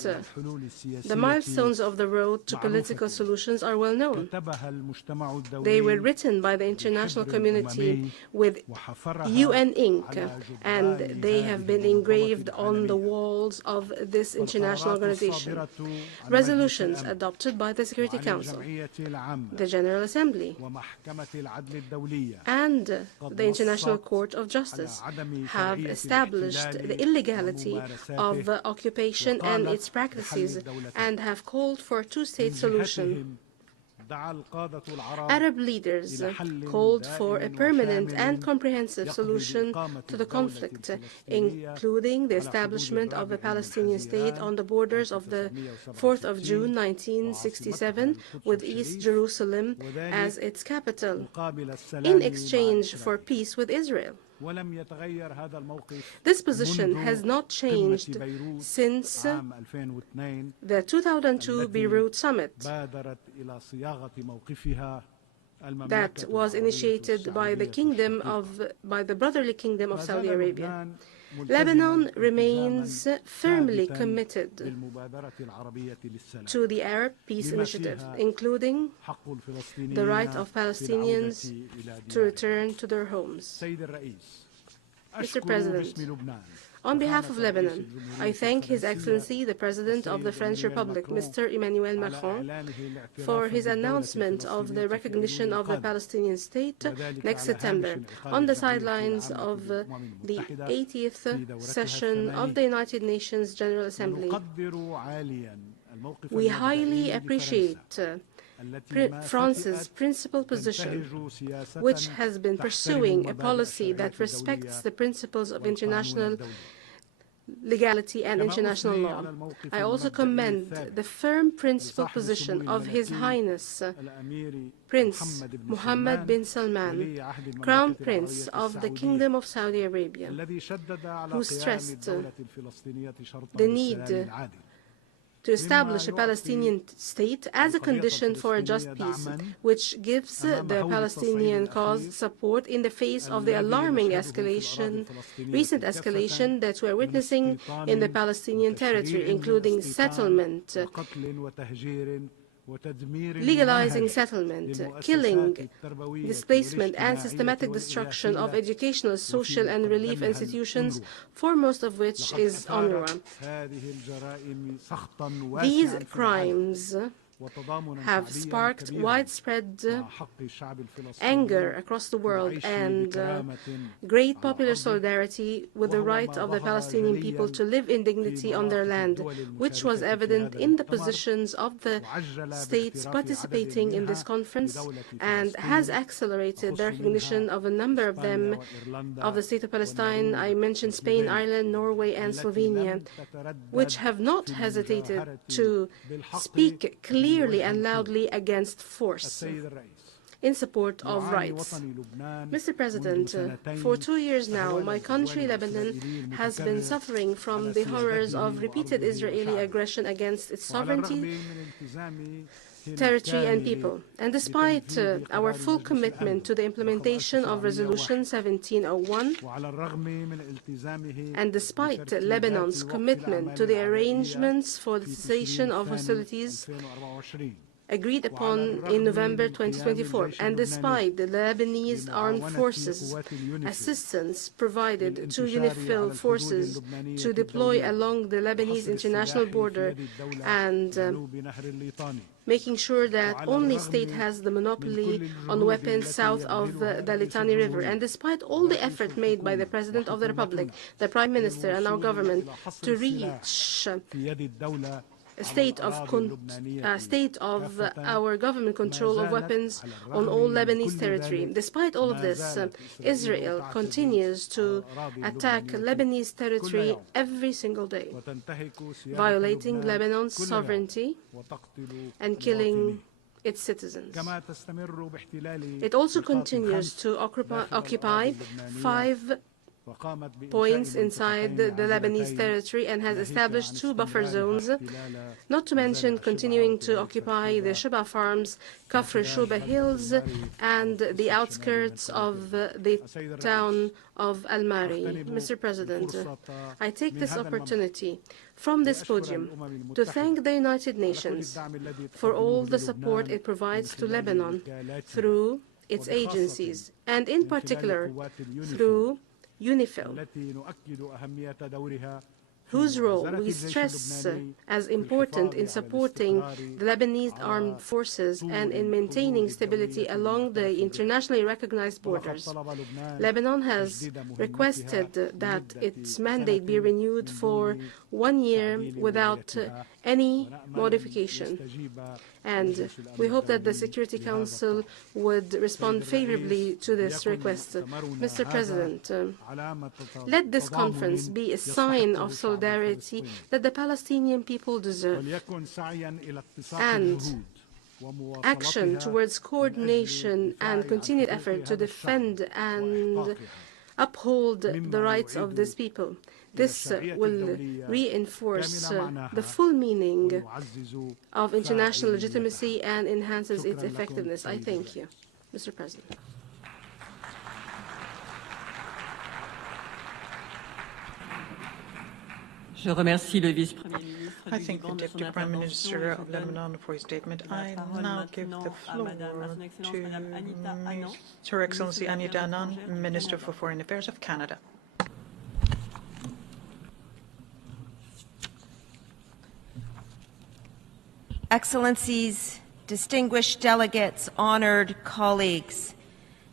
the milestones of the road to political solutions are well known. They were written by the international community with UN ink, and they have been engraved on the walls of this international organization. Resolutions adopted by the Security Council, the General Assembly, and the International Court of Justice have established the illegality of occupation and its practices and have called for a two-state solution. Arab leaders called for a permanent and comprehensive solution to the conflict, including the establishment of a Palestinian state on the borders of the 4th of June 1967 with East Jerusalem as its capital, in exchange for peace with Israel. This position has not changed since the 2002 Beirut summit that was initiated by the brotherly Kingdom of Saudi Arabia. Lebanon remains firmly committed to the Arab Peace Initiative, including the right of Palestinians to return to their homes. Mr. President, On behalf of Lebanon, I thank His Excellency, the President of the French Republic, Mr. Emmanuel Macron, for his announcement of the recognition of the Palestinian state next September on the sidelines of the 80th session of the United Nations General Assembly. We highly appreciate France's principled position, which has been pursuing a policy that respects the principles of international legality and international law. I also commend the firm principled position of His Highness Prince Mohammed bin Salman, Crown Prince of the Kingdom of Saudi Arabia, who stressed the need to establish a Palestinian state as a condition for a just peace, which gives the Palestinian cause support in the face of the alarming recent escalation that we are witnessing in the Palestinian territory, including settlement, legalizing settlement, killing, displacement, and systematic destruction of educational, social, and relief institutions, foremost of which is UNRWA. These crimes have sparked widespread anger across the world and great popular solidarity with the right of the Palestinian people to live in dignity on their land, which was evident in the positions of the states participating in this conference and has accelerated the recognition of a number of them of the State of Palestine. I mentioned Spain, Ireland, Norway, and Slovenia, which have not hesitated to speak clearly and loudly against force in support of rights. Mr. President, for 2 years now, my country, Lebanon, has been suffering from the horrors of repeated Israeli aggression against its sovereignty, territory, and people. And despite our full commitment to the implementation of Resolution 1701, and despite Lebanon's commitment to the arrangements for the cessation of hostilities agreed upon in November 2024, and despite the Lebanese armed forces assistance provided to UNIFIL forces to deploy along the Lebanese international border and making sure that only state has the monopoly on weapons south of the Litani River. And despite all the effort made by the President of the Republic, the Prime Minister, and our government to reach a state of our government control of weapons on all Lebanese territory. Despite all of this, Israel continues to attack Lebanese territory every single day, violating Lebanon's sovereignty and killing its citizens. It also continues to occupy 5 points inside the Lebanese territory and has established 2 buffer zones, not to mention continuing to occupy the Shuba Farms, Kafr Shuba Hills, and the outskirts of the town of Al-Mari. Mr. President, I take this opportunity from this podium to thank the United Nations for all the support it provides to Lebanon through its agencies, and in particular through UNIFIL, whose role we stress as important in supporting the Lebanese armed forces and in maintaining stability along the internationally recognized borders. Lebanon has requested that its mandate be renewed for 1 year without any modification. And we hope that the Security Council would respond favorably to this request. Mr. President, let this conference be a sign of solidarity that the Palestinian people deserve, and action towards coordination and continued effort to defend and uphold the rights of this people. This will reinforce the full meaning of international legitimacy and enhances its effectiveness. I thank you, Mr. President. I thank the Deputy Prime Minister of Lebanon for his statement. I now give the floor to Her Excellency Anya Danan, Minister for Foreign Affairs of Canada. Excellencies, distinguished delegates, honored colleagues,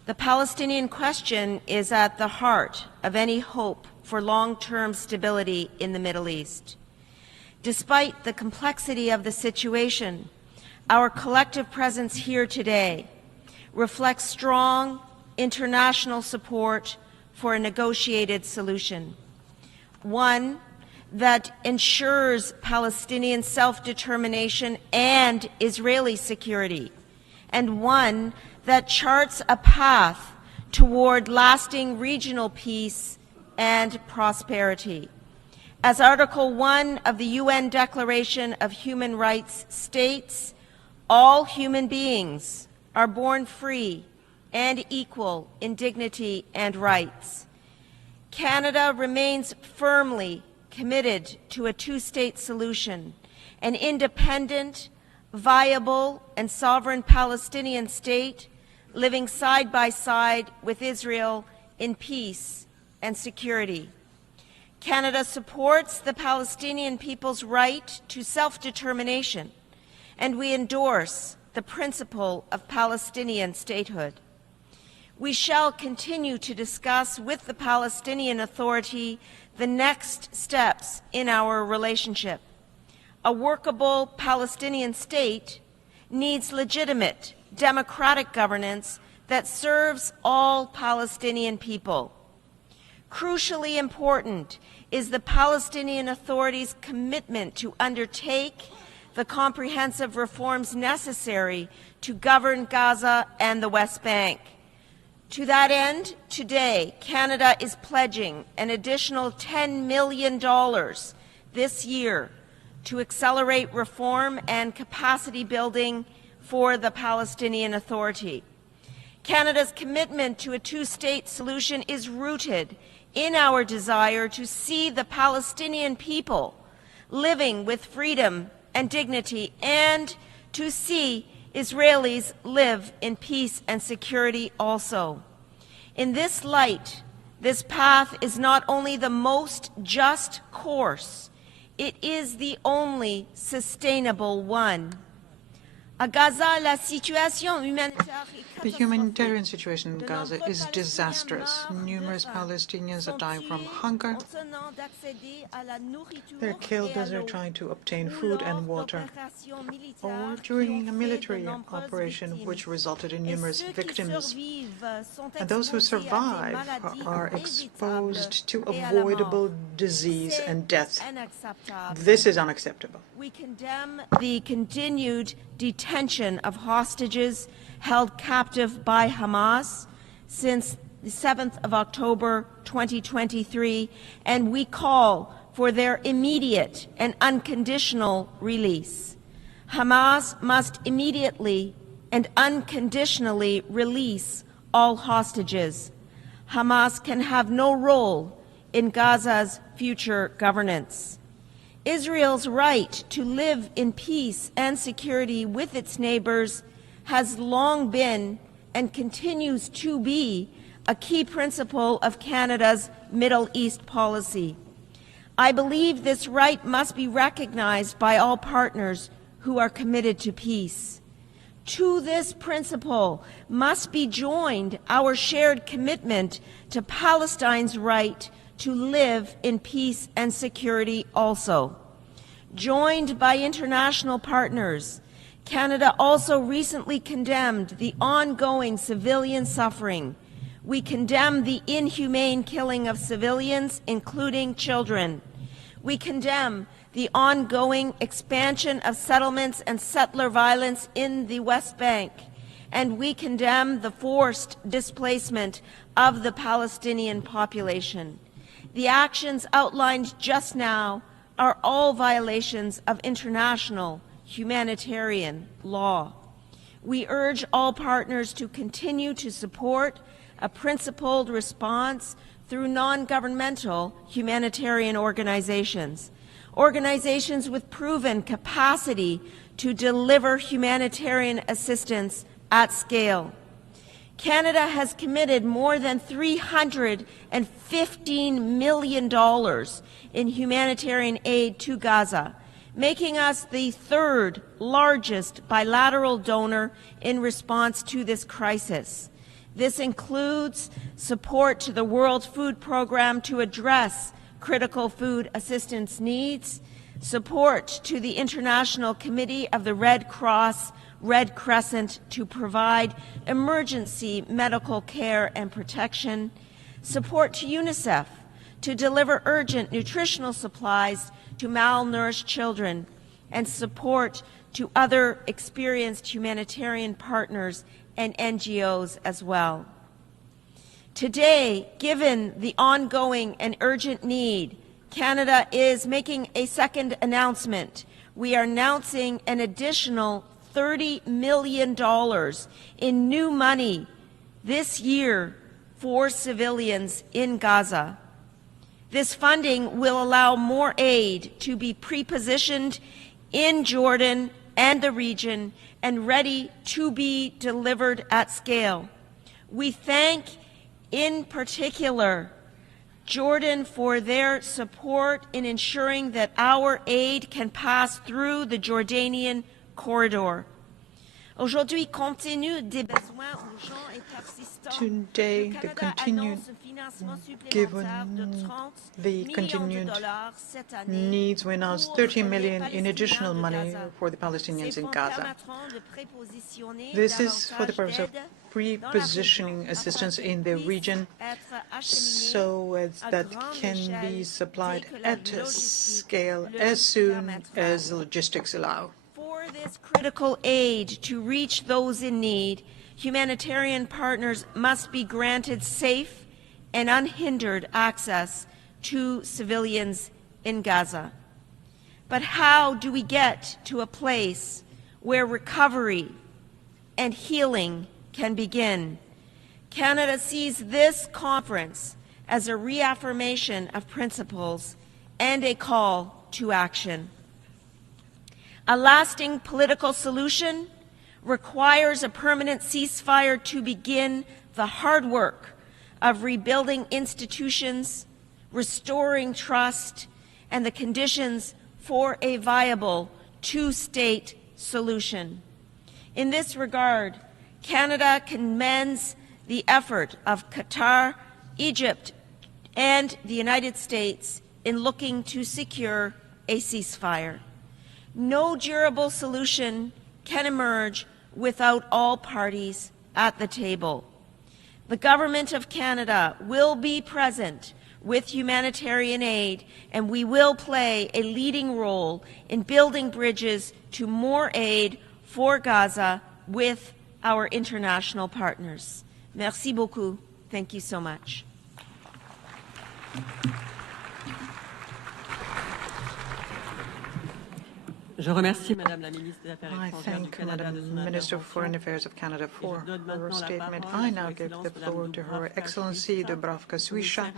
the Palestinian question is at the heart of any hope for long-term stability in the Middle East. Despite the complexity of the situation, our collective presence here today reflects strong international support for a negotiated solution, one that ensures Palestinian self-determination and Israeli security, and one that charts a path toward lasting regional peace and prosperity. As Article 1 of the UN Declaration of Human Rights states, all human beings are born free and equal in dignity and rights. Canada remains firmly committed to a two-state solution, an independent, viable, and sovereign Palestinian state living side by side with Israel in peace and security. Canada supports the Palestinian people's right to self-determination, and we endorse the principle of Palestinian statehood. We shall continue to discuss with the Palestinian Authority the next steps in our relationship. A workable Palestinian state needs legitimate, democratic governance that serves all Palestinian people. Crucially important is the Palestinian Authority's commitment to undertake the comprehensive reforms necessary to govern Gaza and the West Bank. To that end, today, Canada is pledging an additional $10 million this year to accelerate reform and capacity building for the Palestinian Authority. Canada's commitment to a two-state solution is rooted in our desire to see the Palestinian people living with freedom and dignity, and to see Israelis live in peace and security also. In this light, this path is not only the most just course, it is the only sustainable one. À Gaza, la situation humanitaire The humanitarian situation in Gaza is disastrous. Numerous Palestinians are dying from hunger. They're killed as they're trying to obtain food and water, or during a military operation which resulted in numerous victims. And those who survive are exposed to avoidable disease and death. This is unacceptable. We condemn the continued detention of hostages held captive by Hamas since the 7th of October 2023, and we call for their immediate and unconditional release. Hamas must immediately and unconditionally release all hostages. Hamas can have no role in Gaza's future governance. Israel's right to live in peace and security with its neighbors has long been and continues to be a key principle of Canada's Middle East policy. I believe this right must be recognized by all partners who are committed to peace. To this principle must be joined our shared commitment to Palestine's right to live in peace and security also. Joined by international partners, Canada also recently condemned the ongoing civilian suffering. We condemn the inhumane killing of civilians, including children. We condemn the ongoing expansion of settlements and settler violence in the West Bank, and we condemn the forced displacement of the Palestinian population. The actions outlined just now are all violations of international humanitarian law. We urge all partners to continue to support a principled response through non-governmental humanitarian organizations, organizations with proven capacity to deliver humanitarian assistance at scale. Canada has committed more than $315 million in humanitarian aid to Gaza, making us the third largest bilateral donor in response to this crisis. This includes support to the World Food Program to address critical food assistance needs, support to the International Committee of the Red Cross, Red Crescent to provide emergency medical care and protection, support to UNICEF to deliver urgent nutritional supplies to malnourished children, and support to other experienced humanitarian partners and NGOs as well. Today, given the ongoing and urgent need, Canada is making a second announcement. We are announcing an additional $30 million in new money this year for civilians in Gaza. This funding will allow more aid to be pre-positioned in Jordan and the region and ready to be delivered at scale. We thank, in particular, Jordan for their support in ensuring that our aid can pass through the Jordanian corridor. Aujourd'hui, compte tenu des besoins urgents et persistants, today, given the continued needs, we announced $30 million in additional money for the Palestinians in Gaza. This is for the purpose of pre-positioning assistance in the region so as that can be supplied at scale as soon as the logistics allow. For this critical aid to reach those in need, humanitarian partners must be granted safe and unhindered access to civilians in Gaza. But how do we get to a place where recovery and healing can begin? Canada sees this conference as a reaffirmation of principles and a call to action. A lasting political solution requires a permanent ceasefire to begin the hard work of rebuilding institutions, restoring trust, and the conditions for a viable two-state solution. In this regard, Canada commends the effort of Qatar, Egypt, and the United States in looking to secure a ceasefire. No durable solution can emerge without all parties at the table. The Government of Canada will be present with humanitarian aid, and we will play a leading role in building bridges to more aid for Gaza with our international partners. Merci beaucoup. Thank you so much. I thank Madam Minister of Foreign Affairs of Canada for her statement. I now give the floor to Her Excellency Dubravka Suica,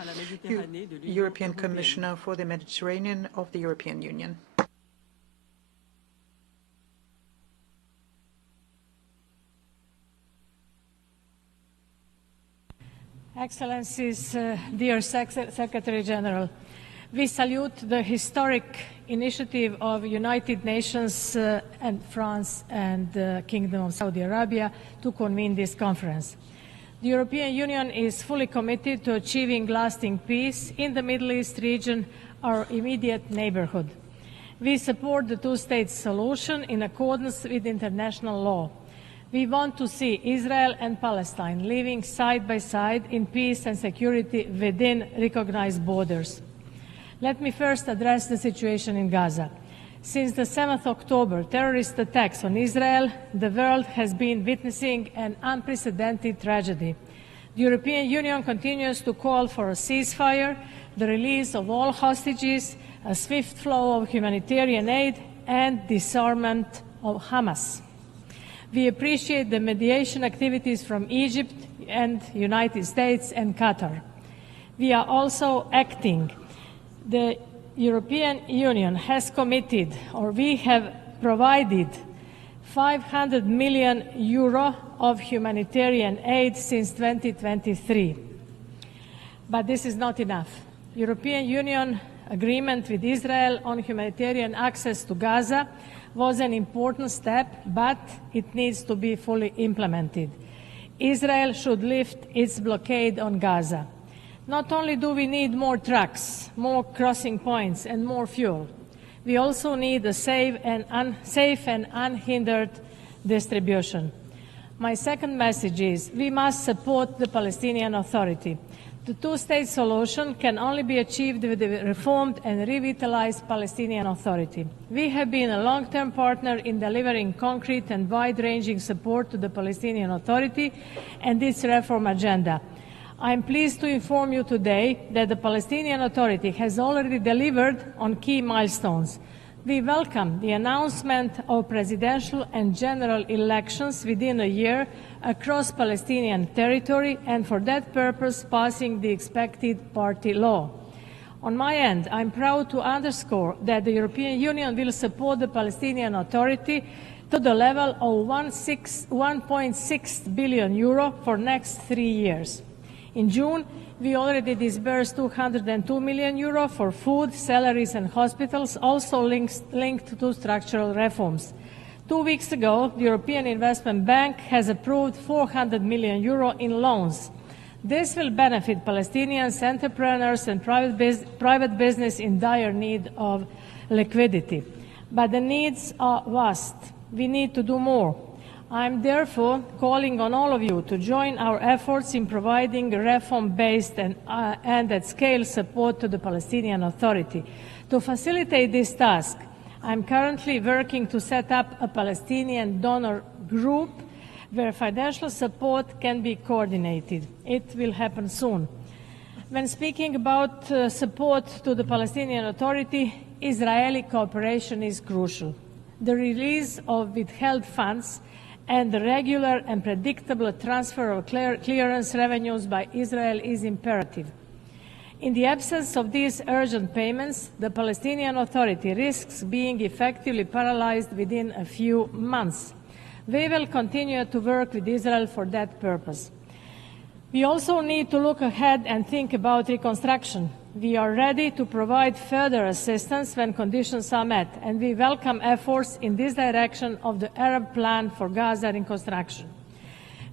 European Commissioner for the Mediterranean of the European Union. Excellencies, dear Secretary General, we salute the historic initiative of United Nations and France and the Kingdom of Saudi Arabia to convene this conference. The European Union is fully committed to achieving lasting peace in the Middle East region, our immediate neighborhood. We support the two-state solution in accordance with international law. We want to see Israel and Palestine living side by side in peace and security within recognized borders. Let me first address the situation in Gaza. Since the 7th October terrorist attacks on Israel, the world has been witnessing an unprecedented tragedy. The European Union continues to call for a ceasefire, the release of all hostages, a swift flow of humanitarian aid, and disarmament of Hamas. We appreciate the mediation activities from Egypt and the United States and Qatar. We are also acting. The European Union has committed, or we have provided, €500 million of humanitarian aid since 2023. But this is not enough. European Union agreement with Israel on humanitarian access to Gaza was an important step, but it needs to be fully implemented. Israel should lift its blockade on Gaza. Not only do we need more trucks, more crossing points, and more fuel, we also need a safe and unhindered distribution. My second message is we must support the Palestinian Authority. The two-state solution can only be achieved with a reformed and revitalized Palestinian Authority. We have been a long-term partner in delivering concrete and wide-ranging support to the Palestinian Authority and its reform agenda. I am pleased to inform you today that the Palestinian Authority has already delivered on key milestones. We welcome the announcement of presidential and general elections within a year across Palestinian territory, and for that purpose passing the expected party law. On my end, I'm proud to underscore that the European Union will support the Palestinian Authority to the level of 1.6 billion euro for next 3 years. In June, we already disbursed 202 million euro for food, salaries and hospitals, also linked to structural reforms. 2 weeks ago, the European Investment Bank has approved 400 million euro in loans. This will benefit Palestinians, entrepreneurs and private business in dire need of liquidity. But the needs are vast. We need to do more. I am therefore calling on all of you to join our efforts in providing reform-based and at-scale support to the Palestinian Authority. To facilitate this task, I am currently working to set up a Palestinian donor group where financial support can be coordinated. It will happen soon. When speaking about support to the Palestinian Authority, Israeli cooperation is crucial. The release of withheld funds and the regular and predictable transfer of clearance revenues by Israel is imperative. In the absence of these urgent payments, the Palestinian Authority risks being effectively paralyzed within a few months. We will continue to work with Israel for that purpose. We also need to look ahead and think about reconstruction. We are ready to provide further assistance when conditions are met, and we welcome efforts in this direction of the Arab Plan for Gaza reconstruction.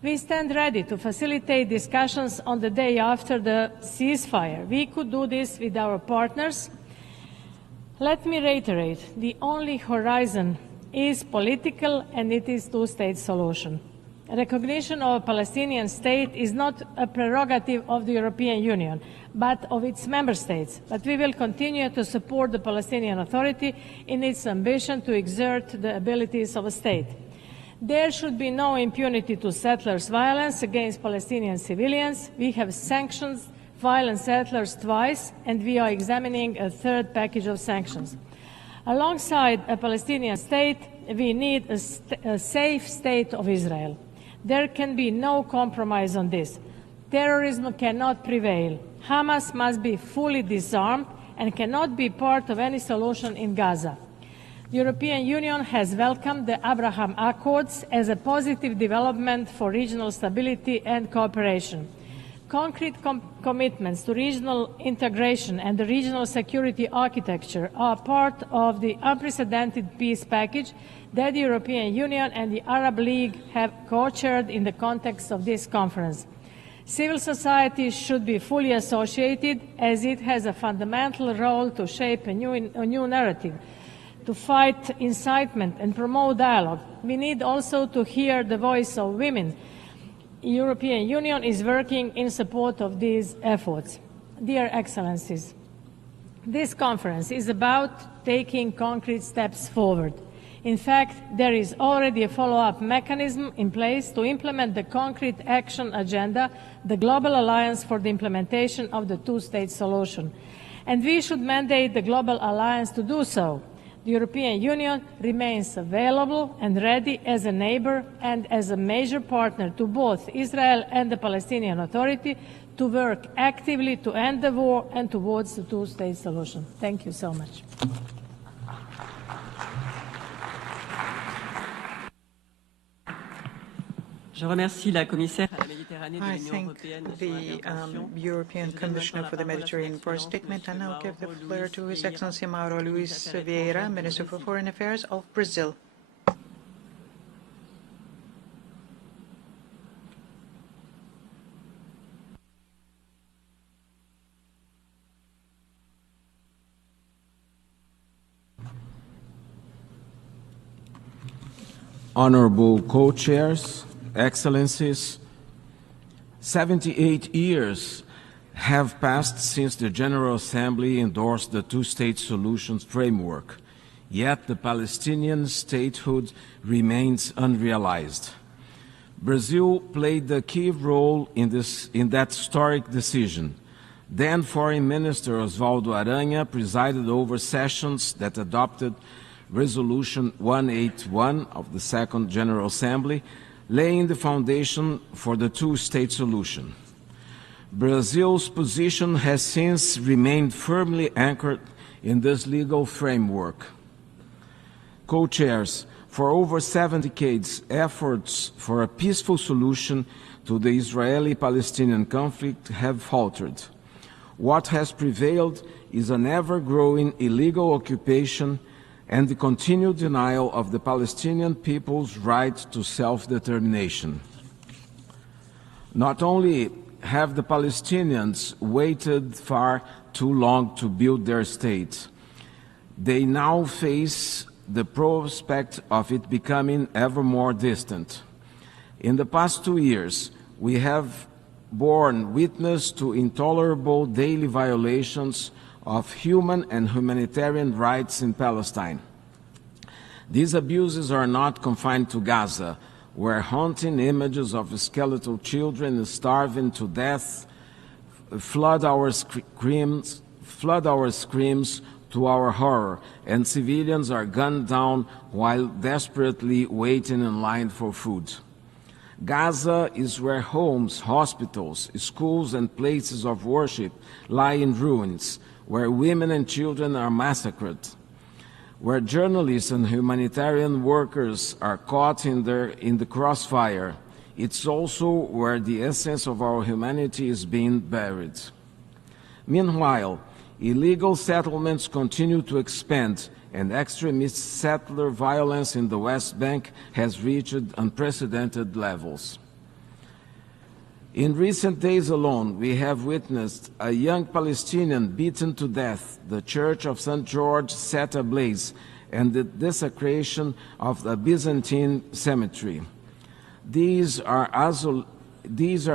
We stand ready to facilitate discussions on the day after the ceasefire. We could do this with our partners. Let me reiterate, the only horizon is political, and it is two-state solution. Recognition of a Palestinian state is not a prerogative of the European Union, but of its member states. But we will continue to support the Palestinian Authority in its ambition to exert the abilities of a state. There should be no impunity to settlers' violence against Palestinian civilians. We have sanctioned violent settlers twice, and we are examining a third package of sanctions. Alongside a Palestinian state, we need a safe state of Israel. There can be no compromise on this. Terrorism cannot prevail. Hamas must be fully disarmed and cannot be part of any solution in Gaza. The European Union has welcomed the Abraham Accords as a positive development for regional stability and cooperation. Concrete commitments to regional integration and the regional security architecture are part of the unprecedented peace package that the European Union and the Arab League have co-chaired in the context of this conference. Civil society should be fully associated, as it has a fundamental role to shape a new narrative, to fight incitement and promote dialogue. We need also to hear the voice of women. The European Union is working in support of these efforts. Dear Excellencies, this conference is about taking concrete steps forward. In fact, there is already a follow-up mechanism in place to implement the concrete action agenda, the Global Alliance for the Implementation of the Two-State Solution. And we should mandate the Global Alliance to do so. The European Union remains available and ready as a neighbor and as a major partner to both Israel and the Palestinian Authority to work actively to end the war and towards the two-state solution. Thank you so much. I thank the European Commissioner for the Mediterranean for a statement, and now give the floor to His Excellency Mauro Luis Vieira, Minister for Foreign Affairs of Brazil. Honorable co-chairs, excellencies, 78 years have passed since the General Assembly endorsed the two-state solution framework, yet the Palestinian statehood remains unrealized. Brazil played a key role in that historic decision. Then Foreign Minister Oswaldo Aranha presided over sessions that adopted Resolution 181 of the Second General Assembly, laying the foundation for the two-state solution. Brazil's position has since remained firmly anchored in this legal framework. Co-chairs, for over 7 decades, efforts for a peaceful solution to the Israeli-Palestinian conflict have faltered. What has prevailed is an ever-growing illegal occupation and the continued denial of the Palestinian people's right to self-determination. Not only have the Palestinians waited far too long to build their state, they now face the prospect of it becoming ever more distant. In the past 2 years, we have borne witness to intolerable daily violations of human and humanitarian rights in Palestine. These abuses are not confined to Gaza, where haunting images of skeletal children starving to death flood our screams to our horror, and civilians are gunned down while desperately waiting in line for food. Gaza is where homes, hospitals, schools, and places of worship lie in ruins, where women and children are massacred, where journalists and humanitarian workers are caught in the crossfire. It's also where the essence of our humanity is being buried. Meanwhile, illegal settlements continue to expand, and extremist settler violence in the West Bank has reached unprecedented levels. In recent days alone, we have witnessed a young Palestinian beaten to death, the Church of St. George set ablaze, and the desecration of the Byzantine cemetery. These are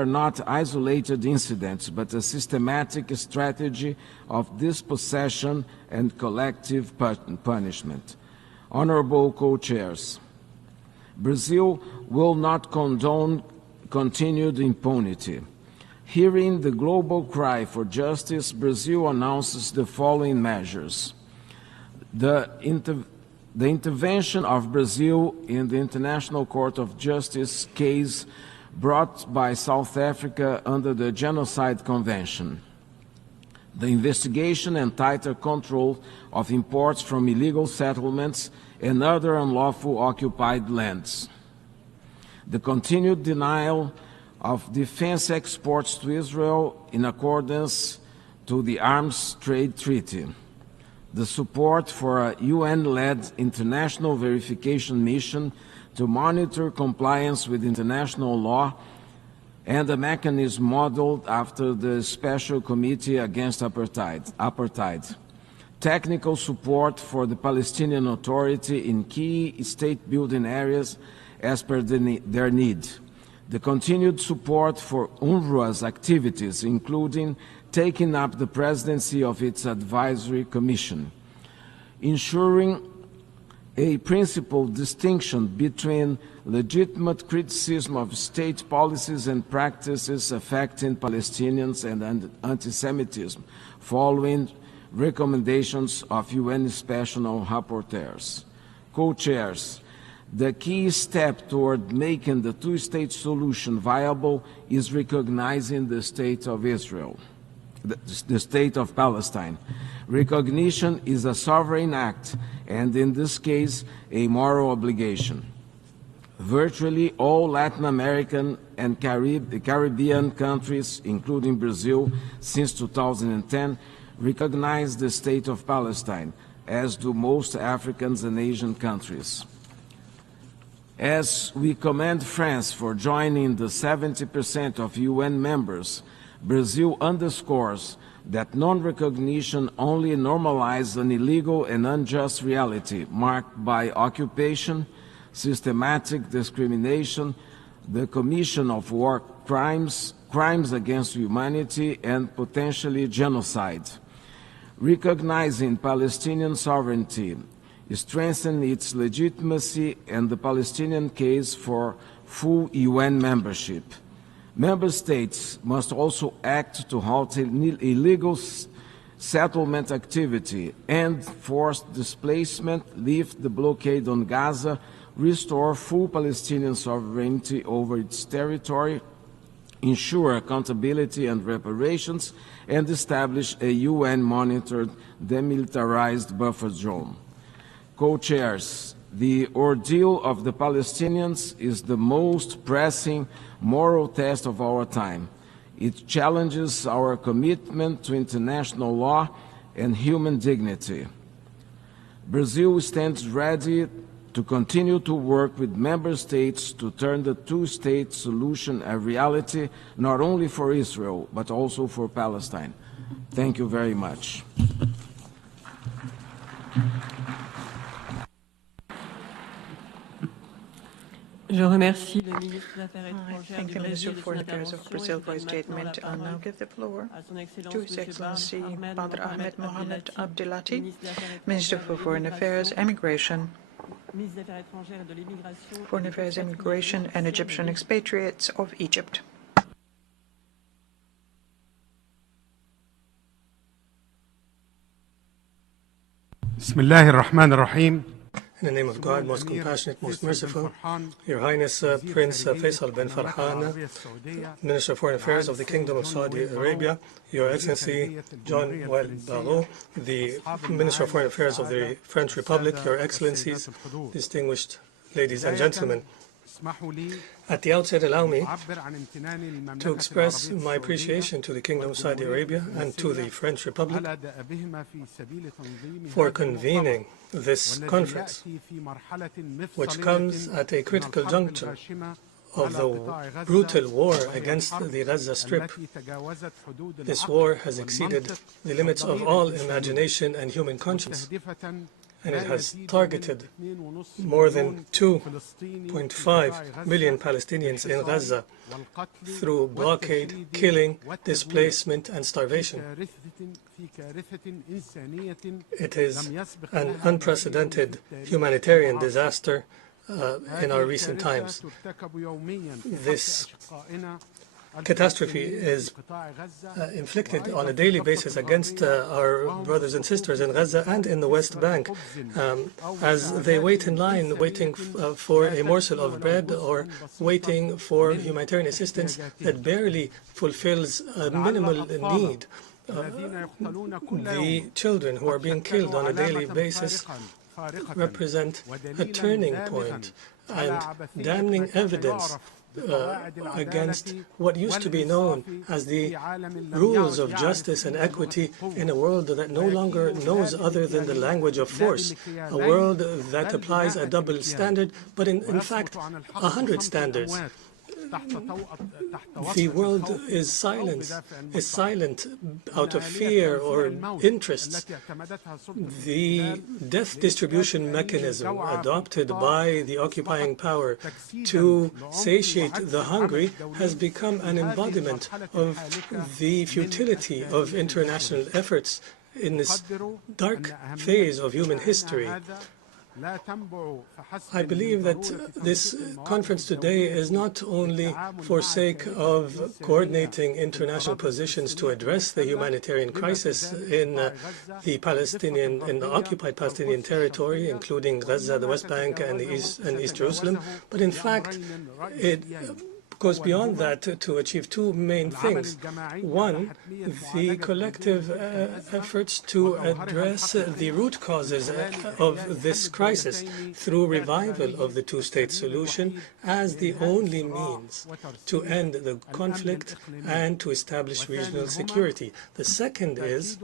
not isolated incidents, but a systematic strategy of dispossession and collective punishment. Honorable co-chairs, Brazil will not condone continued impunity. Hearing the global cry for justice, Brazil announces the following measures. The intervention of Brazil in the International Court of Justice case brought by South Africa under the Genocide Convention. The investigation and tighter control of imports from illegal settlements and other unlawful occupied lands. The continued denial of defense exports to Israel in accordance to the Arms Trade Treaty. The support for a UN-led international verification mission to monitor compliance with international law and a mechanism modeled after the Special Committee Against Apartheid. Technical support for the Palestinian Authority in key state-building areas as per their need. The continued support for UNRWA's activities, including taking up the presidency of its advisory commission. Ensuring a principled distinction between legitimate criticism of state policies and practices affecting Palestinians and anti-Semitism, following recommendations of UN Special Rapporteurs. Co-chairs, the key step toward making the two-state solution viable is recognizing the state of Israel, the state of Palestine. Recognition is a sovereign act, and in this case, a moral obligation. Virtually all Latin American and Caribbean countries, including Brazil, since 2010, recognize the State of Palestine, as do most African and Asian countries. As we commend France for joining the 70% of UN members, Brazil underscores that non-recognition only normalizes an illegal and unjust reality marked by occupation, systematic discrimination, the commission of war crimes, crimes against humanity, and potentially genocide. Recognizing Palestinian sovereignty strengthens its legitimacy and the Palestinian case for full UN membership. Member states must also act to halt illegal settlement activity, end forced displacement, lift the blockade on Gaza, restore full Palestinian sovereignty over its territory, ensure accountability and reparations, and establish a UN-monitored demilitarized buffer zone. Co-chairs, the ordeal of the Palestinians is the most pressing moral test of our time. It challenges our commitment to international law and human dignity. Brazil stands ready to continue to work with member states to turn the two-state solution a reality, not only for Israel, but also for Palestine. Thank you very much. I thank the Minister of Foreign Affairs of Brazil for his statement. I'll now give the floor to His Excellency Badr Ahmed Mohamed Abdelati, Minister for Foreign Affairs, Immigration, and Egyptian expatriates of Egypt. بسم الله الرحمن الرحيم. In the name of God, most compassionate, most merciful, Your Highness Prince Faisal bin Farhan, Minister of Foreign Affairs of the Kingdom of Saudi Arabia, Your Excellency Jean-Noel Barrot, the Minister of Foreign Affairs of the French Republic, Your Excellencies, distinguished ladies and gentlemen. At the outset, allow me to express my appreciation to the Kingdom of Saudi Arabia and to the French Republic for convening this conference, which comes at a critical juncture of the brutal war against the Gaza Strip. This war has exceeded the limits of all imagination and human conscience, and it has targeted more than 2.5 million Palestinians in Gaza through blockade, killing, displacement, and starvation. It is an unprecedented humanitarian disaster in our recent times. This catastrophe is inflicted on a daily basis against our brothers and sisters in Gaza and in the West Bank as they wait in line, waiting for a morsel of bread or waiting for humanitarian assistance that barely fulfills a minimal need. The children who are being killed on a daily basis represent a turning point and damning evidence against what used to be known as the rules of justice and equity in a world that no longer knows other than the language of force, a world that applies a double standard, but in fact 100 standards. The world is silent out of fear or interests. The death distribution mechanism adopted by the occupying power to satiate the hungry has become an embodiment of the futility of international efforts in this dark phase of human history. I believe that this conference today is not only for sake of coordinating international positions to address the humanitarian crisis in the occupied Palestinian territory, including Gaza, the West Bank, and East Jerusalem, but in fact it goes beyond that to achieve two main things. One, the collective efforts to address the root causes of this crisis through revival of the two-state solution as the only means to end the conflict and to establish regional security. The second is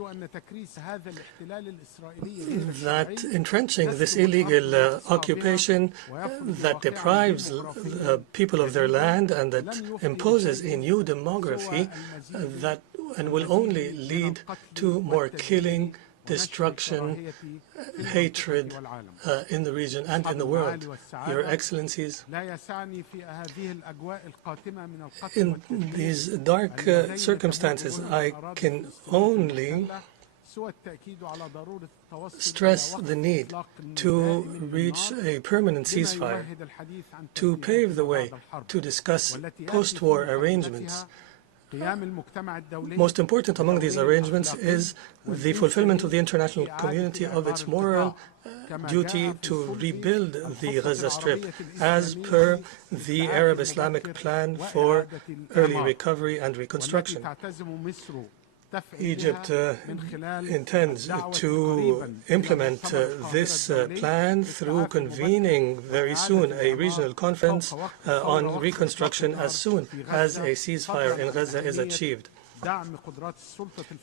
that entrenching this illegal occupation that deprives people of their land and that imposes a new demography and will only lead to more killing, destruction, hatred in the region and in the world. Your Excellencies, in these dark circumstances, I can only stress the need to reach a permanent ceasefire, to pave the way to discuss post-war arrangements. Most important among these arrangements is the fulfillment of the international community of its moral duty to rebuild the Gaza Strip as per the Arab Islamic plan for early recovery and reconstruction. Egypt intends to implement this plan through convening very soon a regional conference on reconstruction as soon as a ceasefire in Gaza is achieved.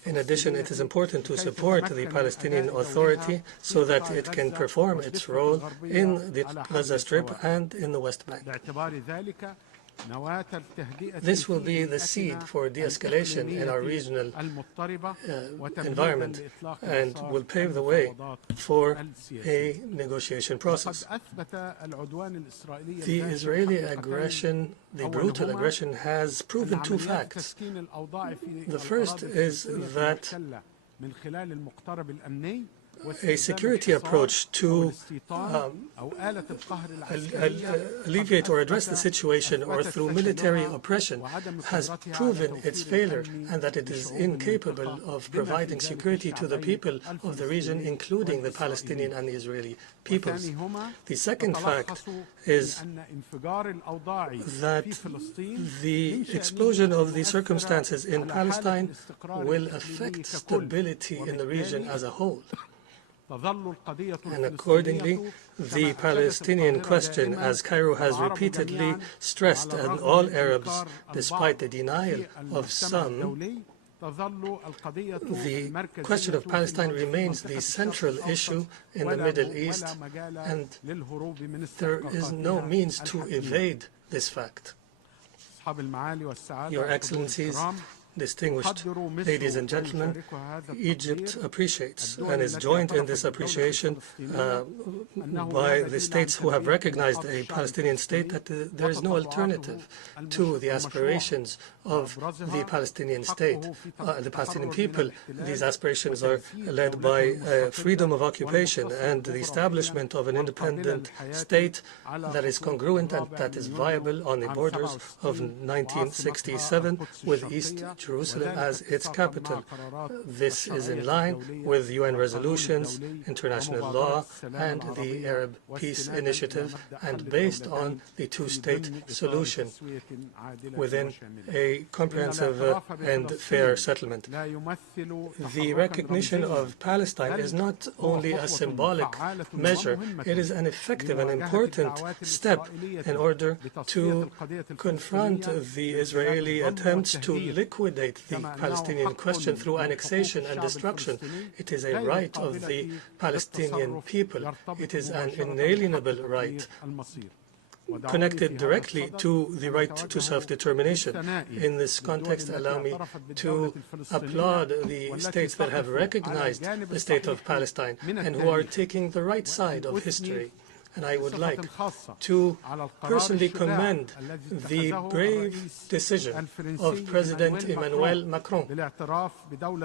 In addition, it is important to support the Palestinian Authority so that it can perform its role in the Gaza Strip and in the West Bank. This will be the seed for de-escalation in our regional environment and will pave the way for a negotiation process. The Israeli aggression, the brutal aggression, has proven two facts. The first is that a security approach to alleviate or address the situation or through military oppression has proven its failure and that it is incapable of providing security to the people of the region, including the Palestinian and the Israeli peoples. The second fact is that the explosion of the circumstances in Palestine will affect stability in the region as a whole. And accordingly, the Palestinian question, as Cairo has repeatedly stressed, and all Arabs, despite the denial of some, the question of Palestine remains the central issue in the Middle East, and there is no means to evade this fact. Your Excellencies, distinguished ladies and gentlemen, Egypt appreciates and is joined in this appreciation by the states who have recognized a Palestinian state that there is no alternative to the aspirations of the Palestinian state, the Palestinian people. These aspirations are led by freedom of occupation and the establishment of an independent state that is congruent and that is viable on the borders of 1967 with East Jerusalem as its capital. This is in line with UN resolutions, international law, and the Arab Peace Initiative, and based on the two-state solution within a comprehensive and fair settlement. The recognition of Palestine is not only a symbolic measure, it is an effective and important step in order to confront the Israeli attempts to liquidate the Palestinian question through annexation and destruction. It is a right of the Palestinian people. It is an inalienable right connected directly to the right to self-determination. In this context, allow me to applaud the states that have recognized the state of Palestine and who are taking the right side of history. And I would like to personally commend the brave decision of President Emmanuel Macron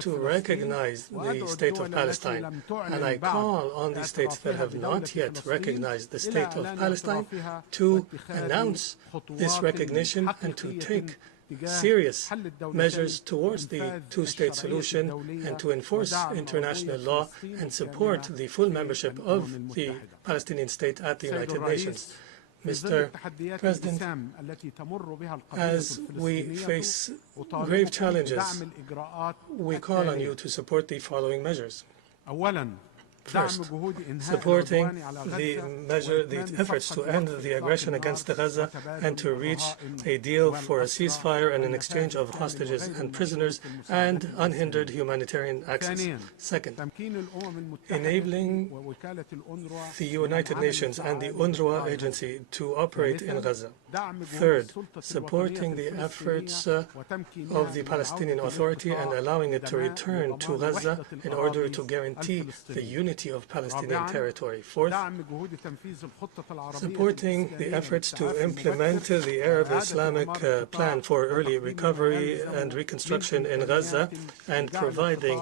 to recognize the state of Palestine. And I call on the states that have not yet recognized the state of Palestine to announce this recognition and to take serious measures towards the two-state solution and to enforce international law and support the full membership of the Palestinian state at the United Nations. Mr. President, as we face grave challenges, we call on you to support the following measures. First, supporting the efforts to end the aggression against Gaza and to reach a deal for a ceasefire and an exchange of hostages and prisoners and unhindered humanitarian access. Second, enabling the United Nations and the UNRWA agency to operate in Gaza. Third, supporting the efforts of the Palestinian Authority and allowing it to return to Gaza in order to guarantee the unity of Palestinian territory. Fourth, supporting the efforts to implement the Arab Islamic plan for early recovery and reconstruction in Gaza and providing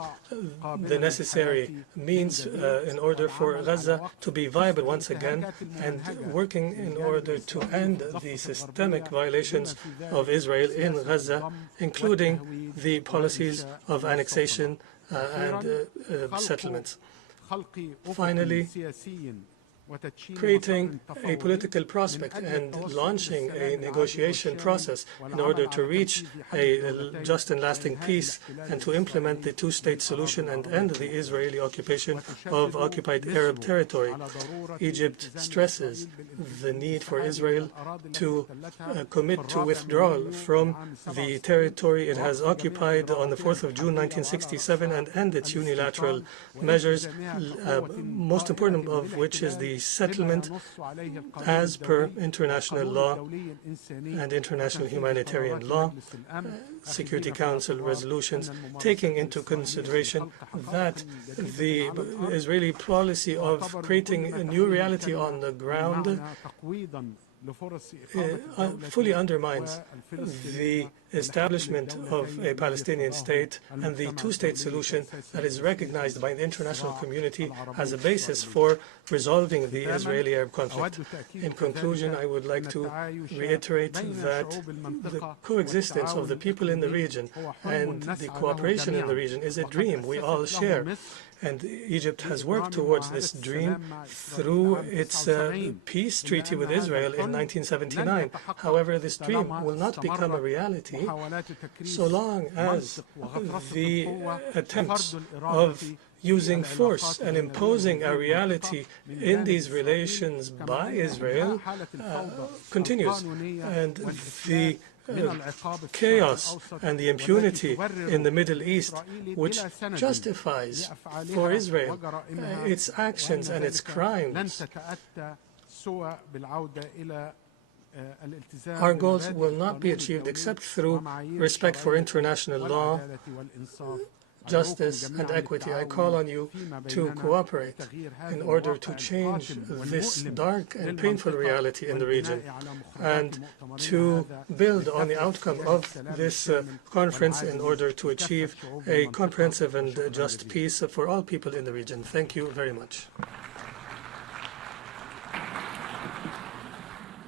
the necessary means in order for Gaza to be viable once again and working in order to end the systemic violations of Israel in Gaza, including the policies of annexation and settlements. Finally, creating a political prospect and launching a negotiation process in order to reach a just and lasting peace and to implement the two-state solution and end the Israeli occupation of occupied Arab territory. Egypt stresses the need for Israel to commit to withdrawal from the territory it has occupied on the 4th of June 1967 and end its unilateral measures, most important of which is the settlement as per international law and international humanitarian law, Security Council resolutions, taking into consideration that the Israeli policy of creating a new reality on the ground fully undermines the establishment of a Palestinian state and the two-state solution that is recognized by the international community as a basis for resolving the Israeli-Arab conflict. In conclusion, I would like to reiterate that the coexistence of the people in the region and the cooperation in the region is a dream we all share. And Egypt has worked towards this dream through its peace treaty with Israel in 1979. However, this dream will not become a reality so long as the attempts of using force and imposing a reality in these relations by Israel continues. And the chaos and the impunity in the Middle East, which justifies for Israel its actions and its crimes. Our goals will not be achieved except through respect for international law, justice and equity. I call on you to cooperate in order to change this dark and painful reality in the region and to build on the outcome of this conference in order to achieve a comprehensive and just peace for all people in the region. Thank you very much.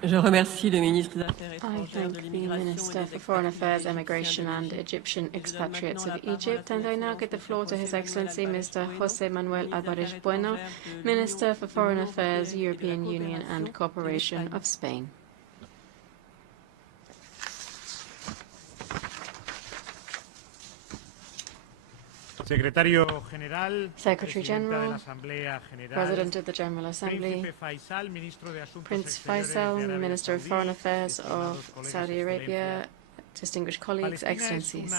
Je remercie le ministre des Affaires I étrangères thank de the l'immigration Minister for Foreign Affairs, Immigration and Egyptian expatriates of Egypt, and I now give the floor to His Excellency Mr. José Manuel Álvarez Bueno, Minister for Foreign Affairs, European Union and Cooperation of Spain. Secretary General, President of the General Assembly, Prince Faisal, Minister of Foreign Affairs of Saudi Arabia, distinguished colleagues, excellencies.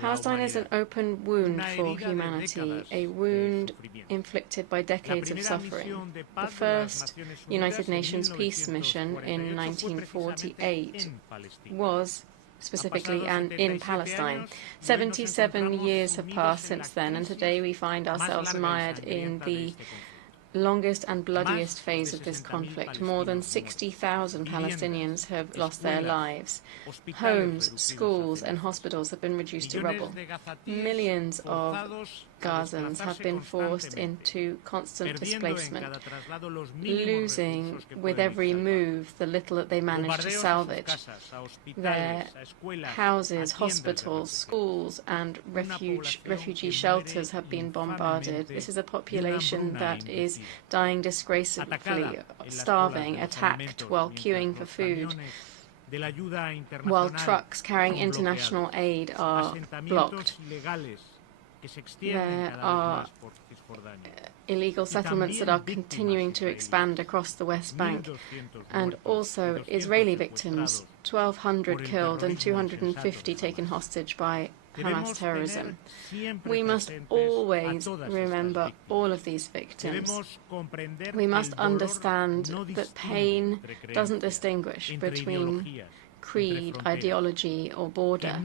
Palestine is an open wound for humanity, a wound inflicted by decades of suffering. The first United Nations peace mission in 1948 was specifically and in Palestine. 77 years have passed since then, and today we find ourselves mired in the longest and bloodiest phase of this conflict. More than 60,000 Palestinians have lost their lives. Homes, schools and hospitals have been reduced to rubble. Millions of Gazans have been forced into constant displacement, losing with every move the little that they manage to salvage. Their houses, hospitals, schools and refugee shelters have been bombarded. This is a population that is dying disgracefully, starving, attacked while queuing for food, while trucks carrying international aid are blocked. There are illegal settlements that are continuing to expand across the West Bank, and also Israeli victims, 1,200 killed and 250 taken hostage by Hamas terrorism. We must always remember all of these victims. We must understand that pain doesn't distinguish between creed, ideology, or border.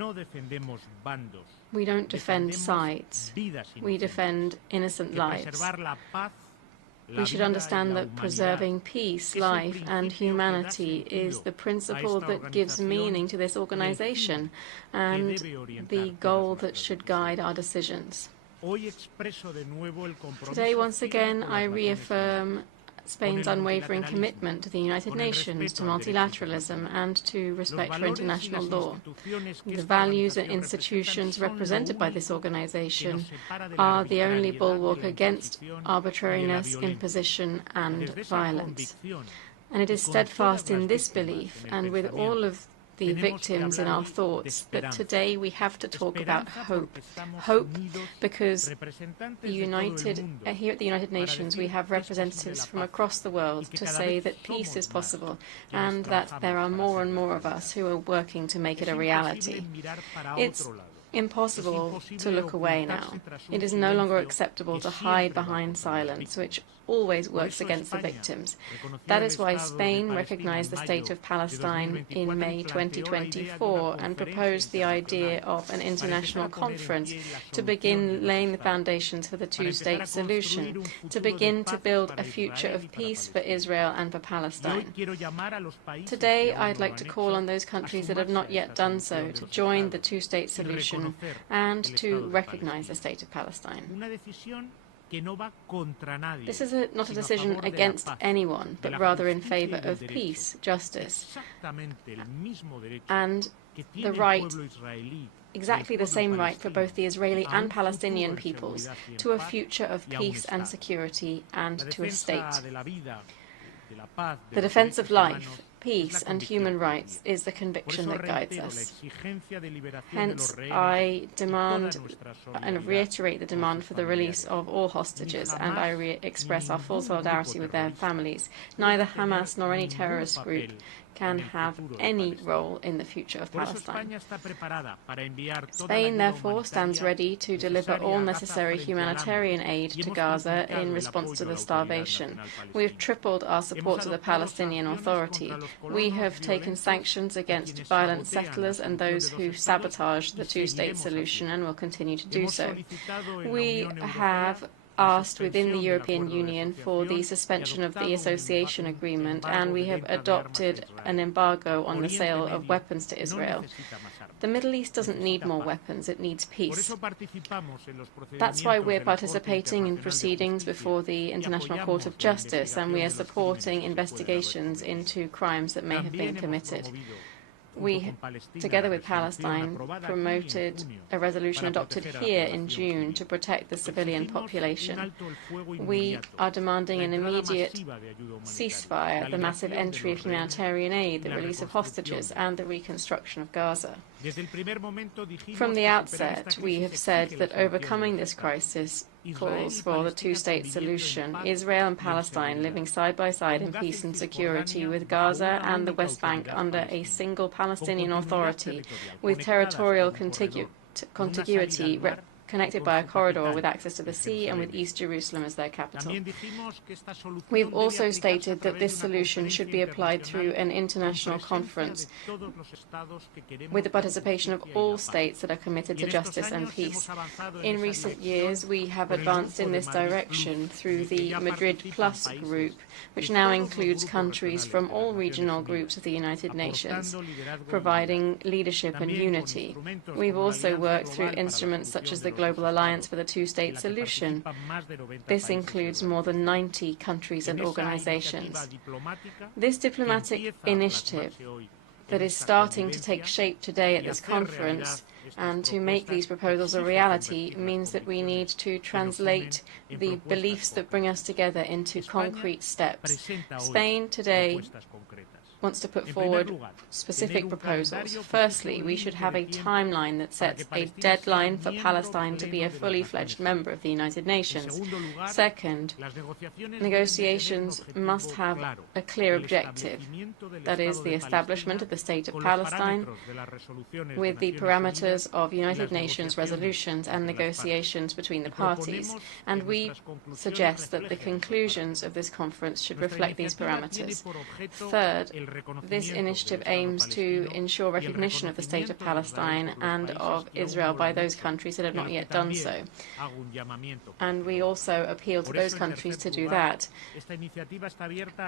We don't defend sides. We defend innocent lives. We should understand that preserving peace, life, and humanity is the principle that gives meaning to this organization and the goal that should guide our decisions. Today, once again, I reaffirm Spain's unwavering commitment to the United Nations, to multilateralism, and to respect for international law. The values and institutions represented by this organization are the only bulwark against arbitrariness, imposition, and violence. And it is steadfast in this belief, and with all of the victims in our thoughts, that today we have to talk about hope. Hope because here at the United Nations we have representatives from across the world to say that peace is possible and that there are more and more of us who are working to make it a reality. It's impossible to look away now. It is no longer acceptable to hide behind silence, which always works against the victims. That is why Spain recognized the state of Palestine in May 2024 and proposed the idea of an international conference to begin laying the foundations for the two-state solution, to begin to build a future of peace for Israel and for Palestine. Today, I'd like to call on those countries that have not yet done so to join the two-state solution and to recognize the state of Palestine. This is not a decision against anyone, but rather in favor of peace, justice, and the right, exactly the same right for both the Israeli and Palestinian peoples, to a future of peace and security and to a state. The defense of life, peace and human rights is the conviction that guides us. Hence, I demand and reiterate the demand for the release of all hostages, and I express our full solidarity with their families. Neither Hamas nor any terrorist group can have any role in the future of Palestine. Spain, therefore, stands ready to deliver all necessary humanitarian aid to Gaza in response to the starvation. We have tripled our support to the Palestinian Authority. We have taken sanctions against violent settlers and those who sabotage the two-state solution and will continue to do so. We have asked within the European Union for the suspension of the association agreement, and we have adopted an embargo on the sale of weapons to Israel. The Middle East doesn't need more weapons, it needs peace. That's why we're participating in proceedings before the International Court of Justice, and we are supporting investigations into crimes that may have been committed. We, together with Palestine, promoted a resolution adopted here in June to protect the civilian population. We are demanding an immediate ceasefire, the massive entry of humanitarian aid, the release of hostages, and the reconstruction of Gaza. From the outset, we have said that overcoming this crisis calls for the two-state solution, Israel and Palestine living side by side in peace and security, with Gaza and the West Bank under a single Palestinian Authority, with territorial contiguity connected by a corridor with access to the sea and with East Jerusalem as their capital. We have also stated that this solution should be applied through an international conference with the participation of all states that are committed to justice and peace. In recent years, we have advanced in this direction through the Madrid Plus group, which now includes countries from all regional groups of the United Nations, providing leadership and unity. We've also worked through instruments such as the Global Alliance for the Two-State Solution. This includes more than 90 countries and organizations. This diplomatic initiative that is starting to take shape today at this conference and to make these proposals a reality means that we need to translate the beliefs that bring us together into concrete steps. Spain today wants to put forward specific proposals. Firstly, we should have a timeline that sets a deadline for Palestine to be a fully fledged member of the United Nations. Second, negotiations must have a clear objective, that is, the establishment of the State of Palestine with the parameters of United Nations resolutions and negotiations between the parties. And we suggest that the conclusions of this conference should reflect these parameters. Third, this initiative aims to ensure recognition of the State of Palestine and of Israel by those countries that have not yet done so. And we also appeal to those countries to do that.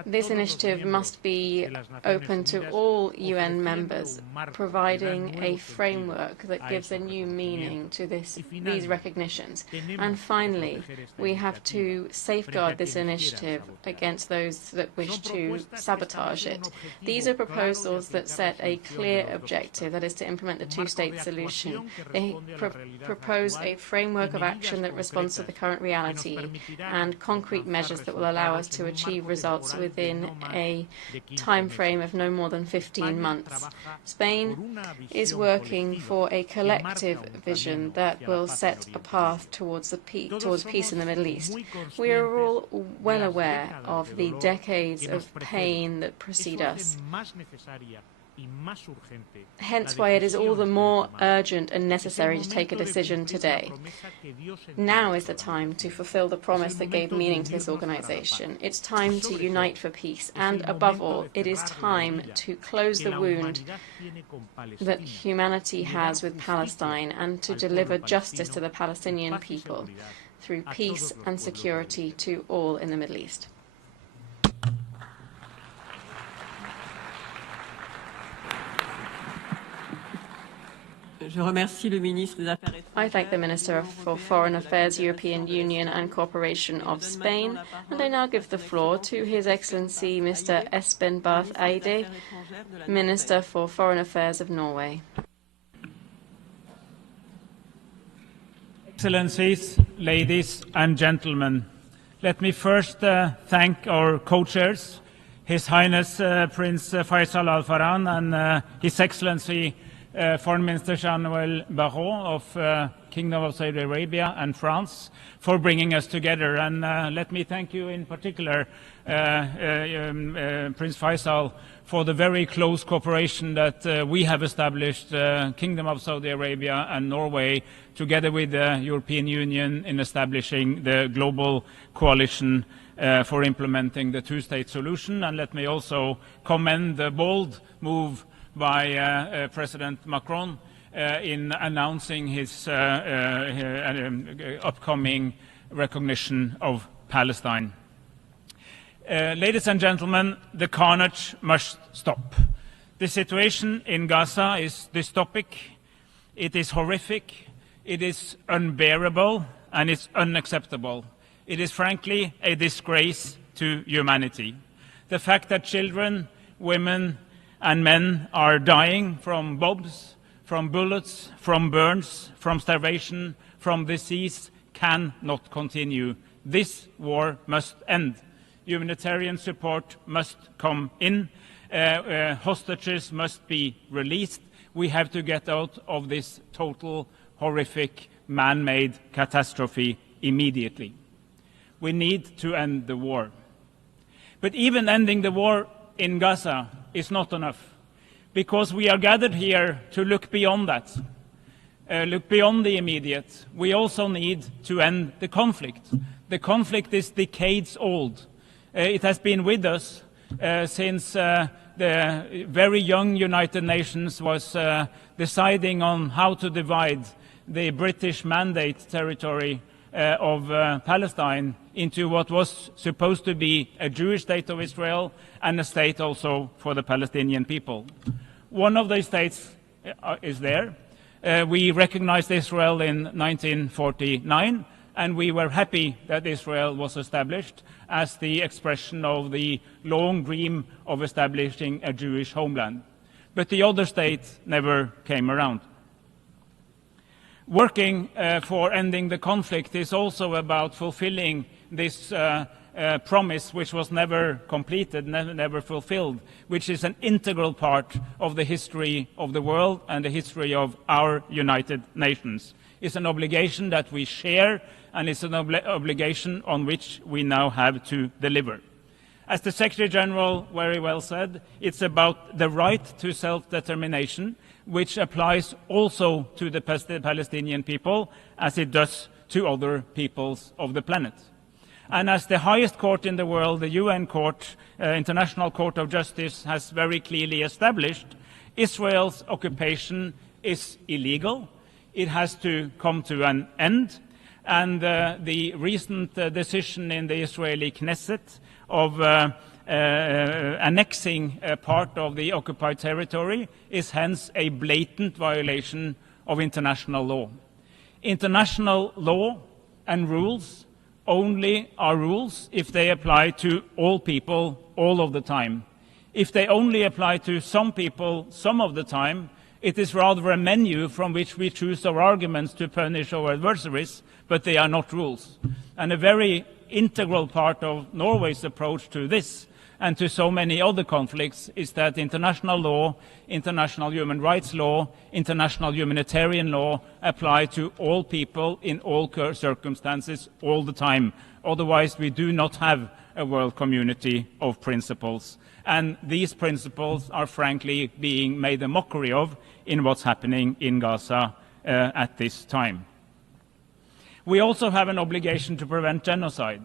This initiative must be open to all UN members, providing a framework that gives a new meaning to these recognitions. And finally, we have to safeguard this initiative against those that wish to sabotage it. These are proposals that set a clear objective, that is to implement the two-state solution. They propose a framework of action that responds to the current reality and concrete measures that will allow us to achieve results within a time frame of no more than 15 months. Spain is working for a collective vision that will set a path towards peace in the Middle East. We are all well aware of the decades of pain that precede us. Hence why it is all the more urgent and necessary to take a decision today. Now is the time to fulfill the promise that gave meaning to this organization. It's time to unite for peace, and above all, it is time to close the wound that humanity has with Palestine and to deliver justice to the Palestinian people through peace and security to all in the Middle East. I thank the Minister for Foreign Affairs, European Union and Cooperation of Spain, and I now give the floor to His Excellency Mr. Espen Barth Eide, Minister for Foreign Affairs of Norway. Excellencies, ladies and gentlemen, let me first thank our co-chairs, His Highness Prince Faisal Al Farhan and His Excellency Foreign Minister Jean-Noël Barrot of Kingdom of Saudi Arabia and France for bringing us together. And let me thank you in particular, Prince Faisal, for the very close cooperation that we have established, Kingdom of Saudi Arabia and Norway, together with the European Union in establishing the global coalition for implementing the two-state solution. And let me also commend the bold move by President Macron in announcing his upcoming recognition of Palestine. Ladies and gentlemen, the carnage must stop. The situation in Gaza is dystopic, it is horrific, it is unbearable, and it's unacceptable. It is frankly a disgrace to humanity. The fact that children, women, and men are dying from bombs, from bullets, from burns, from starvation, from disease cannot continue. This war must end. Humanitarian support must come in. Hostages must be released. We have to get out of this total, horrific, man-made catastrophe immediately. We need to end the war. But even ending the war in Gaza is not enough, because we are gathered here to look beyond that, look beyond the immediate. We also need to end the conflict. The conflict is decades old. It has been with us since the very young United Nations was deciding on how to divide the British Mandate territory of Palestine into what was supposed to be a Jewish state of Israel and a state also for the Palestinian people. One of those states is there. We recognized Israel in 1949, and we were happy that Israel was established as the expression of the long dream of establishing a Jewish homeland. But the other states never came around. Working for ending the conflict is also about fulfilling this promise, which was never completed, never fulfilled, which is an integral part of the history of the world and the history of our United Nations. It's an obligation that we share, and it's an obligation on which we now have to deliver. As the Secretary General very well said, it's about the right to self-determination, which applies also to the Palestinian people, as it does to other peoples of the planet. And as the highest court in the world, the UN Court, International Court of Justice, has very clearly established, Israel's occupation is illegal. It has to come to an end. And the recent decision in the Israeli Knesset of annexing a part of the occupied territory is hence a blatant violation of international law. International law and rules only are rules if they apply to all people all of the time. If they only apply to some people some of the time, it is rather a menu from which we choose our arguments to punish our adversaries, but they are not rules. And a very integral part of Norway's approach to this and to so many other conflicts is that international law, international human rights law, international humanitarian law apply to all people in all circumstances all the time. Otherwise, we do not have a world community of principles. And these principles are frankly being made a mockery of in what's happening in Gaza at this time. We also have an obligation to prevent genocide.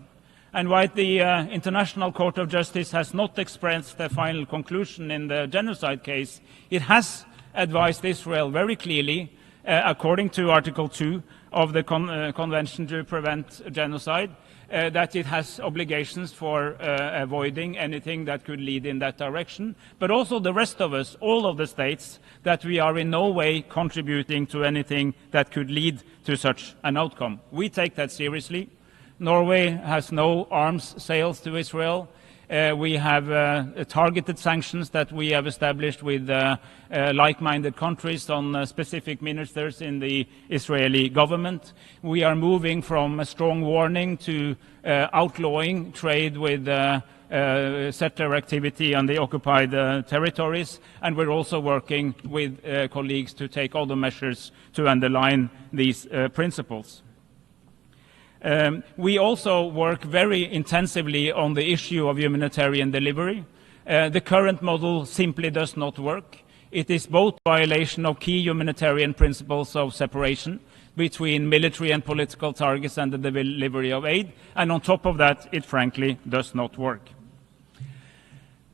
And while the International Court of Justice has not expressed a final conclusion in the genocide case, it has advised Israel very clearly, according to Article 2 of the Convention to Prevent Genocide, that it has obligations for avoiding anything that could lead in that direction, but also the rest of us, all of the states, that we are in no way contributing to anything that could lead to such an outcome. We take that seriously. Norway has no arms sales to Israel. We have targeted sanctions that we have established with like-minded countries on specific ministers in the Israeli government. We are moving from a strong warning to outlawing trade with settler activity on the occupied territories, and we're also working with colleagues to take other measures to underline these principles. We also work very intensively on the issue of humanitarian delivery. The current model simply does not work. It is both a violation of key humanitarian principles of separation between military and political targets and the delivery of aid, and on top of that, it frankly does not work.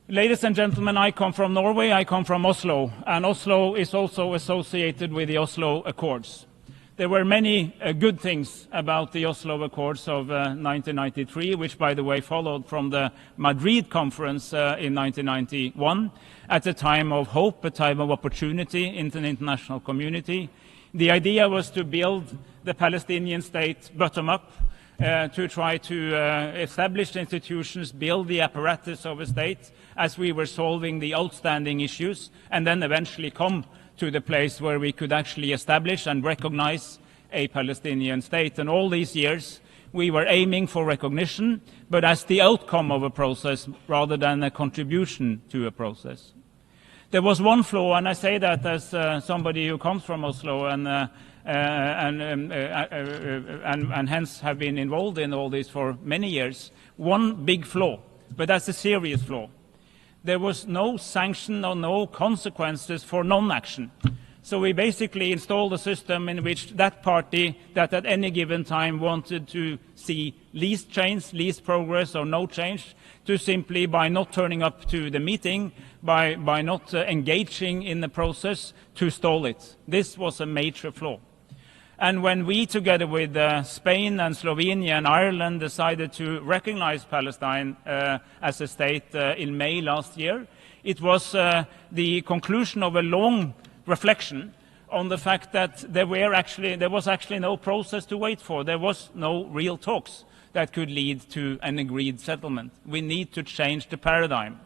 Ladies and gentlemen, I come from Norway, I come from Oslo, and Oslo is also associated with the Oslo Accords. There were many good things about the Oslo Accords of 1993, which, by the way, followed from the Madrid conference in 1991, at a time of hope, a time of opportunity in the international community. The idea was to build the Palestinian state bottom up, to try to establish institutions, build the apparatus of a state as we were solving the outstanding issues, and then eventually come to the place where we could actually establish and recognize a Palestinian state. And all these years, we were aiming for recognition, but as the outcome of a process rather than a contribution to a process. There was one flaw, and I say that as somebody who comes from Oslo and hence have been involved in all this for many years. One big flaw, but that's a serious flaw. There was no sanction or no consequences for non-action. So we basically installed a system in which that party that at any given time wanted to see least change, least progress or no change, to simply by not turning up to the meeting, by not engaging in the process, to stall it. This was a major flaw. And when we, together with Spain and Slovenia and Ireland, decided to recognize Palestine as a state in May last year, it was the conclusion of a long reflection on the fact that there was actually no process to wait for. There was no real talks that could lead to an agreed settlement. We need to change the paradigm.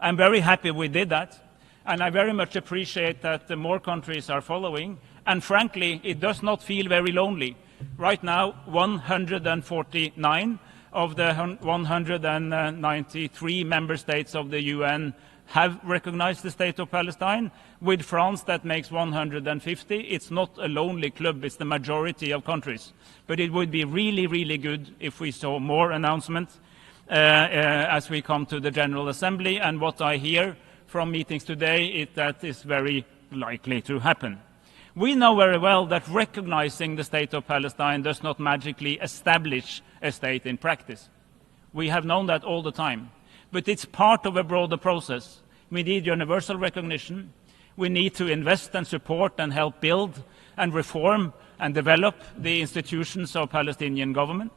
I'm very happy we did that, and I very much appreciate that more countries are following. And frankly, it does not feel very lonely. Right now, 149 of the 193 member states of the UN have recognized the state of Palestine. With France, that makes 150. It's not a lonely club, it's the majority of countries. But it would be really, really good if we saw more announcements as we come to the General Assembly. And what I hear from meetings today is that is very likely to happen. We know very well that recognizing the state of Palestine does not magically establish a state in practice. We have known that all the time. But it's part of a broader process. We need universal recognition. We need to invest and support and help build and reform and develop the institutions of Palestinian government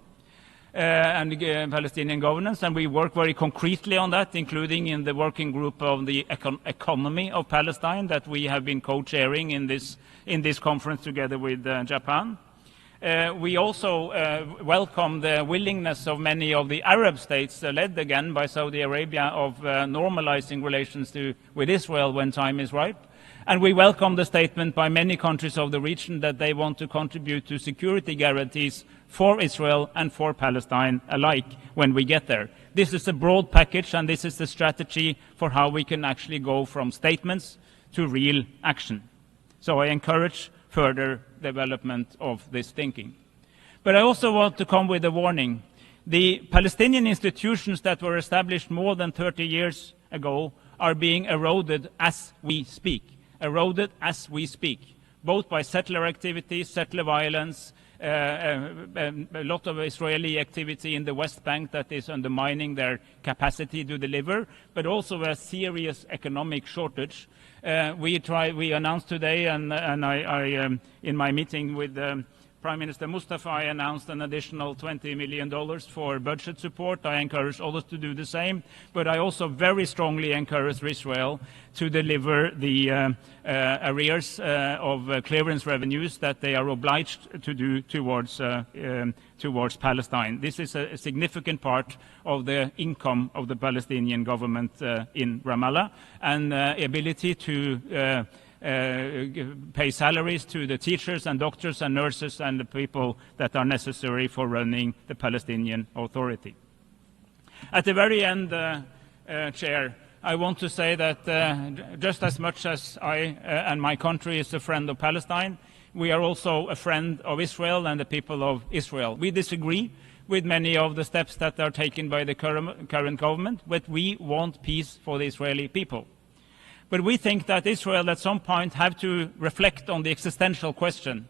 and Palestinian governance. And we work very concretely on that, including in the working group of the economy of Palestine that we have been co-chairing in this conference together with Japan. We also welcome the willingness of many of the Arab states, led again by Saudi Arabia, of normalizing relations with Israel when time is ripe. And we welcome the statement by many countries of the region that they want to contribute to security guarantees for Israel and for Palestine alike when we get there. This is a broad package, and this is the strategy for how we can actually go from statements to real action. So I encourage further development of this thinking. But I also want to come with a warning. The Palestinian institutions that were established more than 30 years ago are being eroded as we speak, both by settler activities, settler violence, a lot of Israeli activity in the West Bank that is undermining their capacity to deliver, but also a serious economic shortage. We announced today, and I in my meeting with Prime Minister Mustafa, I announced an additional $20 million for budget support. I encourage others to do the same, but I also very strongly encourage Israel to deliver the arrears of clearance revenues that they are obliged to do towards Palestine. This is a significant part of the income of the Palestinian government in Ramallah, and ability to pay salaries to the teachers and doctors and nurses and the people that are necessary for running the Palestinian Authority. At the very end, Chair, I want to say that just as much as I and my country is a friend of Palestine, we are also a friend of Israel and the people of Israel. We disagree with many of the steps that are taken by the current government, but we want peace for the Israeli people. But we think that Israel at some point have to reflect on the existential question: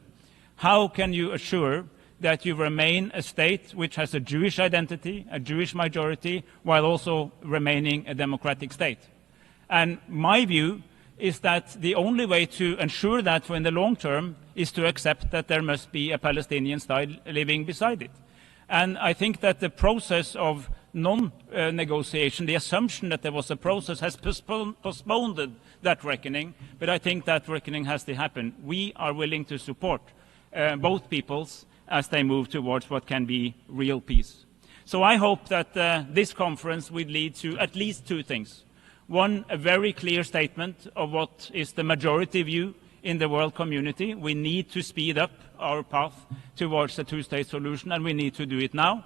how can you assure that you remain a state which has a Jewish identity, a Jewish majority, while also remaining a democratic state? And my view is that the only way to ensure that in the long term is to accept that there must be a Palestinian state living beside it. And I think that the process of non-negotiation, the assumption that there was a process, has postponed that reckoning, but I think that reckoning has to happen. We are willing to support both peoples as they move towards what can be real peace. So I hope that this conference will lead to at least two things. One, a very clear statement of what is the majority view in the world community. We need to speed up our path towards a two-state solution, and we need to do it now.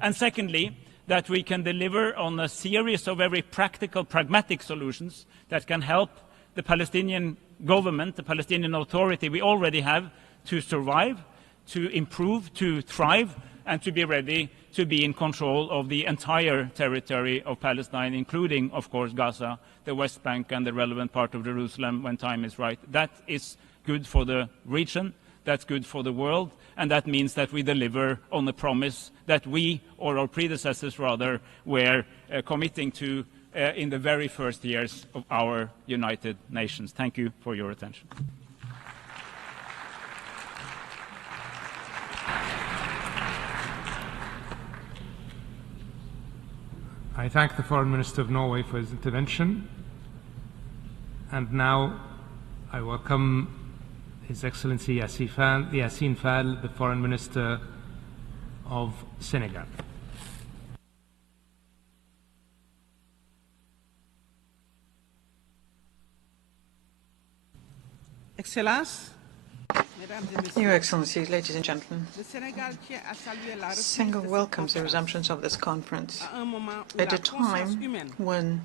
And secondly, that we can deliver on a series of very practical, pragmatic solutions that can help the Palestinian government, the Palestinian Authority we already have, to survive, to improve, to thrive, and to be ready to be in control of the entire territory of Palestine, including, of course, Gaza, the West Bank, and the relevant part of Jerusalem when time is right. That is good for the region. That's good for the world, and that means that we deliver on the promise that we, or our predecessors rather, were committing to in the very first years of our United Nations. Thank you for your attention. I thank the Foreign Minister of Norway for his intervention, and now I welcome His Excellency Yassine Fall, the Foreign Minister of Senegal. Excellences, Your Excellencies, ladies and gentlemen, Senegal welcomes the resumption of this conference at a time when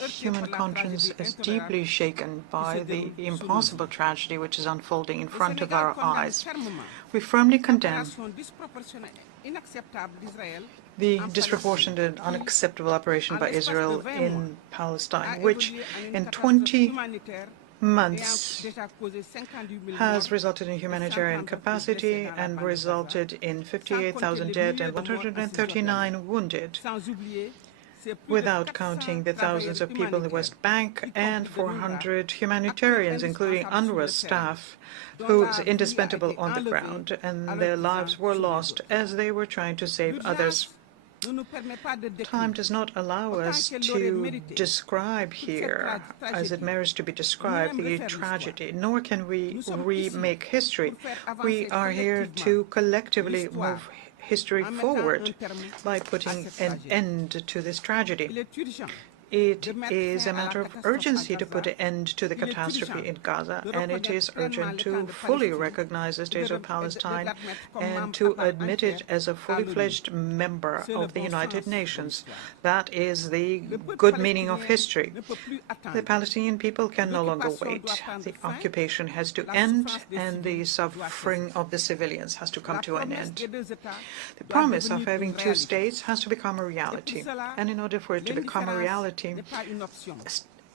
human conscience is deeply shaken by the impossible tragedy which is unfolding in front of our eyes. We firmly condemn the disproportionate and unacceptable operation by Israel in Palestine, which in 20 months has resulted in humanitarian capacity and resulted in 58,000 dead and 139 wounded, without counting the thousands of people in the West Bank and 400 humanitarians, including UNRWA staff, who is indispensable on the ground, and their lives were lost as they were trying to save others. Time does not allow us to describe here, as it merits to be described, the tragedy, nor can we remake history. We are here to collectively move history forward by putting an end to this tragedy. It is a matter of urgency to put an end to the catastrophe in Gaza, and it is urgent to fully recognize the state of Palestine and to admit it as a fully-fledged member of the United Nations. That is the good meaning of history. The Palestinian people can no longer wait. The occupation has to end, and the suffering of the civilians has to come to an end. The promise of having two states has to become a reality, and in order for it to become a reality,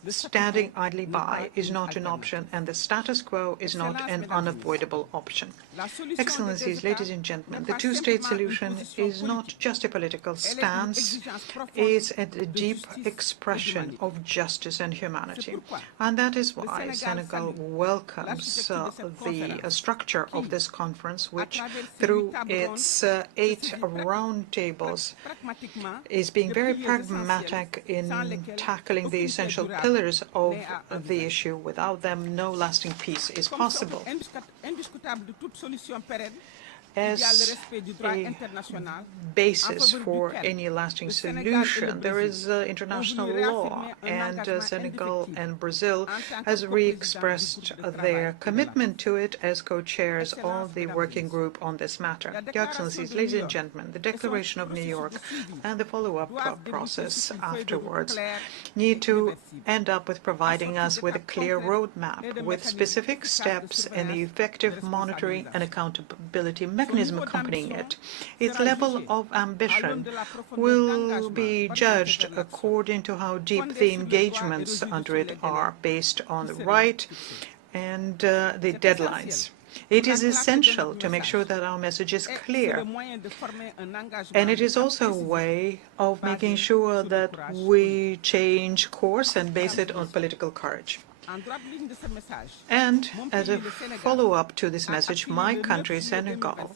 standing idly by is not an option, and the status quo is not an unavoidable option. Excellencies, ladies and gentlemen, the two-state solution is not just a political stance, it's a deep expression of justice and humanity. And that is why Senegal welcomes the structure of this conference, which, through its 8 roundtables, is being very pragmatic in tackling the essential pillars of the issue. Without them, no lasting peace is possible. As a basis for any lasting solution, there is international law, and Senegal and Brazil has re-expressed their commitment to it as co-chairs of the working group on this matter. Your Excellencies, ladies and gentlemen, the Declaration of New York and the follow-up process afterwards need to end up with providing us with a clear roadmap with specific steps and the effective monitoring and accountability mechanism accompanying it. Its level of ambition will be judged according to how deep the engagements under it are, based on the right and the deadlines. It is essential to make sure that our message is clear, and it is also a way of making sure that we change course and base it on political courage. And as a follow-up to this message, my country, Senegal,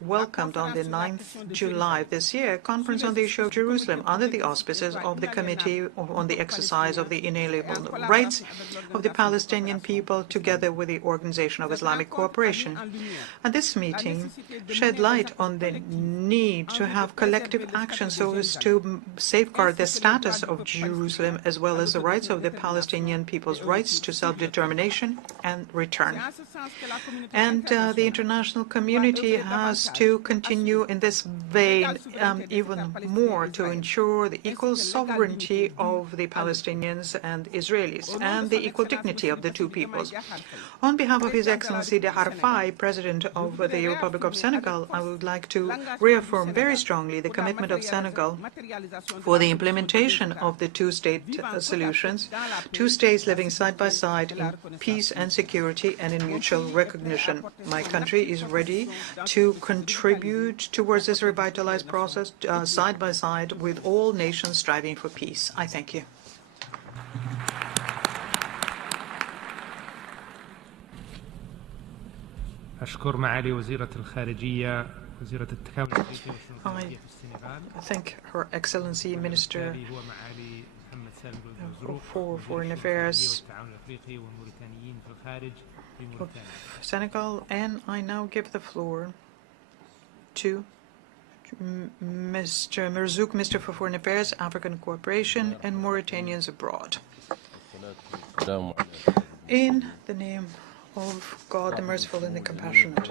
welcomed on the 9th July this year a conference on the issue of Jerusalem under the auspices of the Committee on the Exercise of the Inalienable Rights of the Palestinian People, together with the Organization of Islamic Cooperation. And this meeting shed light on the need to have collective action so as to safeguard the status of Jerusalem as well as the rights of the Palestinian people's rights to self-determination and return. And the international community has to continue in this vein even more to ensure the equal sovereignty of the Palestinians and Israelis and the equal dignity of the two peoples. On behalf of His Excellency De Harfai, President of the Republic of Senegal, I would like to reaffirm very strongly the commitment of Senegal for the implementation of the two-state solutions, two states living side by side in peace and security and in mutual recognition. My country is ready to contribute towards this revitalized process side by side with all nations striving for peace. I thank you. أشكر معالي وزيرة الخارجية وزيرة التكامل الأفريقي والشؤون الخارجية في السنغال. I thank Her Excellency Minister for Foreign Affairs of Senegal, and I now give the floor to Mr. Merzouk, Minister for Foreign Affairs, African Cooperation, and Mauritanians Abroad. In the name of God, the Merciful and the Compassionate.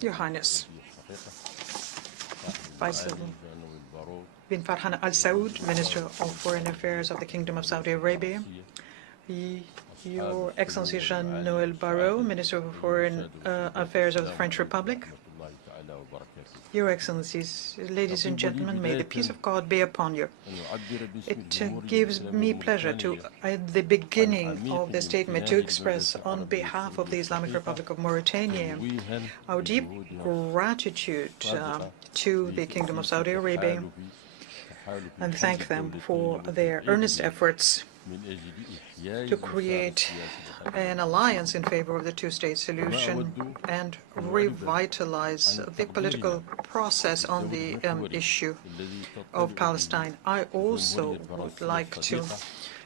Your Highness, Faisal bin Farhan Al Saud, Minister of Foreign Affairs of the Kingdom of Saudi Arabia, Your Excellency Jean-Noël Barrot, Minister of Foreign Affairs of the French Republic, Your Excellencies, ladies and gentlemen, may the peace of God be upon you. It gives me pleasure to, at the beginning of the statement, to express on behalf of the Islamic Republic of Mauritania our deep gratitude to the Kingdom of Saudi Arabia and thank them for their earnest efforts to create an alliance in favor of the two-state solution and revitalize the political process on the issue of Palestine. I also would like to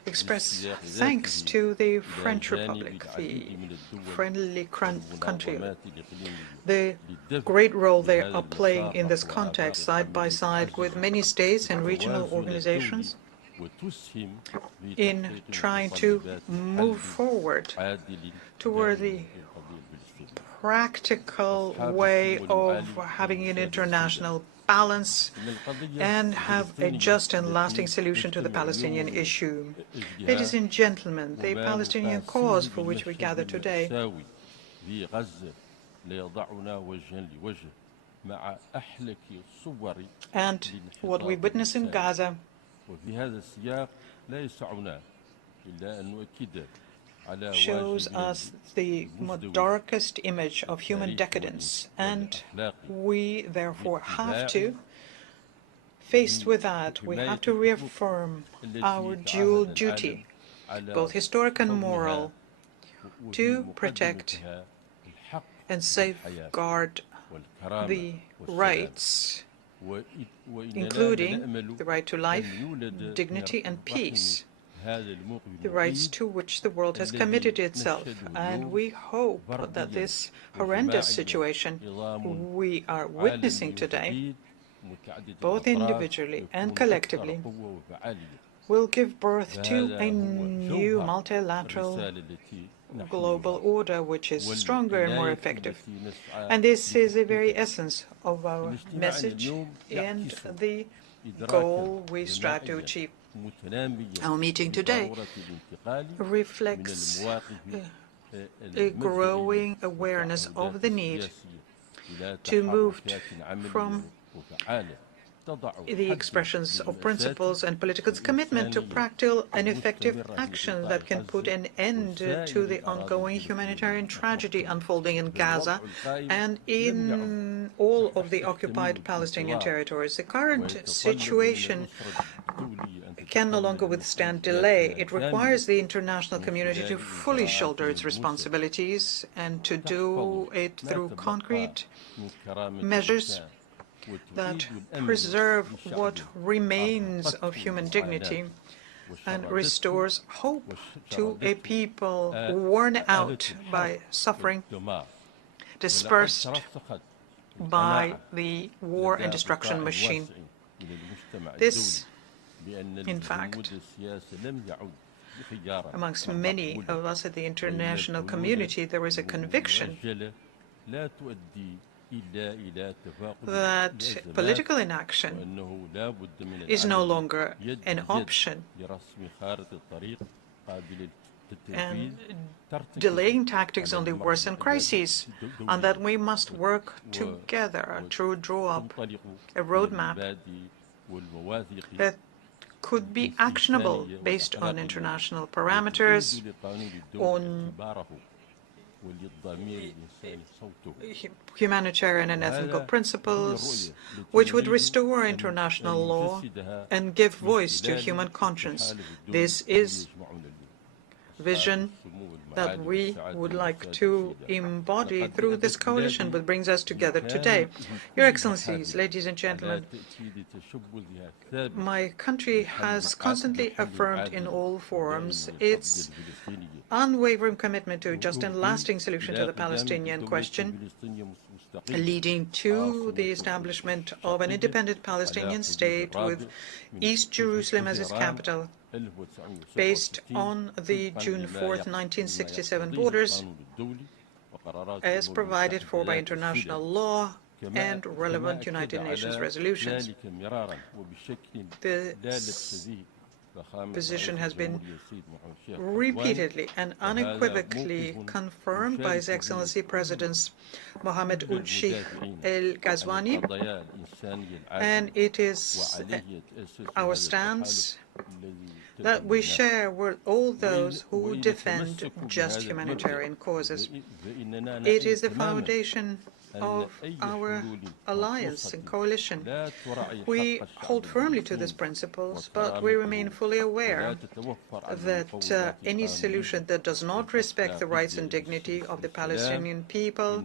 express thanks to the French Republic, the friendly country, the great role they are playing in this context, side by side with many states and regional organizations, in trying to move forward toward the practical way of having an international balance and have a just and lasting solution to the Palestinian issue. Ladies and gentlemen, the Palestinian cause for which we gather today and what we witness in Gaza shows us the darkest image of human decadence, and we therefore have to, faced with that, we have to reaffirm our dual duty, both historic and moral, to protect and safeguard the rights, including the right to life, dignity, and peace, the rights to which the world has committed itself. And we hope that this horrendous situation we are witnessing today, both individually and collectively, will give birth to a new multilateral global order which is stronger and more effective. And this is the very essence of our message and the goal we strive to achieve. Our meeting today reflects a growing awareness of the need to move from the expressions of principles and political commitment to practical and effective action that can put an end to the ongoing humanitarian tragedy unfolding in Gaza and in all of the occupied Palestinian territories. The current situation can no longer withstand delay. It requires the international community to fully shoulder its responsibilities and to do it through concrete measures that preserve what remains of human dignity and restores hope to a people worn out by suffering, dispersed by the war and destruction machine. This, in fact, amongst many of us at the international community, there is a conviction that political inaction is no longer an option, and delaying tactics only worsen crises, and that we must work together to draw up a roadmap that could be actionable based on international parameters, on humanitarian and ethical principles, which would restore international law and give voice to human conscience. This is vision that we would like to embody through this coalition that brings us together today. Your Excellencies, ladies and gentlemen, my country has constantly affirmed in all forums its unwavering commitment to a just and lasting solution to the Palestinian question, leading to the establishment of an independent Palestinian state with East Jerusalem as its capital, based on the June 4th, 1967 borders, as provided for by international law and relevant United Nations resolutions. This position has been repeatedly and unequivocally confirmed by His Excellency Presidents Mohammed Ould-Sheikh El-Ghazouani, and it is our stance that we share with all those who defend just humanitarian causes. It is the foundation of our alliance and coalition. We hold firmly to these principles, but we remain fully aware that any solution that does not respect the rights and dignity of the Palestinian people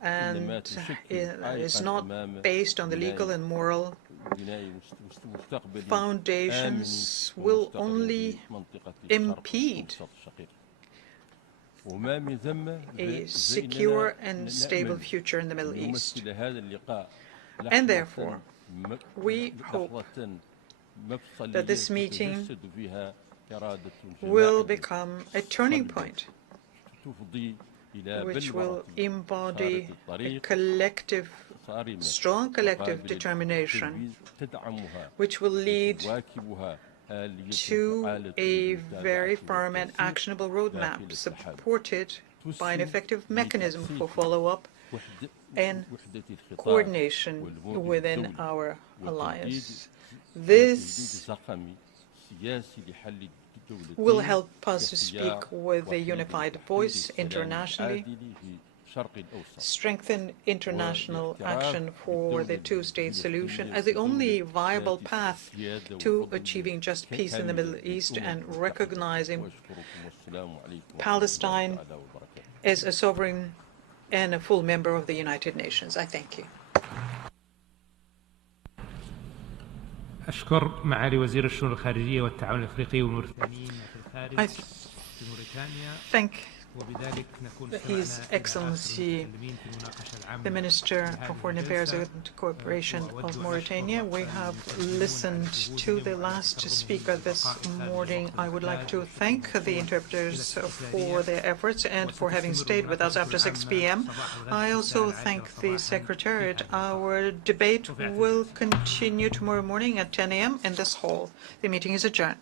and is not based on the legal and moral foundations will only impede a secure and stable future in the Middle East. And therefore, we hope that this meeting will become a turning point, which will embody a collective, strong collective determination, which will lead to a very firm and actionable roadmap supported by an effective mechanism for follow-up and coordination within our alliance. This will help us to speak with a unified voice internationally, strengthen international action for the two-state solution as the only viable path to achieving just peace in the Middle East, and recognizing Palestine as a sovereign and a full member of the United Nations. I thank you. أشكر معالي وزير الشؤون الخارجية والتعاون الأفريقي والموريتانيين في الخارج في موريتانيا. His Excellency, the Minister for Foreign Affairs and Cooperation of Mauritania. We have listened to the last speaker this morning. I would like to thank the interpreters for their efforts and for having stayed with us after 6 p.m. I also thank the Secretariat. Our debate will continue tomorrow morning at 10 a.m. in this hall. The meeting is adjourned.